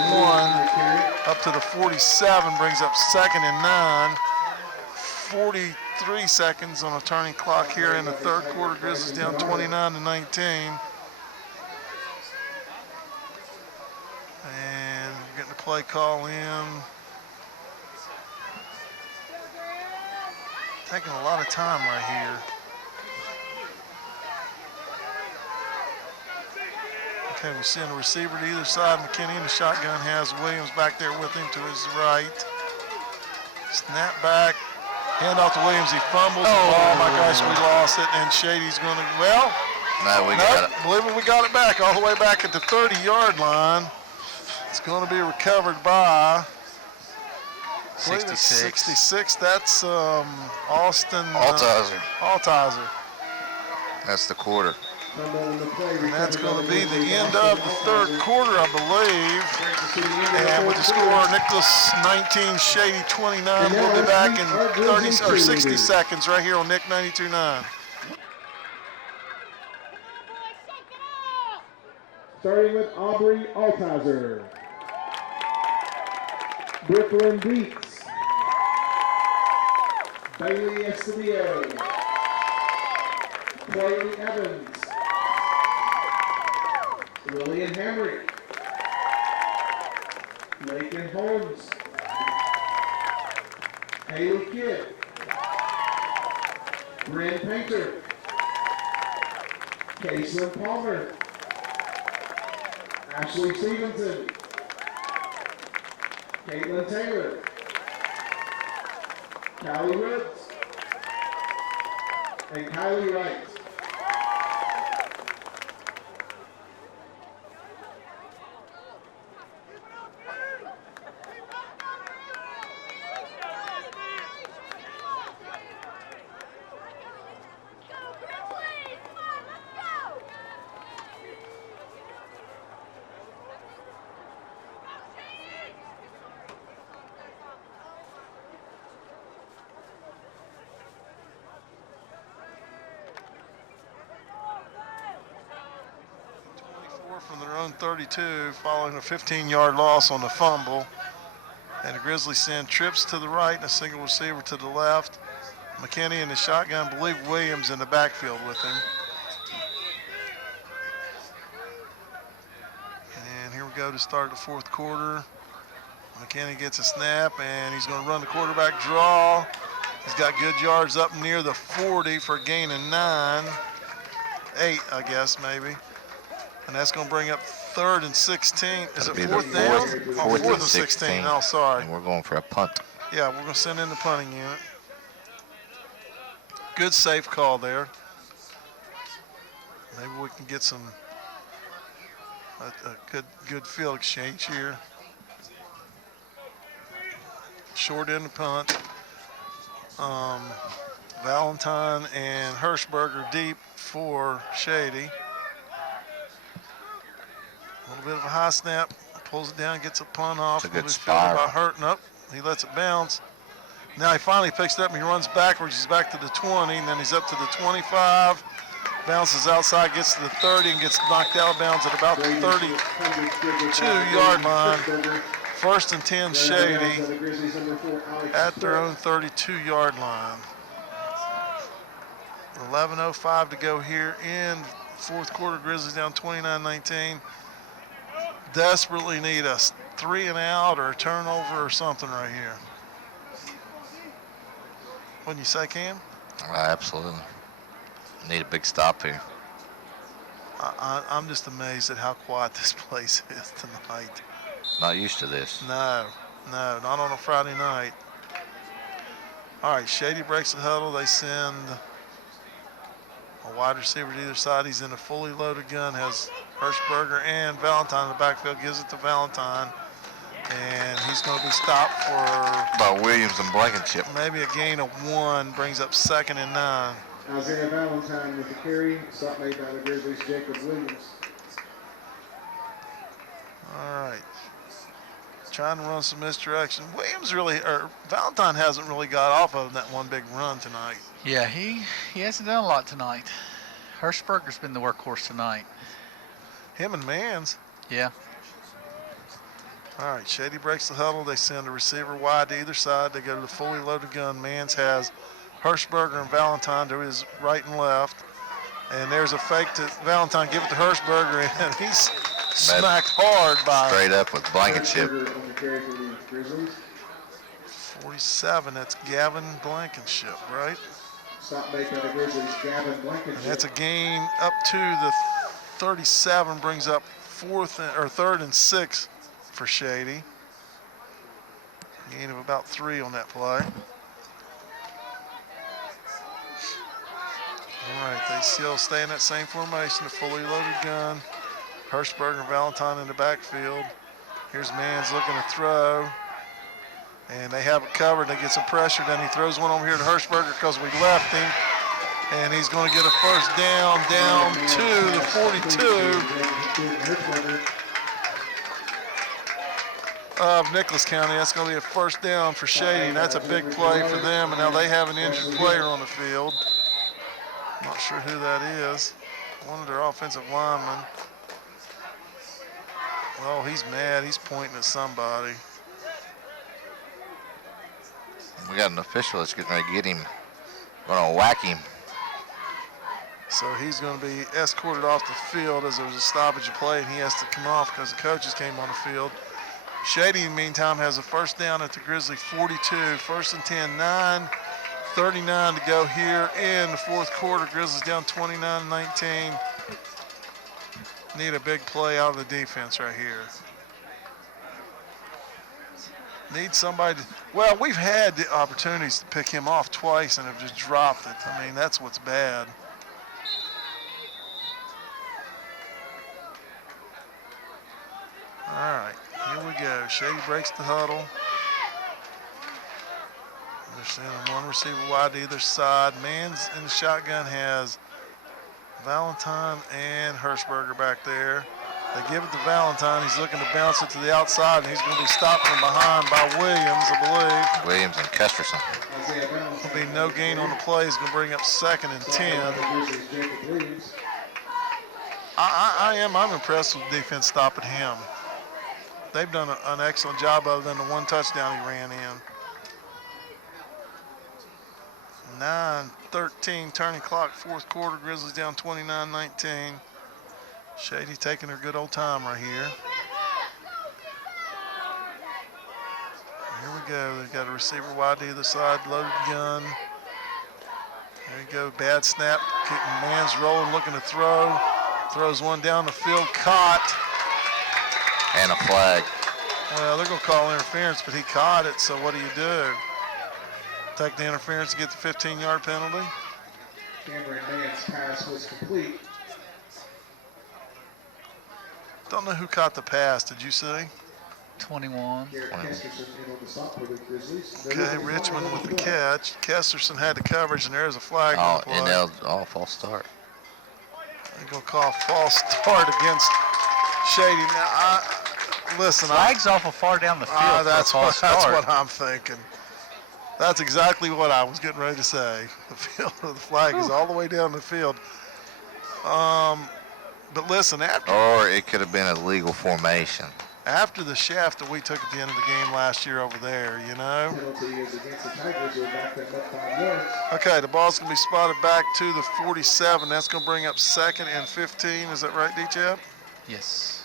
up to the 47, brings up 2nd and 9. 43 seconds on a turning clock here in the third quarter. Grizzlies down 29-19. And getting the play call in. Taking a lot of time right here. Okay, we send a receiver to either side. McKinney in the shotgun has Williams back there with him to his right. Snap back. Hand off to Williams. He fumbles the ball. My gosh, we lost it. And Shady's going to, well. No, we got it. Believe it, we got it back all the way back at the 30-yard line. It's going to be recovered by 66. That's Austin Altizer. That's the quarter. And that's going to be the end of the third quarter, I believe. And with the score, Nicholas 19, Shady 29. We'll be back in 60 seconds right here on Nick 92.9. Starting with Aubrey Altizer. Brooklyn Beats. Bailey Estedio. Chloe Evans. Lillian Hamrick. Lakin Holmes. Haley Kidd. Bryn Painter. Caitlin Palmer. Ashley Stevenson. Caitlin Taylor. Callie Woods. And Kylie Wright. From their own 32 following a 15-yard loss on the fumble. And the Grizzlies send trips to the right and a single receiver to the left. McKinney in the shotgun, believe Williams in the backfield with him. And here we go to start the fourth quarter. McKinney gets a snap and he's going to run the quarterback draw. He's got good yards up near the 40 for a gain of 8, I guess, maybe. And that's going to bring up 3rd and 16. Is it fourth down? Fourth Fourth and 16. Oh, sorry. And we're going for a punt. Yeah, we're going to send in the punting unit. Good safe call there. Maybe we can get some a good field exchange here. Short end of punt. Valentine and Hirschberger deep for Shady. A little bit of a high snap, pulls it down, gets a punt off. It's a good spiral. spiral. Nope, he lets it bounce. Now he finally picks it up and he runs backwards. He's back to the 20, and then he's up to the 25. Bounces outside, gets to the 30, and gets knocked out of bounds at about the 32-yard line. 1st and 10 Shady at their own 32-yard line. 11:05 to go here in fourth quarter. Grizzlies down 29-19. Desperately need a 3 and out or a turnover or something right here. Wouldn't you say, Cam? Absolutely. Need a big stop here. I'm just amazed at how quiet this place is tonight. Not used to this. No, not on a Friday night. All right, Shady breaks the huddle. They send a wide receiver to either side. He's in a fully loaded gun, has Hirschberger and Valentine in the backfield, gives it to Valentine. And he's going to be stopped for By Williams and Blankenship. maybe a gain of 1, brings up 2nd and 9. Isaiah Valentine with the carry. Stop made by the Grizzlies, Jacob Williams. All right. Trying to run some misdirection. Valentine hasn't really got off of that one big run tonight. Yeah, he hasn't done a lot tonight. Hirschberger's been the workhorse tonight. Him and Mans. Yeah. All right, Shady breaks the huddle. They send a receiver wide to either side. They go to the fully loaded gun. Mans has Hirschberger and Valentine to his right and left. And there's a fake to Valentine, give it to Hirschberger, and he's smacked hard by Straight up with Blankenship. 47. That's Gavin Blankenship, right? Stop made by the Grizzlies, Gavin Blankenship. And that's a gain up to the 37, brings up 3rd and 6 for Shady. Gain of about 3 on that play. All right, they still stay in that same formation, a fully loaded gun. Hirschberger and Valentine in the backfield. Here's Mans looking to throw. And they have it covered. They get some pressure. Then he throws one over here to Hirschberger because we left him. And he's going to get a first down to the 42 of Nicholas County. That's going to be a first down for Shady. And that's a big play for them. And now they have an injured player on the field. Not sure who that is. One of their offensive linemen. Oh, he's mad. He's pointing at somebody. We got an official that's getting ready to get him. Gonna whack him. So he's going to be escorted off the field as there was a stoppage of play, and he has to come off because the coaches came on the field. Shady, in the meantime, has a first down at the Grizzly 42. 1st and 10, 9:39 to go here in the fourth quarter. Grizzlies down 29-19. Need a big play out of the defense right here. Need somebody to, well, we've had the opportunities to pick him off twice and have just dropped it. I mean, that's what's bad. All right, here we go. Shady breaks the huddle. They're sending one receiver wide to either side. Man's in the shotgun has Valentine and Hirschberger back there. They give it to Valentine. He's looking to bounce it to the outside, and he's going to be stopped from behind by Williams, I believe. Williams and Kesterson. There'll be no gain on the play. He's going to bring up 2nd and 10. I'm impressed with the defense stopping him. They've done an excellent job other than the one touchdown he ran in. 9:13 turning clock, fourth quarter. Grizzlies down 29-19. Shady taking her good old time right here. Here we go. They've got a receiver wide to either side, loaded gun. There you go. Bad snap. Man's rolling, looking to throw. Throws one down the field, caught. And a flag. Well, they're going to call interference, but he caught it, so what do you do? Take the interference to get the 15-yard penalty? Cameron Mann's pass was complete. Don't know who caught the pass. Did you see? 21. Okay, Richmond with the catch. Kesterson had the coverage, and there's a flag on the play. And that was false start. They're going to call false start against Shady. Now, listen. Flag's awful far down the field. That's what I'm thinking. That's exactly what I was getting ready to say. The flag is all the way down the field. But listen, or it could have been a legal formation. After the shaft that we took at the end of the game last year over there, you know. Okay, the ball's going to be spotted back to the 47. That's going to bring up 2nd and 15. Is that right, D-Chap? Yes.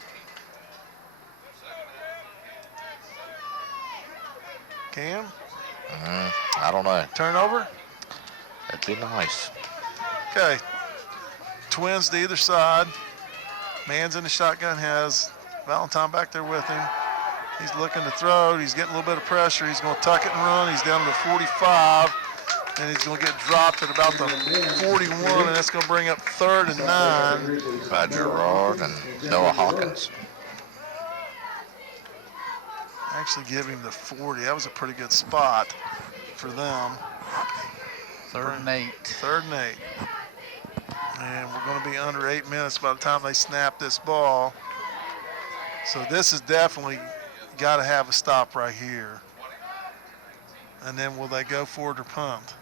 Cam? I don't know. Turnover? That'd be nice. Okay. Twins to either side. Man's in the shotgun, has Valentine back there with him. He's looking to throw. He's getting a little bit of pressure. He's going to tuck it and run. He's down to the 45. And he's going to get dropped at about the 41, and that's going to bring up 3rd and 9. By Gerard and Noah Hawkins. Actually give him the 40. That was a pretty good spot for them. 3rd and 8. 3rd and 8. And we're going to be under 8 minutes by the time they snap this ball. So this is definitely got to have a stop right here. And then will they go for it or punt?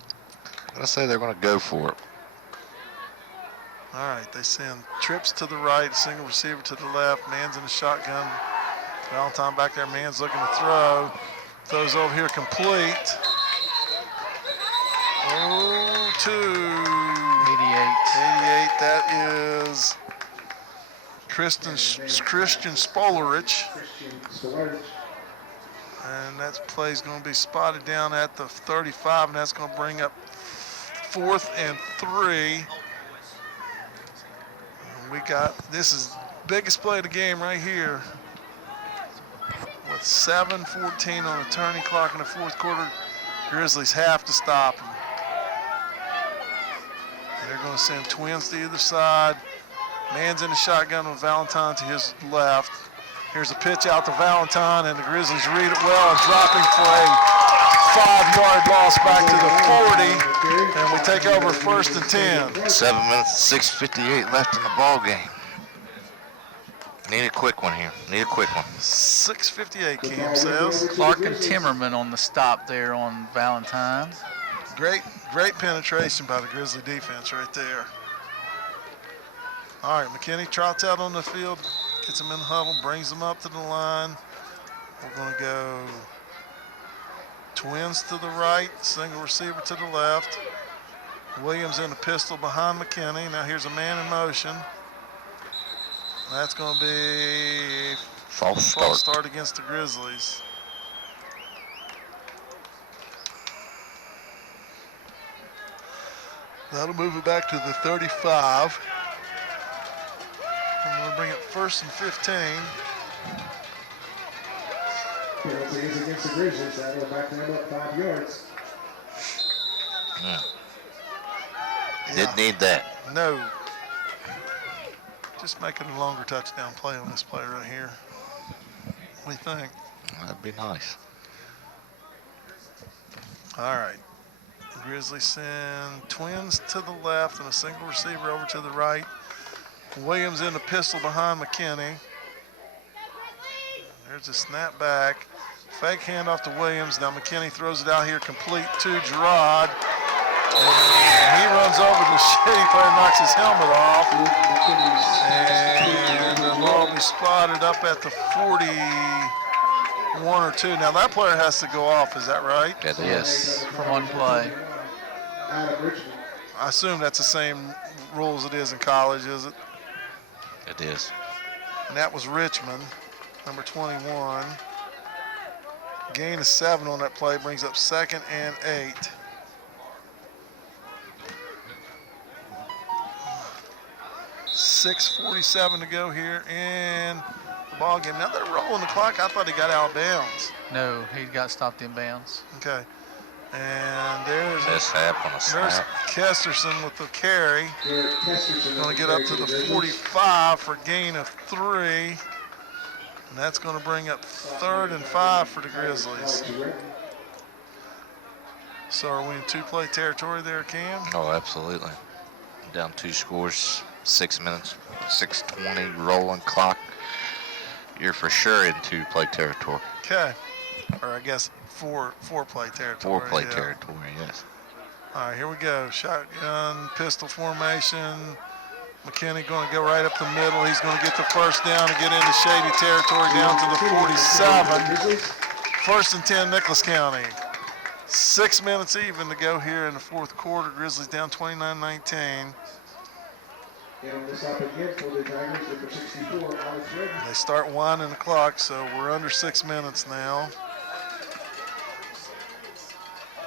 I say they're going to go for it. All right, they send trips to the right, single receiver to the left. Man's in the shotgun. Valentine back there. Man's looking to throw. Throws over here complete. Oh, 88. That is Christian Spolarich. And that play is going to be spotted down at the 35, and that's going to bring up 4th and 3. And we got, this is biggest play of the game right here. With 7:14 on the turning clock in the fourth quarter, Grizzlies have to stop them. They're going to send twins to either side. Man's in the shotgun with Valentine to his left. Here's a pitch out to Valentine, and the Grizzlies read it well and dropping for a 5-yard loss back to the 40, and we take over 1st and 10. 7 minutes, 6:58 left in the ball game. Need a quick one here. Need a quick one. 6:58, Cam says. Clark and Timmerman on the stop there on Valentine. Great penetration by the Grizzly defense right there. All right, McKinney trots out on the field. gets them in the huddle, brings them up to the line. We're going to go twins to the right, single receiver to the left. Williams in the pistol behind McKinney. Now here's a man in motion. That's going to be False start against the Grizzlies. That'll move it back to the 35. I'm going to bring it 1st and 15. Penalties against the Grizzlies. That'll back them up 5 yards. Didn't need that. No. Just making a longer touchdown play on this play right here. What do you think? That'd be nice. All right. Grizzlies send twins to the left and a single receiver over to the right. Williams in the pistol behind McKinney. There's a snap back. Fake handoff to Williams. Now McKinney throws it out here complete to Gerard. And he runs over to Shady, player knocks his helmet off. And the ball will be spotted up at the 41 or 2. Now that player has to go off, is that right? It is. For one play. I assume that's the same rules it is in college, is it? It is. And that was Richmond, number 21. Gain of 7 on that play, brings up 2nd and 8. .647 to go here in the ball game. Now they're rolling the clock. I thought he got out of bounds. No, he got stopped in bounds. Okay. And there's Mishap on a snap. Kesterson with the carry. Going to get up to the 45 for gain of 3. And that's going to bring up 3rd and 5 for the Grizzlies. So are we in 2-play territory there, Cam? Oh, absolutely. Down 2 scores, 6 minutes, 6:20 rolling clock. You're for sure in 2-play territory. Okay. Or I guess 4-play territory. 4-play territory, yes. All right, here we go. Shotgun, pistol formation. McKinney going to go right up the middle. He's going to get the first down to get into Shady territory down to the 47. 1st and 10, Nicholas County. 6 minutes even to go here in the 4th quarter. Grizzlies down 29-19. They start winding the clock, so we're under 6 minutes now.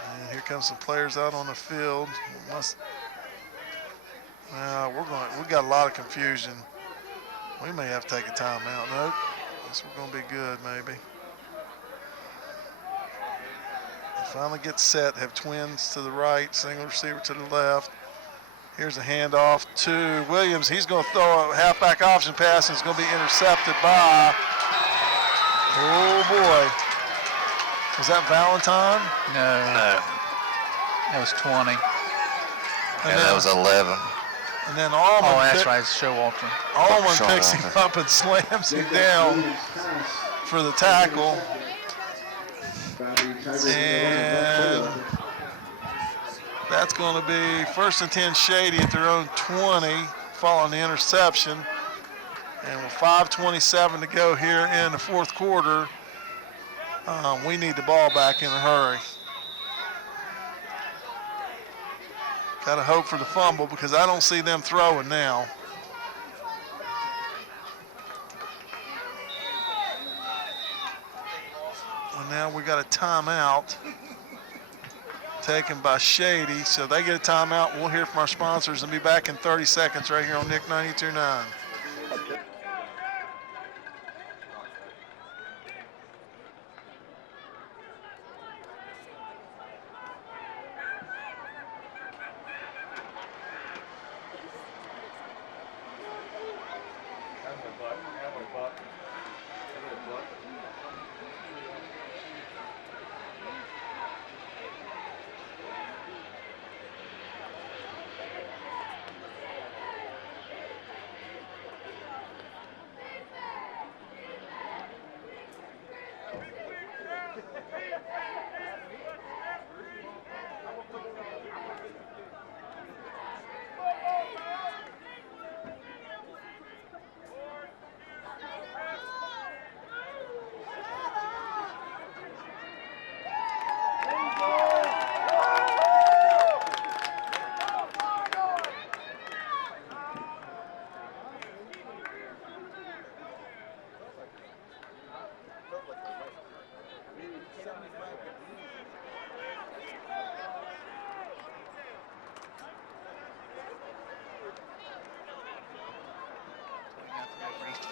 And here comes some players out on the field. We got a lot of confusion. We may have to take a timeout. Nope. Guess we're going to be good, maybe. Finally get set, have twins to the right, single receiver to the left. Here's a handoff to Williams. He's going to throw a halfback option pass, and it's going to be intercepted by, oh boy. Was that Valentine? No. That was 20. And that was 11. And then Allman, that's right, it's Showalter. Allman picks him up and slams him down for the tackle. And that's going to be 1st and 10 Shady at their own 20 following the interception. And with 5:27 to go here in the 4th quarter, we need the ball back in a hurry. Got to hope for the fumble because I don't see them throwing now. And now we got a timeout taken by Shady. So they get a timeout. We'll hear from our sponsors and be back in 30 seconds right here on Nick 92.9.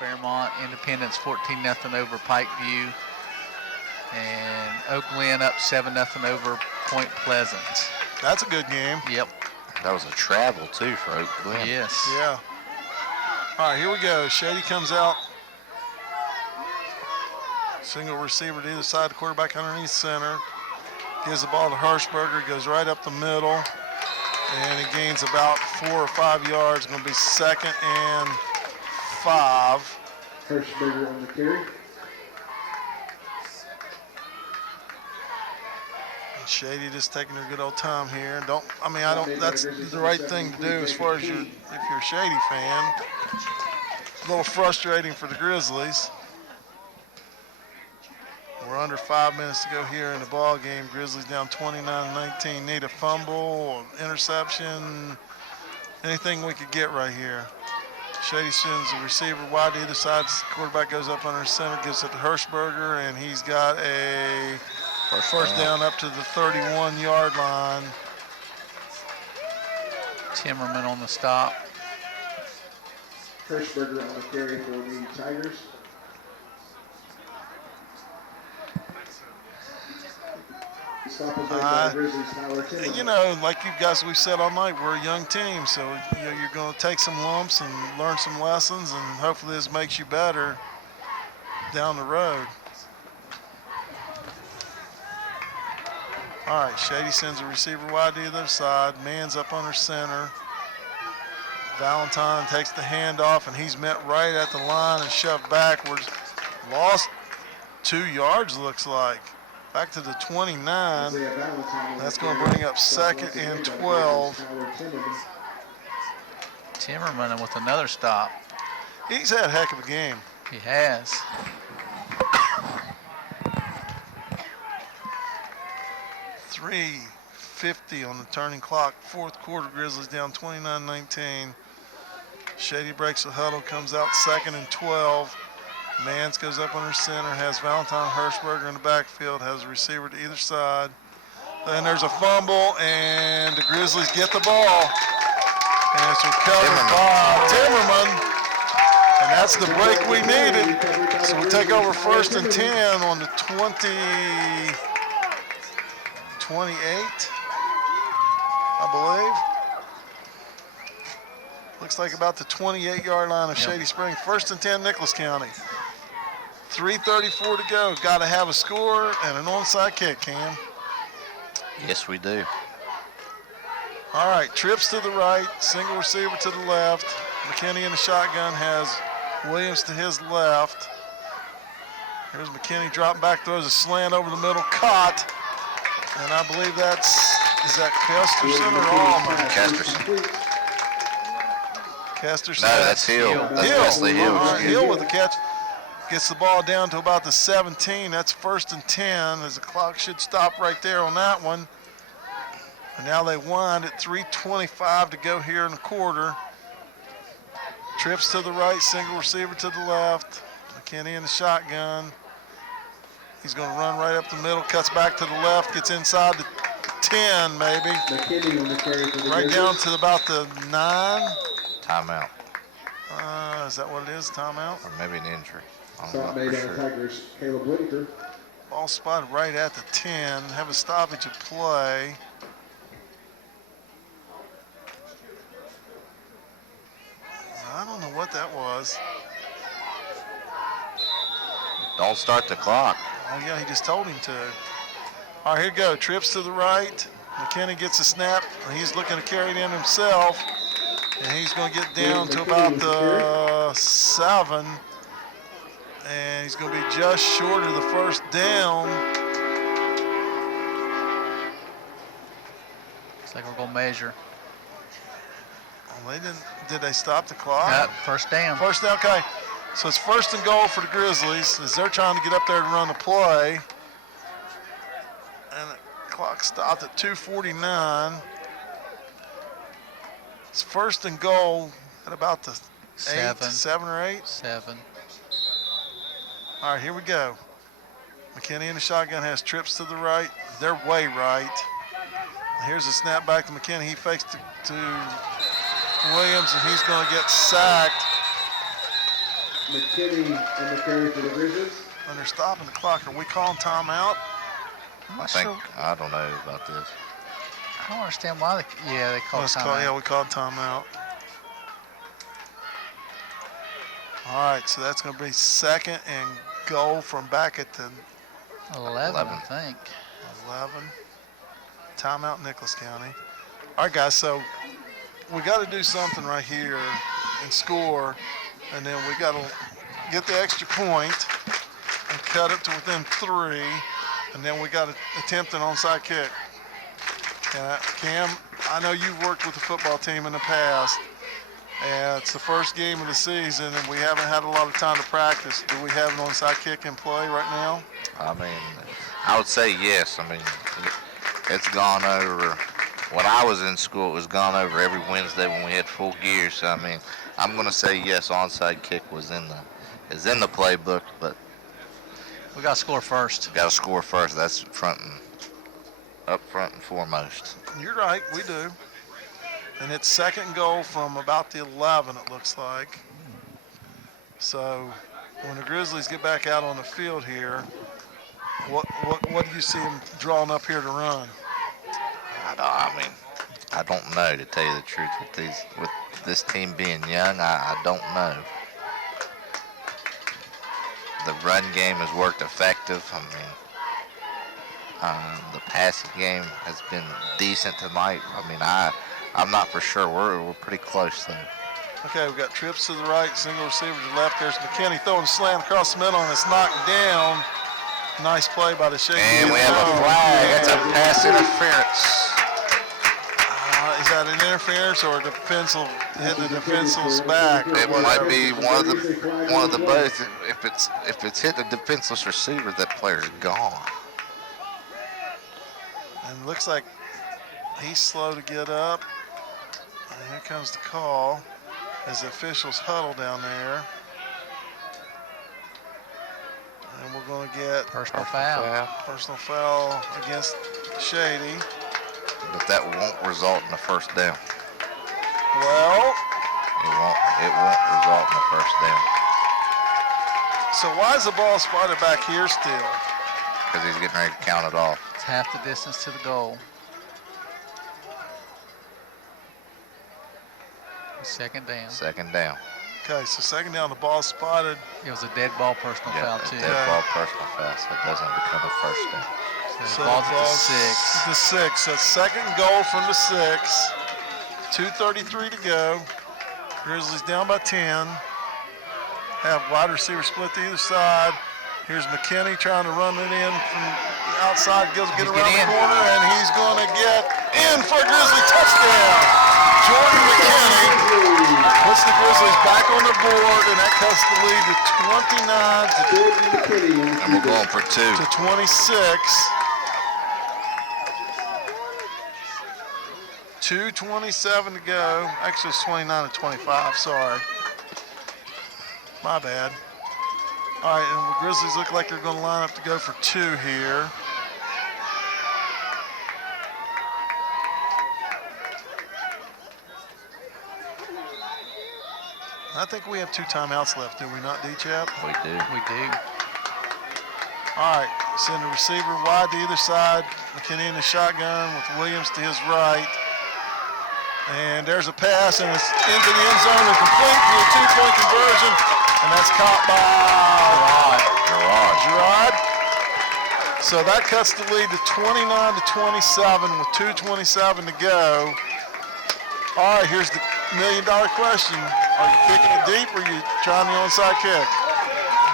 Fairmont. Independence 14-0 over Pikeview. And Oak Glen up 7-0 over Point Pleasant. That's a good game. Yep. That was a travel, too, for Oak Glen. Yes. Yeah. All right, here we go. Shady comes out. Single receiver to either side, the quarterback underneath center. Gives the ball to Hirschberger, goes right up the middle. And he gains about 4 or 5 yards. Going to be 2nd and 5. Hirschberger on the carry. And Shady just taking their good old time here. That's the right thing to do as far as if you're a Shady fan. A little frustrating for the Grizzlies. We're under 5 minutes to go here in the ball game. Grizzlies down 29-19. Need a fumble, interception, anything we could get right here. Shady sends the receiver wide to either side. Quarterback goes up under center, gives it to Hirschberger, and he's got a first down up to the 31-yard line. Timmerman on the stop. Hirschberger on the carry for the Tigers. Stop is made by the Grizzlies, Tyler Timmerman. You know, like you guys, we've said all night, we're a young team, so you're going to take some lumps and learn some lessons, and hopefully this makes you better down the road. All right, Shady sends a receiver wide to the other side. Man's up under center. Valentine takes the handoff, and he's met right at the line and shoved backwards. Lost 2 yards, looks like. Back to the 29. That's going to bring up 2nd and 12. Timmerman with another stop. He's had a heck of a game. He has. .350 on the turning clock. 4th quarter, Grizzlies down 29-19. Shady breaks the huddle, comes out 2nd and 12. Mans goes up under center, has Valentine Hirschberger in the backfield, has a receiver to either side. Then there's a fumble, and the Grizzlies get the ball. And it's recovered by Timmerman. And that's the break we needed. So we take over 1st and 10 on the 28, I believe. Looks like about the 28-yard line of Shady Spring. 1st and 10, Nicholas County. 3:34 to go. Got to have a score and an onside kick, Cam. Yes, we do. All right, trips to the right, single receiver to the left. McKinney in the shotgun has Williams to his left. Here's McKinney dropping back, throws a slant over the middle, caught. And I believe is that Kesterson or Allman? Kesterson. No, that's Hill. That's Wesley Hill. Hill with the catch. Gets the ball down to about the 17. That's 1st and 10, as the clock should stop right there on that one. And now they wind at 3:25 to go here in the quarter. Trips to the right, single receiver to the left. McKinney in the shotgun. He's going to run right up the middle, cuts back to the left, gets inside the 10 maybe. McKinney on the carry for the Right Grizzlies. down to about the 9. Timeout. Is that what it is, timeout? Or maybe an injury. I'm Stop not made for by the sure. Tigers, Caleb Whitaker. Ball spotted right at the 10. Have a stoppage of play. I don't know what that was. Don't start the clock. Oh, yeah, he just told him to. All right, here we go. Trips to the right. McKinney gets a snap. He's looking to carry it in himself. And he's going to get down to about the 7. And he's going to be just short of the 1st down. Looks like we're going to measure. Well, they didn't. Did they stop the clock? Yep, 1st down. 1st down, okay. So it's 1st and goal for the Grizzlies as they're trying to get up there to run the play. And the clock stopped at 2:49. It's 1st and goal at about the 7 or 8. 7. All right, here we go. McKinney in the shotgun has trips to the right. They're way right. Here's a snap back to McKinney. He fakes to Williams, and he's going to get sacked. McKinney and the carry for the Grizzlies. And they're stopping the clock. Are we calling timeout? I'm I not think, sure. I don't know about this. I don't understand why they called timeout. Yeah, we called timeout. All right, so that's going to be second and goal from back at the 11, I think. 11. Timeout, Nicholas County. All right, guys, so we got to do something right here and score, and then we got to get the extra point and cut it to within 3, and then we got to attempt an onside kick. And Cam, I know you've worked with the football team in the past, and it's the first game of the season, and we haven't had a lot of time to practice. Do we have an onside kick in play right now? I mean, I would say yes. I mean, it's gone over. When I was in school, it was gone over every Wednesday when we had full gear. So I mean, I'm going to say yes. Onside kick is in the playbook, but We got to score first. got to score first. That's up front and foremost. You're right, we do. And it's second goal from about the 11, it looks like. So when the Grizzlies get back out on the field here, what do you see them drawing up here to run? I don't know, to tell you the truth. With this team being young, I don't know. The run game has worked effective. I mean, the passing game has been decent tonight. I mean, I'm not for sure. We're pretty close though. Okay, we've got trips to the right, single receiver to the left. There's McKinney throwing a slant across the middle, and it's knocked down. Nice play by the Shady. And we have a flag. That's a pass interference. Is that an interference or the pencil hit the defenseless back? It might be one of the both. If it's hit the defenseless receiver, that player's gone. And looks like he's slow to get up. And here comes the call as the officials huddle down there. And we're going to get Personal foul. personal foul against Shady. But that won't result in a first down. Well, It won't result in a first down so why is the ball spotted back here still? because he's getting ready to count it off. It's half the distance to the goal. Second down. Second down. Okay, so second down, the ball spotted. It was a dead ball personal foul, too. Dead ball personal foul, so it doesn't become a first down. So the ball's at the 6. The 6. So second goal from the 6. 2:33 to go. Grizzlies down by 10. Have wide receiver split to either side. Here's McKinney trying to run it in from the outside. Goes to get around the corner, and he's going to get in for a Grizzly touchdown. Jordan McKinney puts the Grizzlies back on the board, and that cuts the lead to 29 And we're going for 2. to 26. 2:27 to go. Actually, it's 29 to 25. Sorry. My bad. All right, and the Grizzlies look like they're going to line up to go for 2 here. I think we have 2 timeouts left, do we not, D-Chap? We do. We do. All right, send the receiver wide to either side. McKinney in the shotgun with Williams to his right. And there's a pass, and it's into the end zone and complete for a 2-point conversion. And that's caught by Gerard. So that cuts the lead to 29 to 27 with 2:27 to go. All right, here's the million-dollar question. Are you kicking it deep or are you trying the onside kick?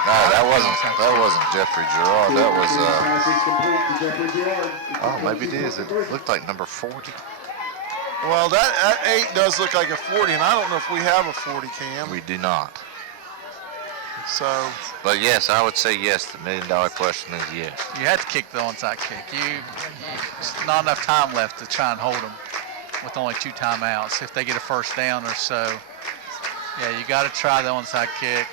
No, that wasn't Jeffrey Gerard. That was oh, maybe it is. It looked like number 40. Well, that 8 does look like a 40, and I don't know if we have a 40, Cam. We do not. So, But yes, I would say yes. The million-dollar question is yes. You had to kick the onside kick. There's not enough time left to try and hold them with only 2 timeouts. If they get a first down or so, yeah, you got to try the onside kick.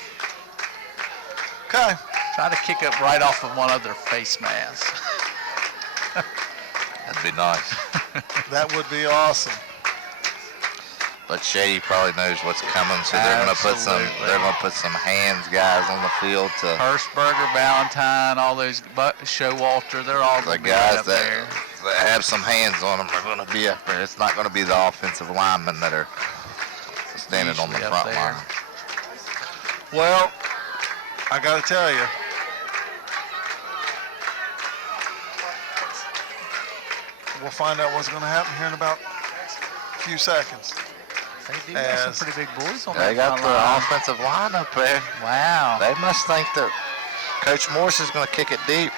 okay. Try to kick it right off of one of their face masks. That'd be nice. That would be awesome. But Shady probably knows what's coming, so they're gonna put some hands guys on the field to Hirschberger, Valentine, all those, Showalter, they're all the going to be guys up that there. have some hands on them are gonna be up there. It's not gonna be the offensive linemen that are standing on the Usually up front there. line. Well, I got to tell you, we'll find out what's going to happen here in about a few seconds. They do have some pretty big boys on that They got front the line. offensive line up there. Wow. They must think that Coach Morse is going to kick it deep.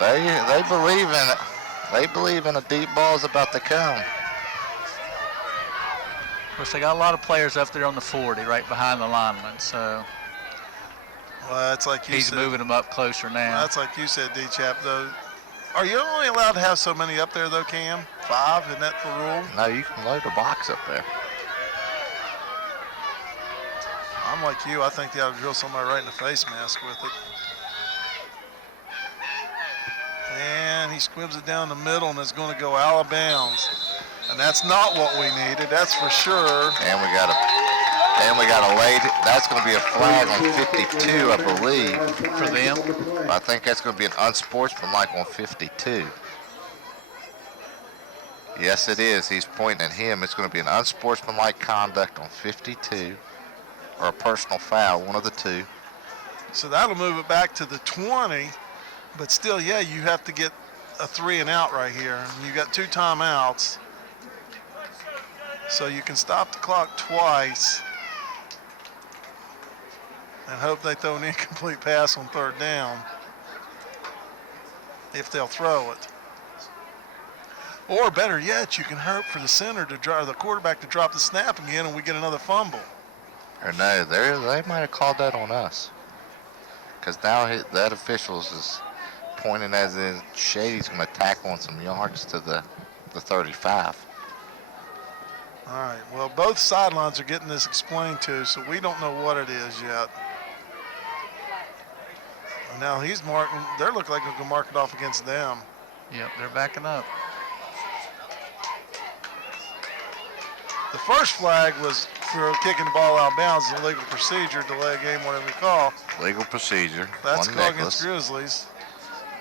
They believe in it. They believe in a deep ball is about to come. Of course, they got a lot of players up there on the 40, right behind the lineman. So Well, that's like you he's said. moving them up closer now. That's like you said, D-Chap, though. Are you only allowed to have so many up there, though, Cam? 5? Isn't that the rule? No, you can load the box up there. I'm like you. I think they ought to drill somebody right in the face mask with it. And he squibs it down the middle, and it's going to go out of bounds. And that's not what we needed, that's for sure. And we got a late. That's going to be a flag on 52, I believe. For them? I think that's going to be an unsportsmanlike on 52. Yes, it is. He's pointing at him. It's going to be an unsportsmanlike conduct on 52, or a personal foul, one of the two. So that'll move it back to the 20. But still, yeah, you have to get a 3 and out right here. And you got 2 timeouts. So you can stop the clock twice and hope they throw an incomplete pass on 3rd down, if they'll throw it. Or better yet, you can hope for the center to drive, the quarterback to drop the snap again, and we get another fumble. Or no, they might have called that on us. Because now that officials is pointing as in Shady's going to tackle on some yards to the 35. All right, well, both sidelines are getting this explained to, so we don't know what it is yet. And now he's marking, they're looking like they're going to mark it off against them. Yep, they're backing up. The first flag was for kicking the ball out of bounds, illegal procedure, delay of game, whatever you call. Legal procedure. That's on called Nicholas. against Grizzlies.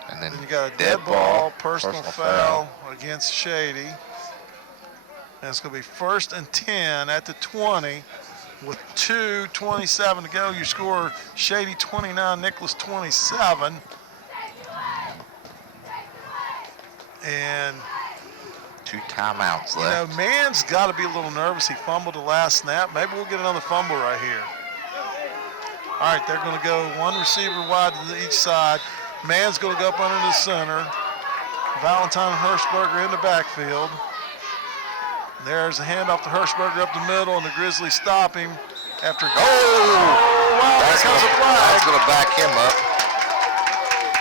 And then Then you got a dead ball, personal foul against Shady. And it's going to be 1st and 10 at the 20 with 2:27 to go. You score Shady 29, Nicholas 27. And 2 timeouts you left. know, Mann's got to be a little nervous. He fumbled the last snap. Maybe we'll get another fumble right here. All right, they're going to go 1 receiver wide to each side. Mann's going to go up under the center. Valentine and Hirschberger in the backfield. There's a handoff to Hirschberger up the middle, and the Grizzlies stop him after. Oh, wow, there comes a flag. That's going to back him up.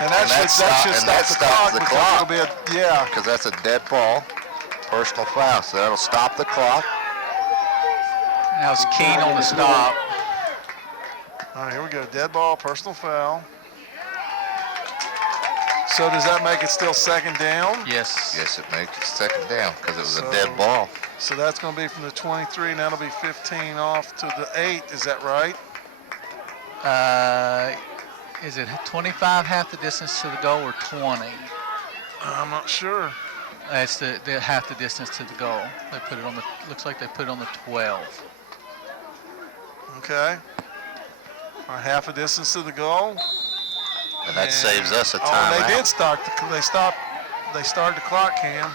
And that should stop the clock. It'll be yeah. Because that's a dead ball, personal foul, so that'll stop the clock. Now it's Keen on the stop. All right, here we go. Dead ball, personal foul. So does that make it still 2nd down? Yes. Yes, it makes it 2nd down because it was So- a dead ball. So that's going to be from the 23, and that'll be 15 off to the 8. Is that right? Is it 25 half the distance to the goal or 20? I'm not sure. It's the half the distance to the goal. They put it on the, looks like they put it on the 12. Okay. All right, half a distance to the goal. And that saves us a Oh, timeout. they did start. They started the clock, Cam.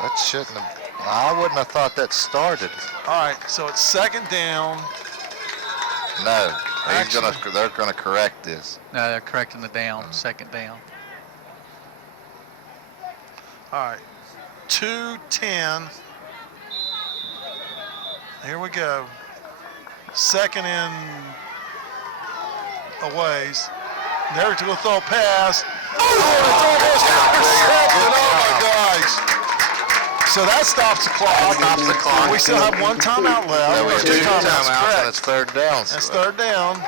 That shouldn't have. I wouldn't have thought that started. All right, so it's 2nd down. No, Actually- they're gonna correct this. No, they're correcting the down, 2nd down. All right, 2:10. Here we go. 2nd and a ways. They're to go throw a pass. Oh, it's almost intercepted. Oh my gosh. So that stops the clock. That stops the clock. We still have 1 timeout left. There Or was 2 2 timeouts, timeouts, correct. and it's 3rd down. That's 3rd down.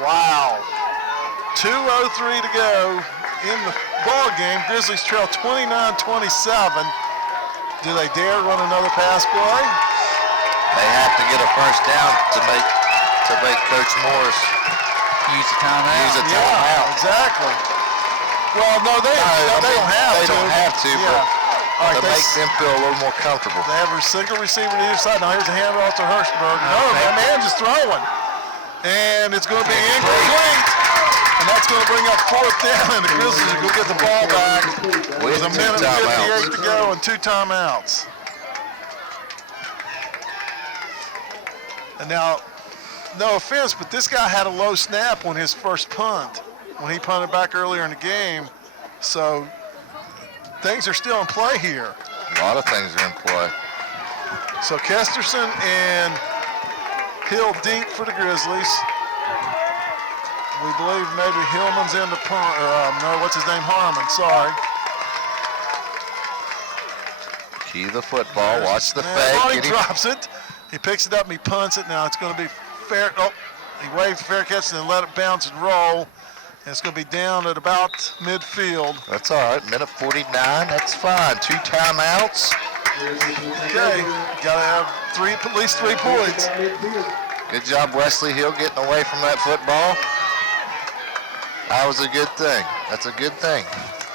Wow. 2:03 to go in the ball game. Grizzlies trail 29-27. Do they dare run another pass play? They have to get a first down to make Coach Morris Use the timeout. use a Yeah, timeout. exactly. Well, no, they don't have They to. don't have to, Yeah. All right, but to make them feel a little more comfortable. They have a single receiver to either side. Now here's a handoff to Hirschberg. No, that man just throwing. And it's going to be incomplete. And that's going to bring up 4th down, and the Grizzlies are going to get the ball back with a minute and 58 to go and 2 timeouts. And now, no offense, but this guy had a low snap on his first punt when he punted back earlier in the game. So things are still in play here. A lot of things are in play. So Kesterson and Hill deep for the Grizzlies. We believe maybe Hillman's in the punt, or no, what's his name? Harmon, sorry. Key the football, watch the And fake. he drops it. He picks it up and he punts it. Now it's going to be fair. Oh, he waved fair catch and then let it bounce and roll. And it's going to be down at about midfield. That's all right, minute 49, that's fine. 2 timeouts. Okay, got to have at least 3 points. Good job, Wesley Hill, getting away from that football. That was a good thing. That's a good thing.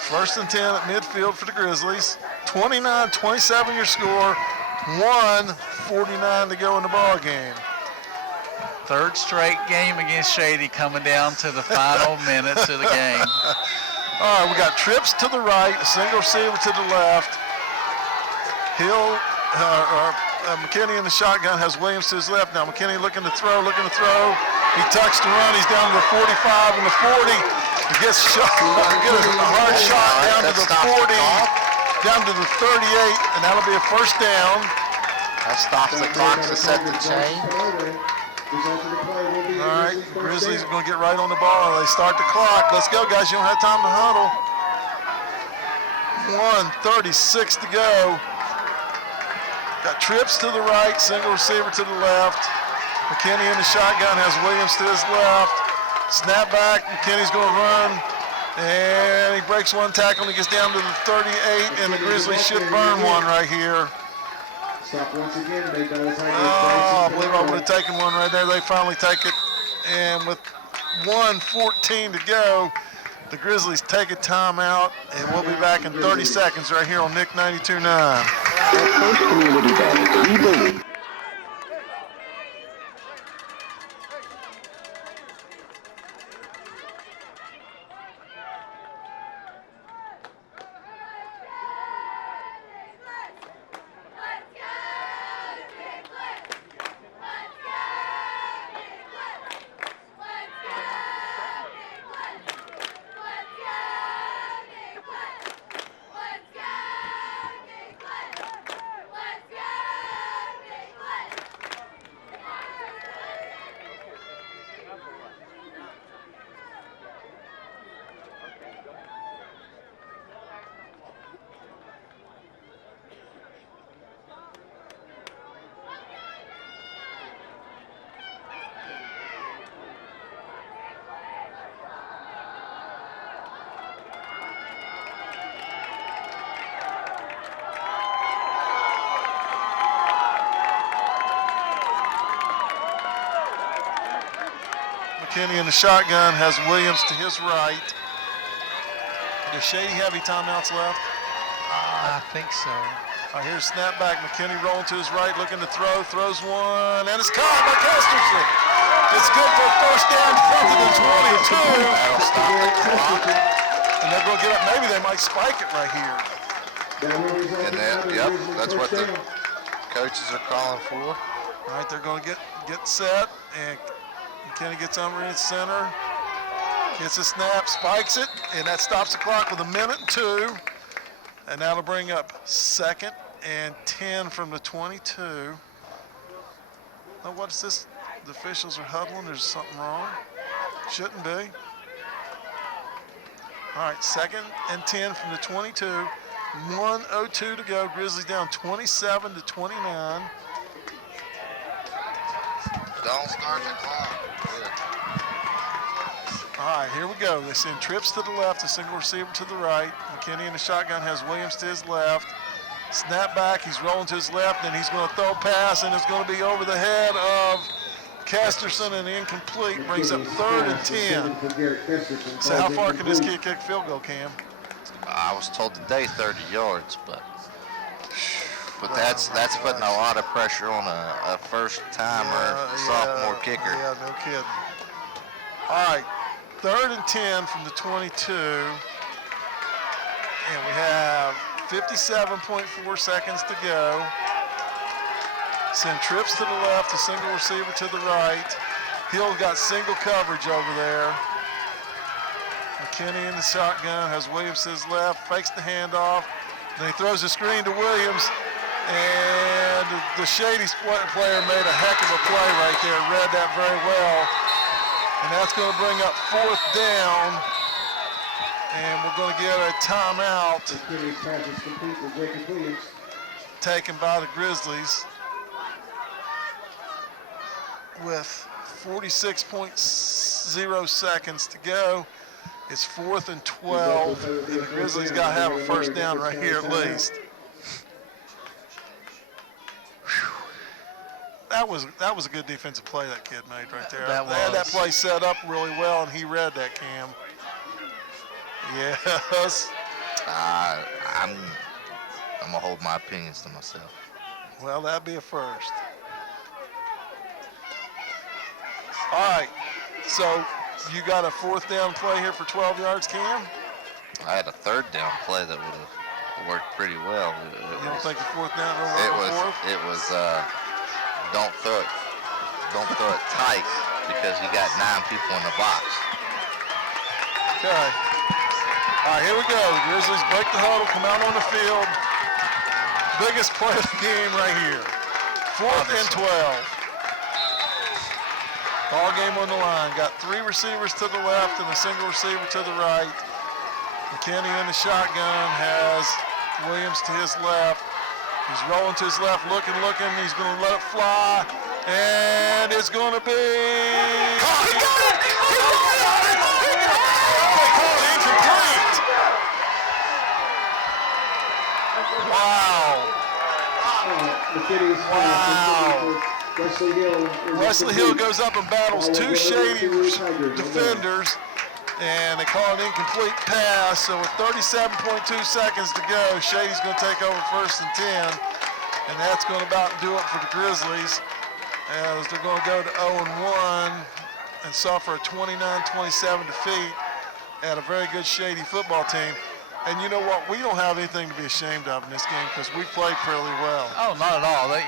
1st and 10 at midfield for the Grizzlies. 29-27 your score. 1:49 to go in the ball game. 3rd straight game against Shady coming down to the final minutes of the game. All right, we got trips to the right, a single receiver to the left. Hill, McKinney in the shotgun has Williams to his left. Now McKinney looking to throw. He tucks to run. He's down to the 45 and the 40. He gets shot, get a hard shot down to the 40, down to the 38, and that'll be a 1st down. That stops the clock to set the chain. All right, Grizzlies are going to get right on the ball. They start the clock. Let's go, guys. You don't have time to huddle. 1:36 to go. Got trips to the right, single receiver to the left. McKinney in the shotgun has Williams to his left. Snap back, McKinney's going to run. And he breaks 1 tackle and he gets down to the 38, and the Grizzlies should burn one right here. Oh, I believe I would have taken one right there. They finally take it. And with 1:14 to go, the Grizzlies take a timeout, and we'll be back in 30 seconds right here on Nick 92.9. First Community Bank, we believe. McKinney in the shotgun has Williams to his right. Does Shady have any timeouts left? I think so. All right, here's snap back. McKinney rolling to his right, looking to throw. Throws one, and it's caught by Kesterson. It's good for a 1st down front to the 22. That'll stop the clock. And they're going to get up. Maybe they might spike it right here. And yep, that's what the coaches are calling for. All right, they're going to get set, and McKinney gets under in center, gets a snap, spikes it, and that stops the clock with 1:02. And that'll bring up 2nd and 10 from the 22. Now, what is this? The officials are huddling. There's something wrong. Shouldn't be. All right, 2nd and 10 from the 22. 1:02 to go. Grizzlies down 27-29. Don't start the clock. All right, here we go. They send trips to the left, a single receiver to the right. McKinney in the shotgun has Williams to his left. Snap back, he's rolling to his left, and he's going to throw a pass, and it's going to be over the head of Casterson and incomplete. Brings up 3rd and 10. So how far can this kid kick field goal, Cam? I was told today 30 yards, but that's putting a lot of pressure on a first-timer sophomore kicker. Yeah, no kidding. All right, 3rd and 10 from the 22. And we have 57.4 seconds to go. Send trips to the left, a single receiver to the right. Hill got single coverage over there. McKinney in the shotgun, has Williams to his left, fakes the handoff. Then he throws the screen to Williams. And the Shady player made a heck of a play right there, read that very well. And that's going to bring up 4th down. And we're going to get a timeout taken by the Grizzlies with 46.0 seconds to go. It's 4th and 12, and the Grizzlies got to have a first down right here at least. That was a good defensive play that kid made right there. They had that play set up really well, and he read that, Cam. Yes. I'm gonna hold my opinions to myself. Well, that'd be a first. All right. So you got a 4th down play here for 12 yards, Cam? I had a 3rd down play that would have worked pretty well. You don't think a 4th down will work? It was don't throw it tight because you got 9 people in the box. Okay. All right, here we go. The Grizzlies break the huddle, come out on the field. Biggest play of the game right here. 4th and 12. Ball game on the line. Got 3 receivers to the left and a single receiver to the right. McKinney in the shotgun has Williams to his left. He's rolling to his left, looking. He's going to let it fly. And it's going to be... Oh, he got it! He got it! Incomplete! Wow. Wesley Hill goes up and battles 2 Shady defenders, and they call an incomplete pass. So with 37.2 seconds to go, Shady's going to take over 1st and 10, and that's going to about do it for the Grizzlies, as they're going to go to 0-1 and suffer a 29-27 defeat at a very good Shady football team. And you know what? We don't have anything to be ashamed of in this game because we played fairly well. Oh, not at all. They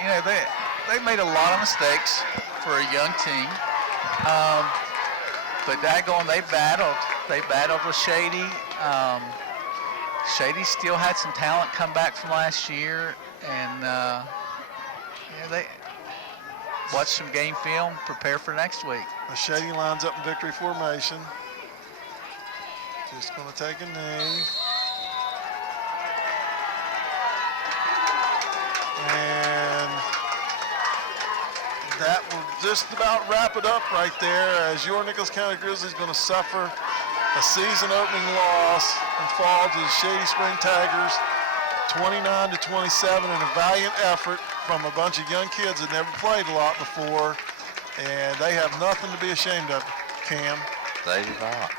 made a lot of mistakes for a young team. But daggone, they battled. They battled with Shady. Shady still had some talent come back from last year, and they watch some game film, prepare for next week. The Shady lines up in victory formation. Just going to take a knee. And that will just about wrap it up right there, as your Nicholas County Grizzlies going to suffer a season-opening loss and fall to the Shady Spring Tigers 29-27 in a valiant effort from a bunch of young kids that never played a lot before, and they have nothing to be ashamed of, Cam. They do not.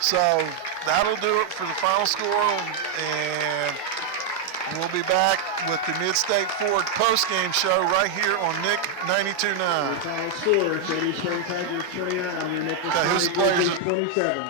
So that'll do it for the final score, and we'll be back with the Mid-State Ford post-game show right here on Nick 92.9. Final score, Shady Spring Tigers 29, Nicholas Okay, who's the players? 27.